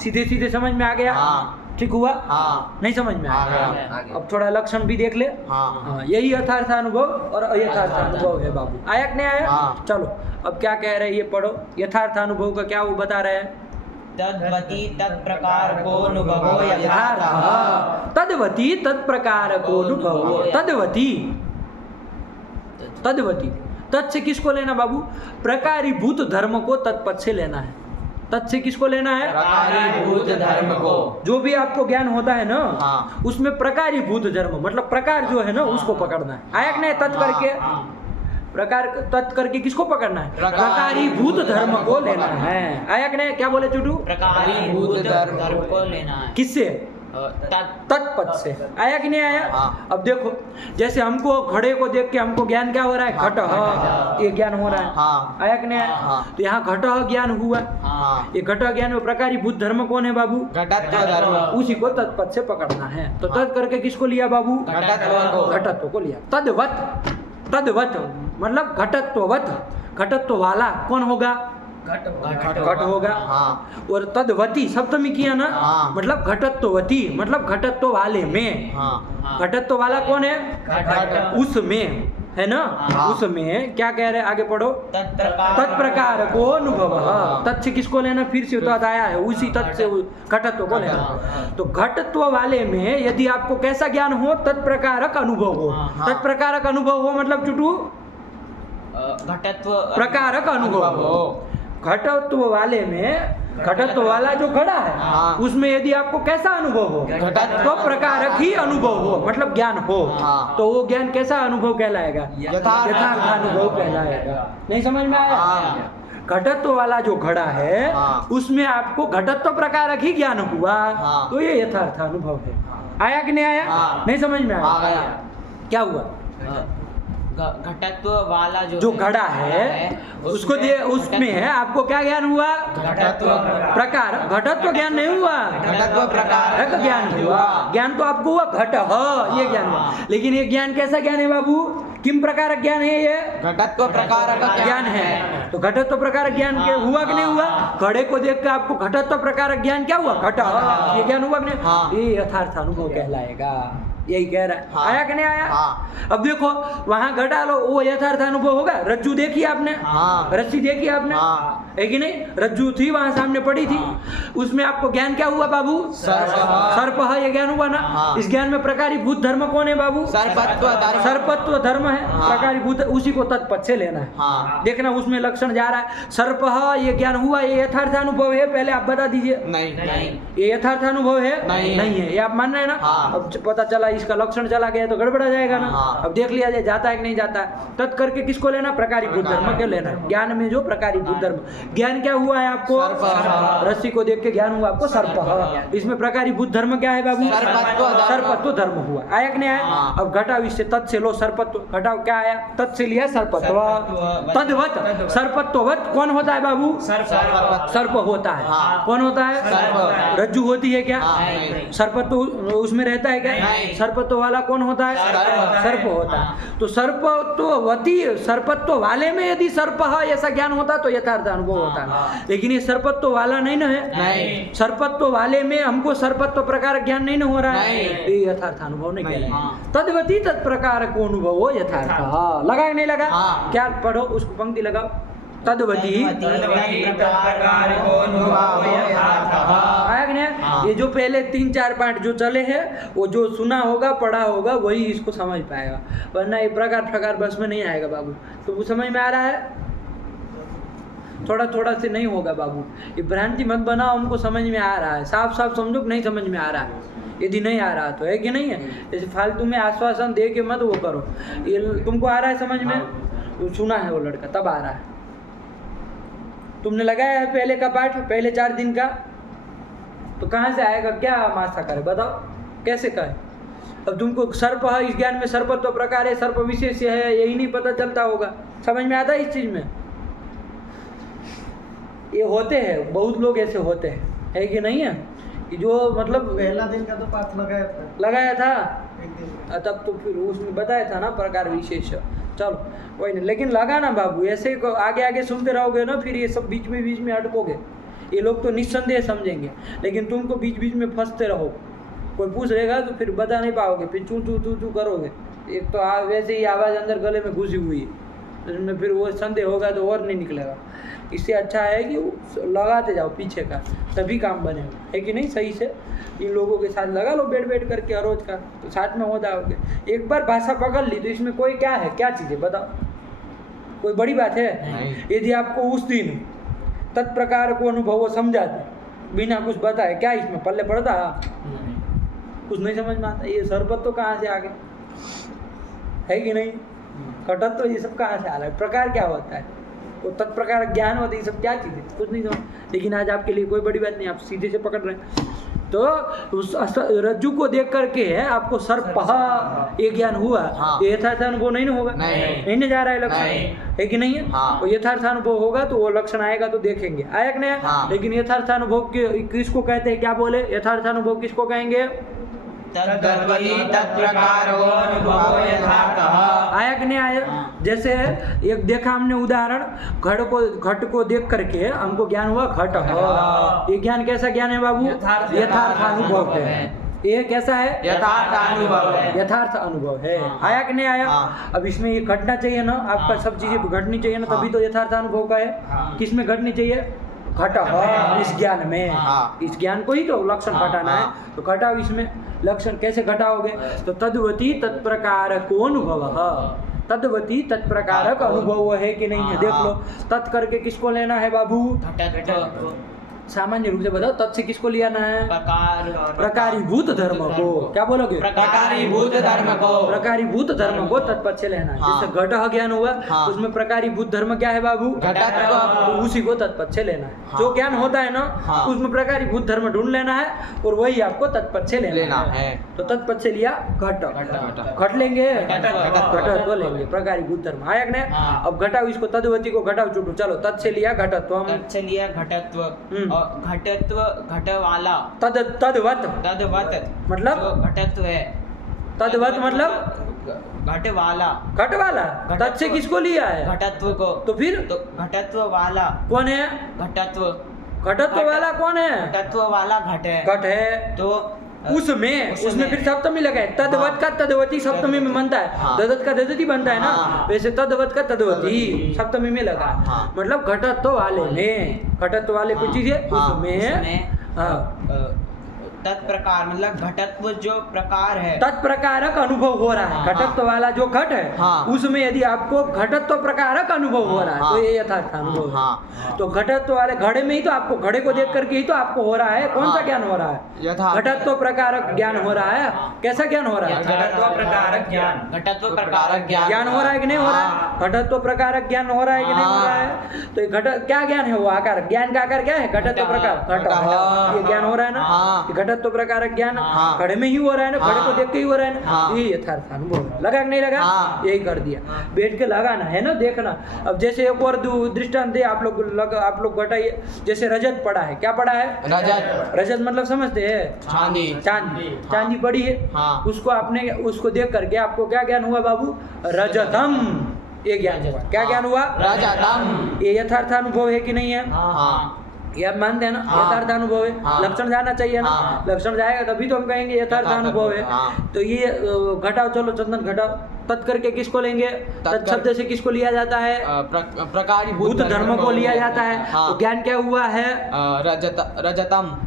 सीधे सीधे समझ में आ गया हाँ। ठीक हुआ हाँ। नहीं समझ में आ आया गया। अब थोड़ा लक्षण भी देख ले हाँ। हाँ, यही यथार्थानुभव और अयथार्थानुभव है बाबू आया कि नहीं आया हाँ। चलो अब क्या कह रहे हैं ये पढ़ो यथार्थानुभव का क्या वो बता रहे हैं तद्वती तत्प्रकार को अनुभवो यथार्थ हाँ, तद्वती तत्प्रकार को अनुभव तद्वती तद्वती तत् से किसको लेना बाबू प्रकारीभूत धर्म को तत्पद से लेना है तत् से किसको लेना है प्रकारीभूत धर्म को जो भी आपको ज्ञान होता है ना हाँ। उसमें प्रकारीभूत धर्म मतलब प्रकार जो है ना उसको पकड़ना है आया कि नहीं तत् करके प्रकार तत् करके किसको पकड़ना है प्रकारीभूत धर्म को लेना है आया कि नहीं क्या बोले चुटू प्रकारीभूत धर्म को लेना है किससे तत् तत्पद से आया कि नहीं आया हाँ। अब देखो जैसे हमको घड़े को देख के हमको ज्ञान क्या हो रहा है घट ये ज्ञान हो रहा है हाँ। आया कि नहीं आया हाँ। तो यहाँ घट ज्ञान हुआ हाँ। ये घट ज्ञान में प्रकारीभूत धर्म कौन है बाबू घटत्व धर्म उसी को तत्पद से पकड़ना है तो तत् करके किसको लिया बाबू घटत्व को घटत्व को लिया तद्वत तद्वत मतलब घटत्ववत घटत्व वाला कौन होगा घट होगा हाँ। और तद्वती सप्तमी किया ना हाँ। मतलब घटत्ववती मतलब घटत्व वाले में हाँ। घटत्व वाला कौन है घट उसमें है ना हाँ। उसमें क्या कह रहे हैं आगे पढ़ो तत्प्रकार तत्प्रकार को अनुभव तत् से किसको लेना फिर से तत् आया है उसी तत् से घटत्व को लेना तो घटत्व वाले में यदि आपको कैसा ज्ञान हो तत्प्रकारक अनुभव हो तत्प्रकारक अनुभव हो मतलब चुटू घटत्व प्रकारक अनुभव हो घटत्व वाले में घटत्व वाला जो घड़ा है हाँ। उसमें यदि आपको कैसा अनुभव हो घटत्व तो प्रकारक ही अनुभव हो मतलब ज्ञान हो हाँ। तो वो ज्ञान कैसा अनुभव कहलाएगा यथार्थ अनुभव कहलाएगा नहीं समझ में आया हाँ। घटत्व वाला जो घड़ा है हाँ। उसमें आपको घटत्व प्रकारक ही ज्ञान हुआ हाँ। तो ये यथार्थ अनुभव है आया कि नहीं आया हाँ। नहीं समझ में आ आया गया। क्या हुआ घटत्व वाला जो घड़ा है उसको दे उसमें है आपको क्या ज्ञान हुआ घटत्व प्रकार घटत्व ज्ञान नहीं हुआ घटत्व प्रकारक ज्ञान हुआ ज्ञान तो आपको हुआ घट ये ज्ञान हुआ लेकिन ये ज्ञान कैसा ज्ञान है बाबू किम प्रकार ज्ञान है ये घटत्व प्रकारक ज्ञान है तो घटत्व प्रकार ज्ञान के हुआ कि नहीं हुआ घड़े को देख के आपको घटत्व प्रकार ज्ञान क्या हुआ घट ये ज्ञान हुआ कि नहीं हाँ। ये यथार्थ अनुभव कहलाएगा यही कह रहा है हाँ। आया कि नहीं आया हाँ। अब देखो वहां घटा लो वो यथार्थ अनुभव होगा रज्जू देखी आपने हाँ। रस्सी देखी आपने हाँ। है कि नहीं रज्जू थी वहां सामने पड़ी थी उसमें आपको ज्ञान क्या हुआ बाबू सर्प ये ज्ञान हुआ ना हाँ। इस ज्ञान में प्रकारीभूत धर्म कौन है बाबू सर्पत्व धर्म सर्पत्व धर्म है हाँ। प्रकारीभूत उसी को तत्पद से लेना है हाँ। देखना उसमें लक्षण जा रहा है सर्प ये ज्ञान हुआ ये यथार्थ अनुभव है पहले आप बता दीजिए नहीं ये यथार्थ अनुभव है नहीं। है ये आप मान रहे हैं ना हाँ। अब पता चला इसका लक्षण चला गया तो गड़बड़ा जाएगा ना हाँ। अब देख लिया जाए जाता है कि नहीं जाता है तत् करके किसको लेना प्रकारीभूत धर्म के लेना है ज्ञान में जो प्रकारीभूत धर्म ज्ञान क्या हुआ है आपको सर्प। रस्सी को देख के ज्ञान हुआ आपको सर्प इसमें प्रकारीभूत धर्म क्या है बाबू सर्पत्व धर्म। सर्पत्व धर्म हुआ आया कि नहीं आया हाँ। अब घटाव इससे तत् से लो सर्पत्व घटाव क्या आया तत् से लिया सर्पत्व तद्वत सर्पत्ववत कौन होता है बाबू सर्प होता है हाँ। कौन होता है सर्प। रज्जू होती है क्या हाँ, नहीं। सर्पत्व उसमें रहता है क्या नहीं। सर्पत्व वाला कौन होता है सर्प। सर्प होता है तो सर्पत्ववती सर्पत्व वाले में यदि सर्प है ऐसा ज्ञान होता तो यथार्थ अनुभव होता है लेकिन ये सर्पत्व वाला नहीं ना है नहीं। सर्पत्व वाले में हमको सर्पत्व प्रकार ज्ञान नहीं ना हो रहा है नहीं। ये यथार्थ अनुभव नहीं नहीं। कहलाएगा तद्वती तत्प्रकार को अनुभव हो यथार्थ हाँ लगा कि नहीं लगा हाँ। क्या पढ़ो उसको पंक्ति लगाओ तद्वती आया कि नहीं हाँ। ये जो पहले 3-4 पार्ट जो चले हैं वो जो सुना होगा पढ़ा होगा वही इसको समझ पाएगा वरना ये प्रकार बस में नहीं आएगा बाबू तो वो समझ में आ रहा है थोड़ा थोड़ा से नहीं होगा बाबू ये भ्रांति मत बनाओ हमको समझ में आ रहा है साफ साफ समझो कि नहीं समझ में आ रहा है यदि नहीं आ रहा तो है कि नहीं है जैसे फालतू में आश्वासन दे के मत वो करो ये तुमको आ रहा है समझ में तो सुना है वो लड़का तब आ रहा है तुमने लगाया है पहले का पाठ पहले 4 दिन का तो कहाँ से आएगा, क्या मासा करे बताओ, कैसे कहे। अब तुमको सर्प है, इस ज्ञान में सर्पत्व प्रकार है, सर्प विशेष है, यही नहीं पता चलता होगा। समझ में आता है इस चीज में? ये होते हैं, बहुत लोग ऐसे होते हैं, है कि नहीं है? कि जो मतलब पहला दिन का तो पाठ लगाया था एक दिन तब तो फिर उसमें बताया था ना प्रकार विशेष। चलो कोई नहीं, लेकिन लगा ना बाबू, ऐसे आगे आगे सुनते रहोगे ना फिर ये सब बीच में अटकोगे। ये लोग तो निस्संदेह समझेंगे, लेकिन तुमको बीच बीच में फंसते रहो। कोई पूछ रहेगा तो फिर बता नहीं पाओगे, फिर चू चू चू चू करोगे। एक तो वैसे ही आवाज़ अंदर गले में घुसी हुई है, उसमें फिर वो संदेह होगा तो और नहीं निकलेगा। इससे अच्छा है कि लगाते जाओ पीछे का, तभी काम बनेगा, है कि नहीं? सही से इन लोगों के साथ लगा लो बैठ करके रोज का, तो साथ में हो जाओगे। एक बार भाषा पकड़ ली तो इसमें कोई क्या है, क्या चीज़ है बताओ? कोई बड़ी बात है? यदि आपको उस दिन तत्प्रकार को अनुभव समझा दे बिना कुछ बताए, क्या इसमें पल्ले पड़ता? कुछ नहीं समझ में आता। ये सरबत तो कहाँ से आ गए, है कि नहीं? कटत तो ये सब कहाँ से आ रहा है? प्रकार क्या होता है, वो तत्प्रकार ज्ञान होता है, ये सब क्या चीज़ है, कुछ नहीं समझ। लेकिन आज आपके लिए कोई बड़ी बात नहीं, आप सीधे से पकड़ रहे हैं। तो उस रज्जु को देख करके है आपको सर्प ये ज्ञान हुआ, ये यथार्थ अनुभव नहीं होगा, नहीं जा रहा है लक्षण, है कि नहीं है? और यथार्थ अनुभव होगा तो वो लक्षण आएगा तो देखेंगे, आया कि नहीं? लेकिन यथार्थ अनुभव किसको कहते हैं, क्या बोले? यथार्थ अनुभव किसको कहेंगे? तद्वति तत्प्रकारो अनुभवो यथार्थः। आया कि नहीं आया? जैसे एक देखा हमने उदाहरण, घट को देख करके हमको ज्ञान हुआ घट। ये ज्ञान कैसा ज्ञान है बाबू? यथार्थ अनुभव है। ये कैसा है? यथार्थ अनुभव है। यथार्थ अनुभव है। आया कि नहीं आया? अब इसमें ये घटना चाहिए ना, आपका सब चीजें घटनी चाहिए ना, तभी तो यथार्थ अनुभव का है। किसमें घटनी चाहिए? घटा, इस ज्ञान में, इस ज्ञान को ही तो लक्षण घटाना है, तो घटाओ इसमें लक्षण। कैसे घटाओगे? तो तद्वती तत्प्रकारको अनुभव, तद्वती तत्प्रकारक अनुभव है कि नहीं है, देख लो। तत् करके किसको लेना है बाबू? सामान्य रूप से बताओ, तत् से किसको लेना है? प्रकारीभूत धर्म को। क्या बोलोगे? प्रकारीभूत धर्म को। प्रकारीभूत धर्म को तत्पद से लेना है। जैसे घट ज्ञान हुआ, उसमें प्रकारीभूत धर्म क्या है बाबू? घटत्व। तो उसी को तत्पद से लेना है। जो ज्ञान होता है ना, उसमें प्रकारीभूत धर्म ढूंढ लेना है और वही आपको तत्पद से लेना है। तो तत्पद से लिया घट, घट लेंगे, घटत्व लेंगे, प्रकारीभूत धर्म। आया कि नहीं? अब घटाओ इसको, तद्वती को घटाओ चुटू, चलो तत् से लिया घटत्व, तत् से लिया घटत्व, घटत्व घट वाला, तद्वत मतलब जो घटत्व है, तद्वत मतलब घट वाला, घट वाला। तत् से किसको लिया है? घटत्व को। तो फिर तो घटत्व वाला कौन है? घटत्व, घटत्व वाला कौन है? घटत्व वाला घट है। घट है तो उसमें फिर सप्तमी लगा है। तद्वत का तद्वती सप्तमी में बनता है, ददत का ददती बनता है ना, वैसे तद्वत का तद्वती सप्तमी में लगा। मतलब घटत्व वाले में, घटत्व वाले कोई चीज है उसमें तत्प्रकार मतलब घटत्व जो प्रकार है, तत्प्रकारक अनुभव हो रहा है। घटत्व वाला जो घट है उसमें यदि आपको घटत्व प्रकारक अनुभव हो रहा है तो ये यथार्थ अनुभव है। तो घटत्व वाले घड़े में ही तो आपको, घड़े को देख करके ही तो आपको हो रहा है, कौन सा ज्ञान हो रहा है? घटत्व प्रकारक ज्ञान हो रहा है। कैसा ज्ञान हो रहा है? घटत्व प्रकारक ज्ञान, घटत्व प्रकारक ज्ञान हो रहा है कि नहीं हो रहा है? घटत्व प्रकारक ज्ञान हो रहा है कि नहीं हो रहा है? तो घट क्या ज्ञान है? वो आकार, ज्ञान का आकार क्या है? घटत्व प्रकार, घट, ये ज्ञान हो रहा है ना। घटत्व प्रकारक ज्ञान घड़े में ही हो रहा है ना, घड़े को देख के ही हो रहा है ना, ये यथार्थ अनुभव है। लगा कि नहीं लगा? यही कर दिया, बैठ के लगाना है ना, देखना। अब जैसे एक और दृष्टांत दे आप लोग बताइए। जैसे रजत पड़ा है, क्या पड़ा है? रजत मतलब समझते हैं? चांदी पड़ी है, उसको देख करके आपको क्या ज्ञान हुआ बाबू? रजतम, ये ज्ञान हुआ। क्या ज्ञान हुआ? रजतम। ये यथार्थ अनुभव है कि नहीं है? ये आप मानते हैं ना? यथार्थ अनुभव है। लक्षण जाना चाहिए ना, लक्षण जाएगा तभी तो हम कहेंगे यथार्थ अनुभव है। तो ये घटाओ, चलो चंदन घटाओ। तत् करके किसको लेंगे? तत् शब्द से किसको लिया जाता है? प्रकारीभूत धर्म को लिया जाता है। तो ज्ञान क्या हुआ है?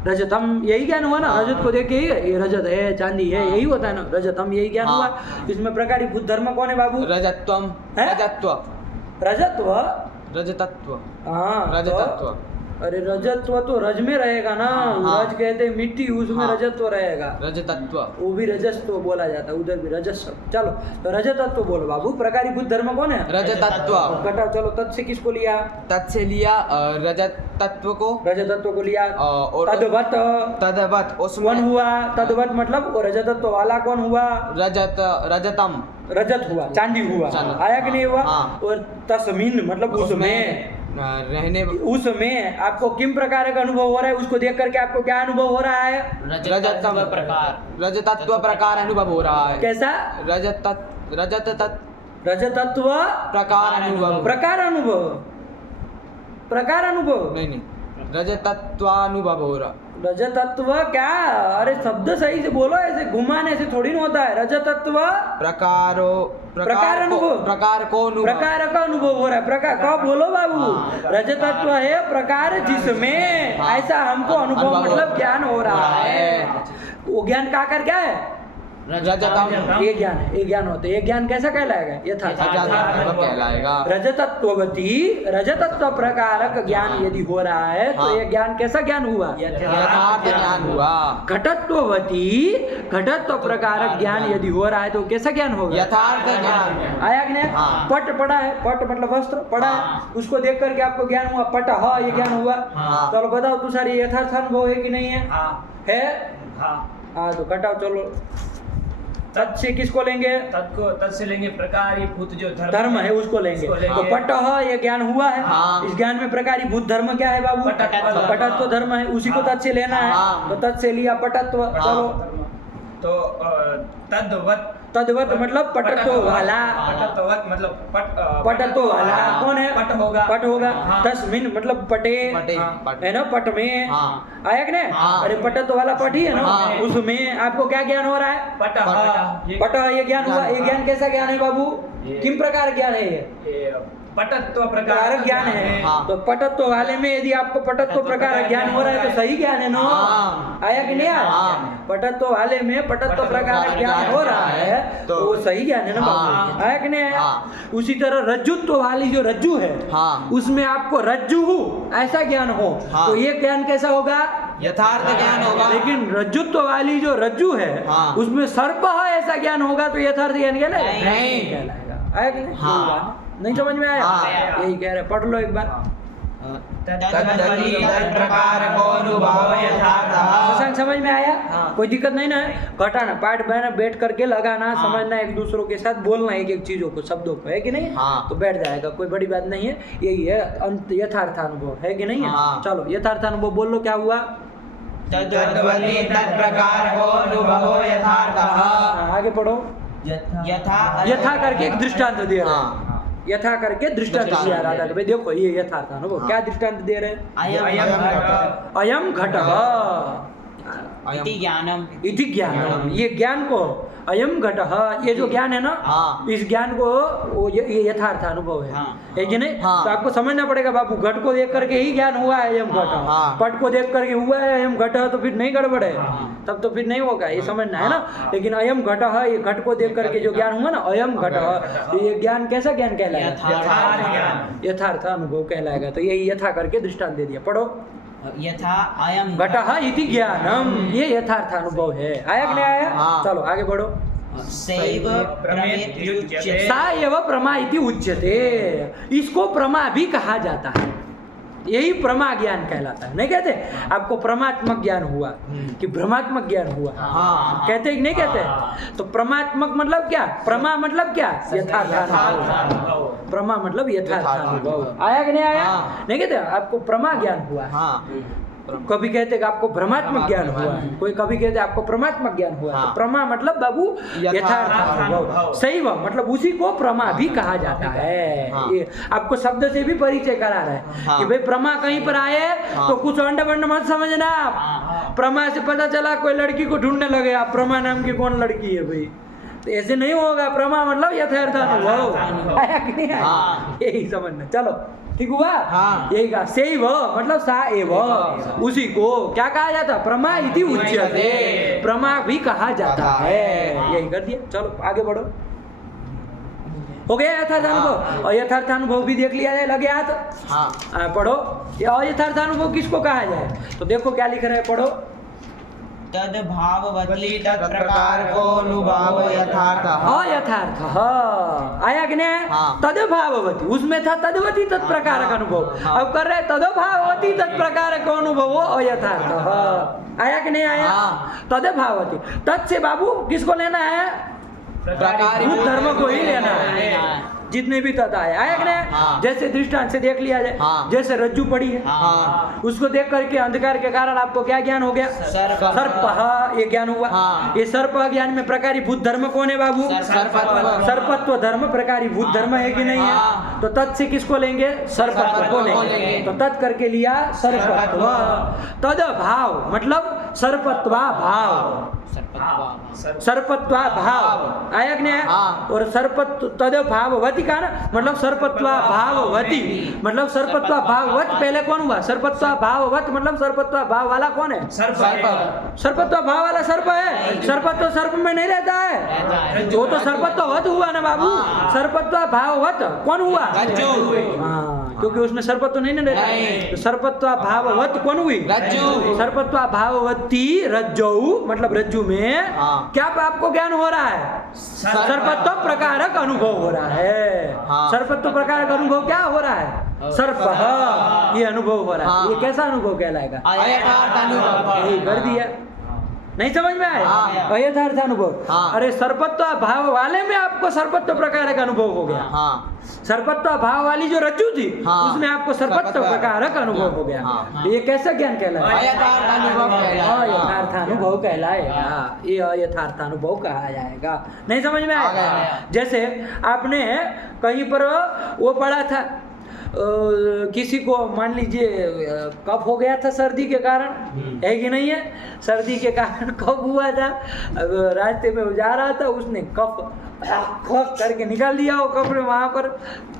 रजतम, यही ज्ञान हुआ ना। रजत को देख के ये रजत है, चांदी है, यही होता है ना, रजतम, यही ज्ञान हुआ। इसमें प्रकारीभूत धर्म कौन है बाबू? रजतत्व, अरे रजतत्व तो रज में रहेगा ना, हाँ। रज कहते हैं मिट्टी, उसमें हाँ। रजतत्व रहेगा, रजतत्व वो भी रजस्तत्व बोला जाता है, उधर भी रजस। चलो तो रजतत्व बोलो बाबू। प्रकारीभूत धर्म कौन है? रजतत्व। घटाओ। चलो तत् से किसको लिया? तत् से लिया रजत तत्व को, रजतत्व को लिया। और तद्वत तद्वत कौन उसमें हुआ? तद्वत मतलब वो रजतत्व वाला कौन हुआ? रजतम रजत हुआ, चांदी हुआ। चांदी। आया कि नहीं हुआ? हाँ। और तस्मिन मतलब उसमें, रहने उसमें आपको किम प्रकार का अनुभव हो रहा है, उसको देख करके आपको क्या अनुभव हो रहा है? रजतत्व रजतत्व प्रकार अनुभव हो रहा है। कैसा? रजत रजतत्व प्रकार अनुभव, प्रकार अनुभव, प्रकार अनुभव नहीं रजतत्वानुभव हो रहा। रजतत्व क्या? अरे शब्द सही से बोलो, ऐसे घुमाने से थोड़ी ना होता है। रजतत्व प्रकार अनुभव, प्रकार को अनुभव, प्रकार का अनुभव हो रहा है। प्रकार का बोलो बाबू। हाँ। रजतत्व है प्रकार जिसमें हाँ। ऐसा हमको अनुभव अनुभव मतलब ज्ञान हो रहा है। वो ज्ञान का आकार क्या है? रजतम ये ज्ञान है, ये ज्ञान होता है। ये ज्ञान कैसा कहलाएगा? यथार्थ कहलाएगा। रजतत्ववती रजतत्व प्रकारक ज्ञान यदि हो रहा है तो हाँ। ये ज्ञान कैसा ज्ञान हुआ? यथार्थ ज्ञान हुआ। घटत्ववती घटत्व प्रकारक ज्ञान यदि हो रहा है तो कैसा ज्ञान होगा? यथार्थ ज्ञान। आया कि नहीं? हाँ। पट पड़ा है, पट मतलब वस्त्र पड़ा है, उसको देख करके आपको ज्ञान हुआ, पट हाँ ये ज्ञान हुआ। हाँ। चलो बताओ तुम्हारी यथार्थ अनुभव है कि नहीं है? है। हाँ तो घटाओ। चलो तत् से किसको लेंगे? तत् से लेंगे प्रकारीभूत जो धर्म है उसको लेंगे। उसको लेंगे। तो पटह ये ज्ञान हुआ है। हाँ। इस ज्ञान में प्रकारीभूत धर्म क्या है बाबू? पटत्व। पटत्व धर्म है, उसी को तत् से लेना है। हाँ। तो तत् से लिया पटत्व। चलो तो तद्वत तद्वत मतलब पटत्व वाला। पटत्ववत मतलब पटत्व वाला कौन है? पट होगा। पट होगा। हाँ। तस्मिन मतलब पटे पटे है ना, पट में। हाँ। आया कि नहीं? हाँ। अरे पटत्व वाला पट ही है ना, हाँ। उसमें आपको क्या ज्ञान हो रहा है? पट ये ज्ञान हुआ। ये ज्ञान कैसा ज्ञान है बाबू? किम प्रकार ज्ञान है ये? पटत्व प्रकार ज्ञान है। हाँ। तो पटत्व वाले में यदि आपको पटत्व प्रकार ज्ञान हो रहा है तो सही ज्ञान है ना? हाँ। आया कि नहीं आया? हाँ। पटत्व वाले में पटत्व प्रकार ज्ञान हो रहा है तो वो सही ज्ञान है ना बाबू? हाँ। आया कि नहीं आया? हाँ। उसी तरह रज्जुत्व वाली जो रज्जु है हाँ। उसमें आपको रज्जु ऐसा ज्ञान हो हाँ। तो ये ज्ञान कैसा होगा? यथार्थ ज्ञान होगा। लेकिन रज्जुत्व वाली जो रज्जु है हाँ। उसमें सर्प है ऐसा ज्ञान होगा तो यथार्थ ज्ञान कहलाएगा? नहीं। कहलाएगा। आया कि नहीं? हाँ। नहीं समझ में आया? हाँ। यही कह रहे, पढ़ लो एक बार। तद्वती तत्प्रकार को अनुभव यथार्थः। शशांक समझ में आया? कोई दिक्कत नहीं ना है? घटाना पाठ बहना बैठ करके लगाना, समझना, एक दूसरों के साथ बोलना एक एक चीजों को, शब्दों को, है कि नहीं? हाँ। तो बैठ जाएगा, कोई बड़ी बात नहीं है। यही है अंत यथार्थ अनुभव, है कि नहीं है? हाँ। चलो यथार्थ अनुभव बोल लो, क्या हुआ? तद्वती तत्प्रकार को अनुभव यथार्थः। हाँ, आगे पढ़ो। यथा करके एक दृष्टांत दे रहे हैं। हाँ। यथा करके दृष्टांत दिया राधा के भाई देखो ये यथार्थ अनुभव। हाँ। क्या दृष्टांत दे रहे हैं? अयम घटः इति ज्ञानम। इति ज्ञानम, ये ज्ञान को अयम घटः, ये जो ज्ञान है ना, हाँ। इस ज्ञान को वो ये यथार्थ अनुभव है। हाँ। है कि नहीं? हाँ। तो आपको समझना पड़ेगा बाबू, घट को देख करके ही ज्ञान हुआ है अयम घट। हाँ। पट को देख करके हुआ है अयम घट तो फिर नहीं गड़बड़ है, तब तो फिर नहीं होगा, ये समझना है ना। लेकिन अयम घट, ये घट को देख करके जो ज्ञान हुआ ना अयम घट, तो ये ज्ञान कैसा ज्ञान कहलाएगा? यथार्थ अनुभव कहलाएगा। तो यही यथा करके दृष्टांत दे दिया, पढ़ो। यथा अयम घटः इति ज्ञानम, ये यथार्थ अनुभव है। आया कि नहीं आया? हाँ। चलो आगे बढ़ो। सैव प्रमेत युज्यते। सा एव प्रमा इति उच्यते, इसको प्रमा भी कहा जाता है। यही प्रमा ज्ञान कहलाता है। नहीं कहते आपको प्रमात्मक ज्ञान हुआ कि भ्रमात्मक ज्ञान हुआ? हाँ। कहते कि नहीं कहते? तो प्रमात्मक मतलब क्या? प्रमा मतलब क्या? यथार्थ अनुभव। प्रमा मतलब यथार्थ अनुभव। आया कि नहीं आया? हाँ। नहीं कहते आपको प्रमा ज्ञान हुआ है। हाँ। कभी कहते कि आपको भ्रमात्मक ज्ञान हुआ है, कोई कभी कहते आपको प्रमात्मक ज्ञान हुआ है। हाँ। तो प्रमा मतलब बाबू यथार्थ अनुभव। सही वह मतलब उसी को प्रमा भी कहा जाता है। हाँ। ये आपको शब्द से भी परिचय करा रहा है। हाँ। कि भाई प्रमा कहीं पर आए हाँ। तो कुछ अंड बंड मत समझना आप। प्रमा से पता चला कोई लड़की को ढूंढने लगे आप, प्रमा नाम की कौन लड़की है भाई, तो ऐसे नहीं होगा। प्रमा मतलब यथार्थ अनुभव। आया कि नहीं आया? हाँ। यही समझना। चलो ठीक हुआ? हाँ। यही कहा सैव मतलब सा एव, उसी को क्या कहा जाता? प्रमा इति उच्यते, प्रमा भी कहा जाता है। यही कर दिया। चलो आगे बढ़ो। हो गया यथार्थानुभव। और यथार्थानुभव भी देख लिया जाए, लगे हाथ। हाँ पढ़ो, ये अयथार्थानुभव किसको कहा जाए? तो देखो क्या लिख रहे हैं, पढ़ो। तद भाववती तत्प्रकार को अनुभाव यथार्थ अयथार्थ, हाँ आया कि नहीं? हाँ। तदभाववती, उसमें था तदवती तत्प्रकार का अनुभव, अब कर रहे तदभाववती तत्प्रकार का अनुभव, वो अयथार्थ। हाँ आया कि नहीं आया? हाँ। तदभाववती, तत् से बाबू किसको लेना है? प्रकार भूत धर्म को ही लेना है, जितने भी तत् आए। आया कि नहीं? हाँ। जैसे दृष्टांत से देख लिया जाए, हाँ। जैसे रज्जु पड़ी है, हाँ उसको देख करके अंधकार के कारण आपको क्या ज्ञान हो गया? सर्प, ये ज्ञान हुआ। हाँ। ये सर्प ज्ञान में प्रकारीभूत धर्म कौन है बाबू? सर्पत्व। सर्पत्व धर्म प्रकारीभूत धर्म है कि नहीं है? हाँ। तो तत् से किसको लेंगे? सर्पत्व को लेंगे। तो तत् करके लिया सर्पत्व। तद भाव मतलब सर्पत्वा भाव, सर्पत्वा भाव। आया कि नहीं? हाँ। और सर्पत्व तद भाववती का ना मतलब सर्पत्वा भाववती, मतलब सर्पत्वा भाववत पहले कौन हुआ? सर्पत्वा भाववत मतलब सर्पत्वा भाव वाला कौन है? सर्पत्व भाव वाला सर्प है। सर्पत्व सर्प में नहीं रहता है, वो तो सर्पत्ववत हुआ ना बाबू। सर्पत्व भाववत कौन हुआ? हाँ, क्योंकि उसमें सर्पत्व नहीं ना रहता। नहीं। तो सर्पत्व भाववत कौन हुई? रज्जु। सर्पत्व भाववती रज्जु, मतलब रज्जु में हाँ। क्या आपको ज्ञान हो रहा है? सर्पत्व प्रकारक अनुभव हो रहा है। हाँ। सर्पत्व प्रकारक अनुभव क्या हो रहा है? सर्प, ये अनुभव हो रहा है। हाँ। ये कैसा अनुभव कहलाएगा? अयथार्थ अनुभव। यही कर दिया, नहीं समझ में आया? हाँ। अयथार्थ अनुभव। हाँ। अरे सर्पत्व भाव वाले में आपको सर्पत्व प्रकारक अनुभव हो गया। हाँ सर्पत्व भाव वाली जो रज्जु थी, हाँ। उसमें आपको सर्पत्व प्रकारक अनुभव हो गया। हाँ। ये कैसा ज्ञान कहलाएगा? अयथार्थ अनुभव कहलाएगा। अयथार्थानुभव कहलाएगा, ये अयथार्थानुभव कहा जाएगा। नहीं समझ में आ आया? गया। जैसे आपने कहीं पर वो पढ़ा था, किसी को मान लीजिए कफ हो गया था सर्दी के कारण, है कि नहीं है? सर्दी के कारण कफ हुआ था, अब रास्ते में वो जा रहा था, उसने कफ करके निकाल दिया, वो कफ वहाँ पर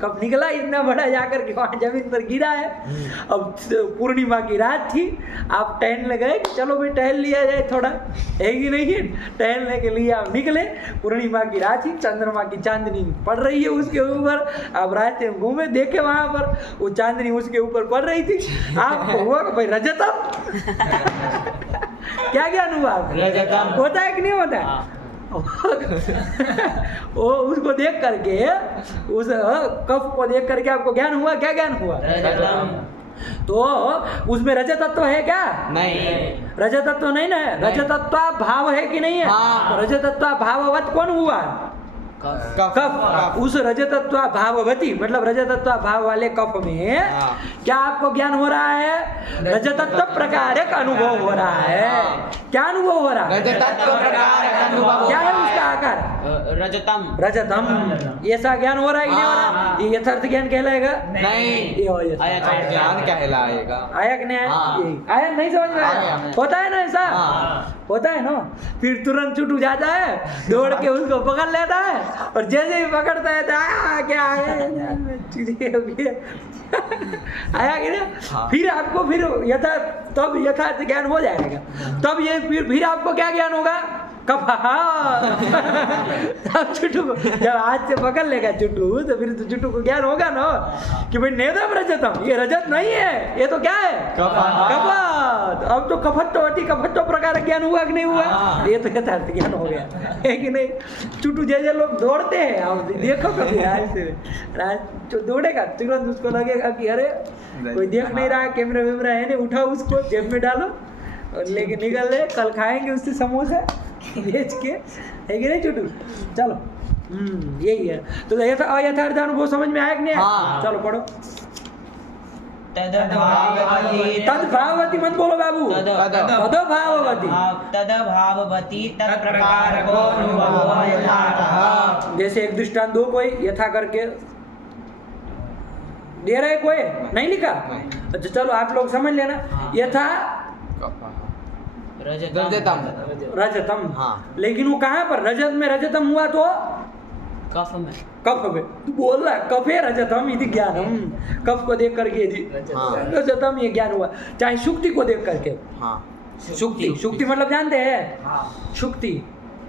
कफ निकला इतना बड़ा, जाकर के वहाँ जमीन पर गिरा है। अब पूर्णिमा की रात थी, आप टहलने गए कि चलो भाई टहल लिया जाए थोड़ा, है कि नहीं है? टहलने के लिए आप निकले, पूर्णिमा की रात थी, चंद्रमा की चांदनी पड़ रही है उसके ऊपर, आप रास्ते में घूमे, देखे वहाँ पर वो चांदनी उसके ऊपर पड़ रही थी, आपको हुआ कि भाई रजतम क्या ज्ञान हुआ आपको? रजतम। होता है कि नहीं होता है? वो उसको देख करके, उस कफ को देख करके आपको ज्ञान हुआ, क्या ज्ञान हुआ? तो उसमें रजतत्व है क्या? नहीं। रजतत्व नहीं ना है, रजतत्व भाव है कि नहीं है? हाँ। रजतत्व भाववत कौन हुआ? कफ। उस रजतत्व भाववती मतलब रजतत्व भाव वाले कफ में हाँ। क्या आपको ज्ञान हो रहा है? रजतत्व प्रकारक अनुभव हो रहा है। क्या अनुभव हो रहा है? रजतत्व प्रकारक अनुभव। क्या है उसका आकार? रजतम। रजतम। ऐसा ज्ञान हो रहा है कि नहीं हो रहा? ये यथार्थ ज्ञान कहलाएगा? नहीं। ये अयथार्थ ज्ञान कहलाएगा। आया कि नहीं आया? हाँ। यही। आया नहीं समझ में आ आया? गया। होता है ना ऐसा? हाँ। होता है ना? फिर तुरंत चुटू जाता है, दौड़ के उसको पकड़ लेता है, और जैसे ही पकड़ता है तो क्या है आया कि नहीं? हाँ। फिर आपको फिर तब यथार्थ ज्ञान हो जाएगा। तब ये फिर आपको क्या ज्ञान होगा? कफ। तब चुटू को जब हाथ से पकड़ लेगा चुटू, तो फिर तो चुटू को ज्ञान होगा ना कि भाई नेदम रजतम, ये रजत नहीं है, ये तो क्या है? कफत। अब तो कफत्व प्रकार ज्ञान हुआ कि नहीं हुआ? हाँ। ये तो यथार्थ ज्ञान हो गया, है कि नहीं? चुटू जैसे लोग दौड़ते हैं, आप देखो कभी जो दौड़ेगा तुरंत उसको लगेगा कि अरे कोई देख नहीं रहा, कैमरा वैमरा है नहीं, उठाओ उसको जेब में डालो और लेके निकल ले, कल खाएंगे उससे समोसा बेच के, है कि नहीं चुटू? चलो यही है। तो अयथार्थ अनुभव समझ में आया कि नहीं? हाँ। चलो पढ़ो। तदभाववती तद्भाववती मत बोलो बाबू, तद्भाववती। तदभाववती तत्प्रकारको अनुभवो यथार्थः। जैसे एक दृष्टांत दो कोई, यथा करके दे रहे कोई, नहीं लिखा? अच्छा चलो आप लोग समझ लेना। यथा रजतम। रजतम। हाँ। लेकिन वो कहाँ पर? रजत में रजतम हुआ तो कफ में। कफ में तू बोल रहा है, कफे रजतम इति ज्ञानम, कफ को देख करके हाँ। रजतम ये ज्ञान हुआ। चाहे शुक्ति को देख करके, हाँ। शुक्ति मतलब जानते हैं? शुक्ति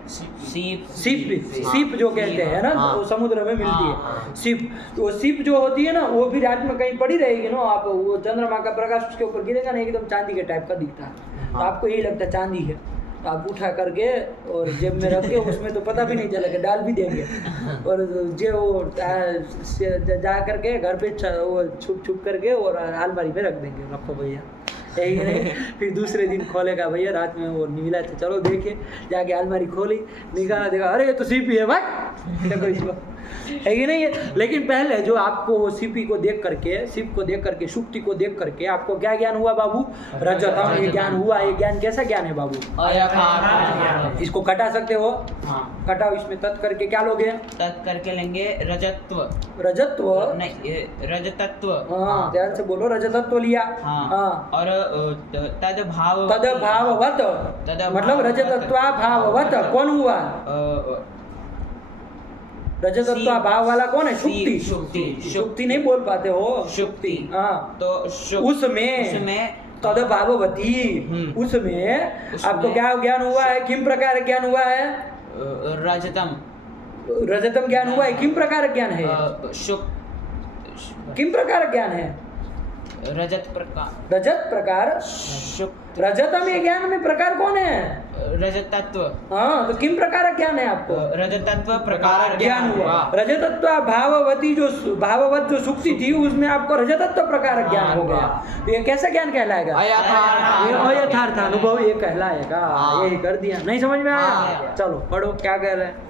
सीप सीप जो कहते हैं ना, वो समुद्र में मिलती है सीप। तो वो सीप जो होती है ना, वो भी रात में कहीं पड़ी रहेगी ना, आप वो चंद्रमा का प्रकाश उसके ऊपर गिरेगा ना, एकदम चांदी के टाइप का दिखता है, तो आपको यही लगता है चांदी है। तो आप उठा करके और जेब में रख के, उसमें तो पता भी नहीं चलेगा, डाल भी देंगे, और जो वो जा करके घर पे वो छुप करके और अलमारी पे रख देंगे, रखो भैया, यही नहीं। फिर दूसरे दिन खोलेगा भैया, रात में वो मिला था, चलो देखे, जाके अलमारी खोली, निकाला, देखा, अरे ये तो सीपी है भाई, देखो इसको, है कि नहीं है। लेकिन पहले जो आपको वो सीपी को देख करके, सीप को देख करके, शुक्ति को देख करके आपको क्या ज्ञान हुआ बाबू? रजतम, ये ज्ञान हुआ। ये ज्ञान कैसा ज्ञान है बाबू? इसको कटा सकते हो? कटाओ, इसमें तत् करके क्या लोगे? तत् करके लेंगे रजत्व। रजत्व नहीं, रजतत्व। हाँ, ध्यान से बोलो, रजतत्व लिया। हाँ। और तदभाव, तदभाववत, मतलब रजतत्वा भाववत कौन हुआ? रजतत्वा भाव वाला कौन है? शुक्ति। शुक्ति नहीं बोल पाते हो, शुक्ति। हाँ, तो उसमें तदभाववती, उसमें आपको क्या ज्ञान हुआ है? किम प्रकार ज्ञान हुआ है? रजतम ज्ञान हुआ है। किम प्रकार ज्ञान है? किम प्रकार ज्ञान है? रजत प्रकार। रजतम, ये ज्ञान में प्रकार कौन है? रजतत्व। हाँ, तो किम प्रकार ज्ञान है आपको? रजतत्व प्रकार ज्ञान हुआ। रजतत्व भाववती, जो भाववत जो सुक्ति थी, उसमें आपको रजतत्व प्रकार ज्ञान हो गया। तो ये कैसा ज्ञान कहलाएगा? ये अयथार्थ अनुभव ये कहलाएगा। यही कर दिया, नहीं समझ में आया? चलो पढ़ो, क्या कह रहे हैं?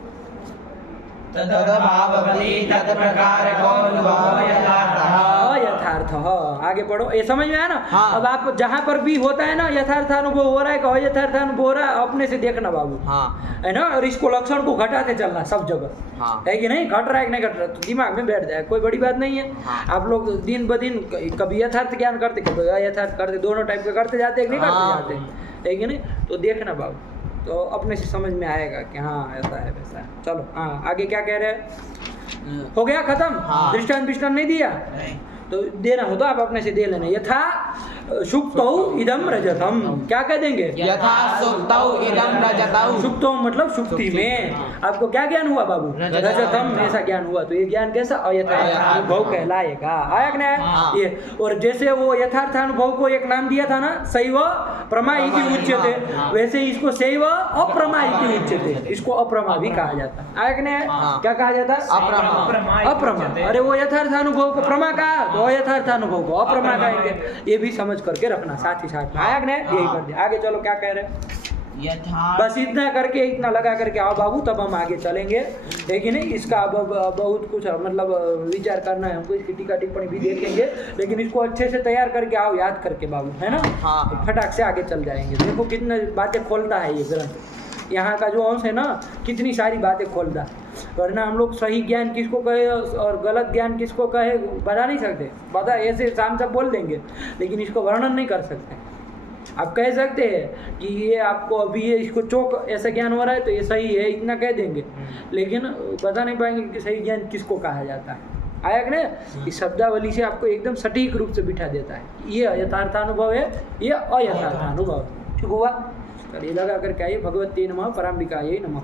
यथार्थ, आगे पढ़ो, ये समझ में आया ना? अब आप जहाँ पर भी होता है ना, यथार्थ अनुभव हो रहा है, कहो यथार्थ अनुभव हो रहा है, अपने से देखना बाबू, है ना? और इसको लक्षण को घटाते चलना सब जगह, है कि नहीं? घट रहा है कि नहीं घट रहा, तो दिमाग में बैठ जाए, कोई बड़ी बात नहीं है। आप लोग दिन ब दिन कभी यथार्थ ज्ञान करते, कभी अयथार्थ करते, दोनों टाइप के करते जाते, नहीं करते जाते, है कि नहीं? तो देखना बाबू, तो अपने से समझ में आएगा कि हाँ ऐसा है वैसा है। चलो हाँ, आगे क्या कह रहे हैं? हो गया खत्म? दृष्टांत नहीं दिया तो देना हो तो आप अपने से दे लेना। यथा सुक्तौ इदम रजतम, क्या कह देंगे? यथा सुक्तौ इदम रजतम। सुक्तौ मतलब सुक्ति में आपको क्या ज्ञान हुआ बाबू? रजतम, ऐसा ज्ञान हुआ। तो ये ज्ञान कैसा? अयथार्थ अनुभव कहलाएगा। आया कि नहीं? ये, और जैसे वो यथार्थ अनुभव को एक नाम दिया था ना, शैव प्रमा इति उच्यते, वैसे इसको शैव अप्रमा इति उच्यते, इसको अप्रमा भी कहा जाता है। आया कि नहीं? क्या कहा जाता है? अप्रमा। अरे वो यथार्थ अनुभव को प्रमा कहा, तो अयथार्थ अनुभव को अप्रमा कहेंगे। ये भी समझ करके रखना साथ ही साथ। आया कि नहीं? यही कर दिया। आगे चलो, क्या कह रहे हैं? बस इतना करके, इतना लगा करके आओ बाबू, तब हम आगे चलेंगे। लेकिन नहीं, इसका अब बहुत कुछ मतलब विचार करना है हमको, इसकी टीका टिप्पणी भी देखेंगे, लेकिन इसको अच्छे से तैयार करके आओ, याद करके बाबू, है ना? तो फटाक से आगे चल जाएंगे। देखो कितने बातें खोलता है ये ग्रंथ, यहाँ का जो अंश है ना, कितनी सारी बातें खोलता है। वरना हम लोग सही ज्ञान किसको कहे और गलत ज्ञान किसको कहे बता नहीं सकते। बता ऐसे शाम सब बोल देंगे, लेकिन इसको वर्णन नहीं कर सकते। आप कह सकते हैं कि ये आपको अभी ये इसको चौक ऐसा ज्ञान हो रहा है तो ये सही है, इतना कह देंगे, लेकिन बता नहीं पाएंगे कि सही ज्ञान किसको कहा जाता है। आया कि नहीं? इस शब्दावली से आपको एकदम सटीक रूप से बिठा देता है ये यथार्थानुभव है, ये अयथार्थानुभव। ठीक हुआ? चलिए लगा करके आइए। भगवती नमः, पराम्बिकायै नमः।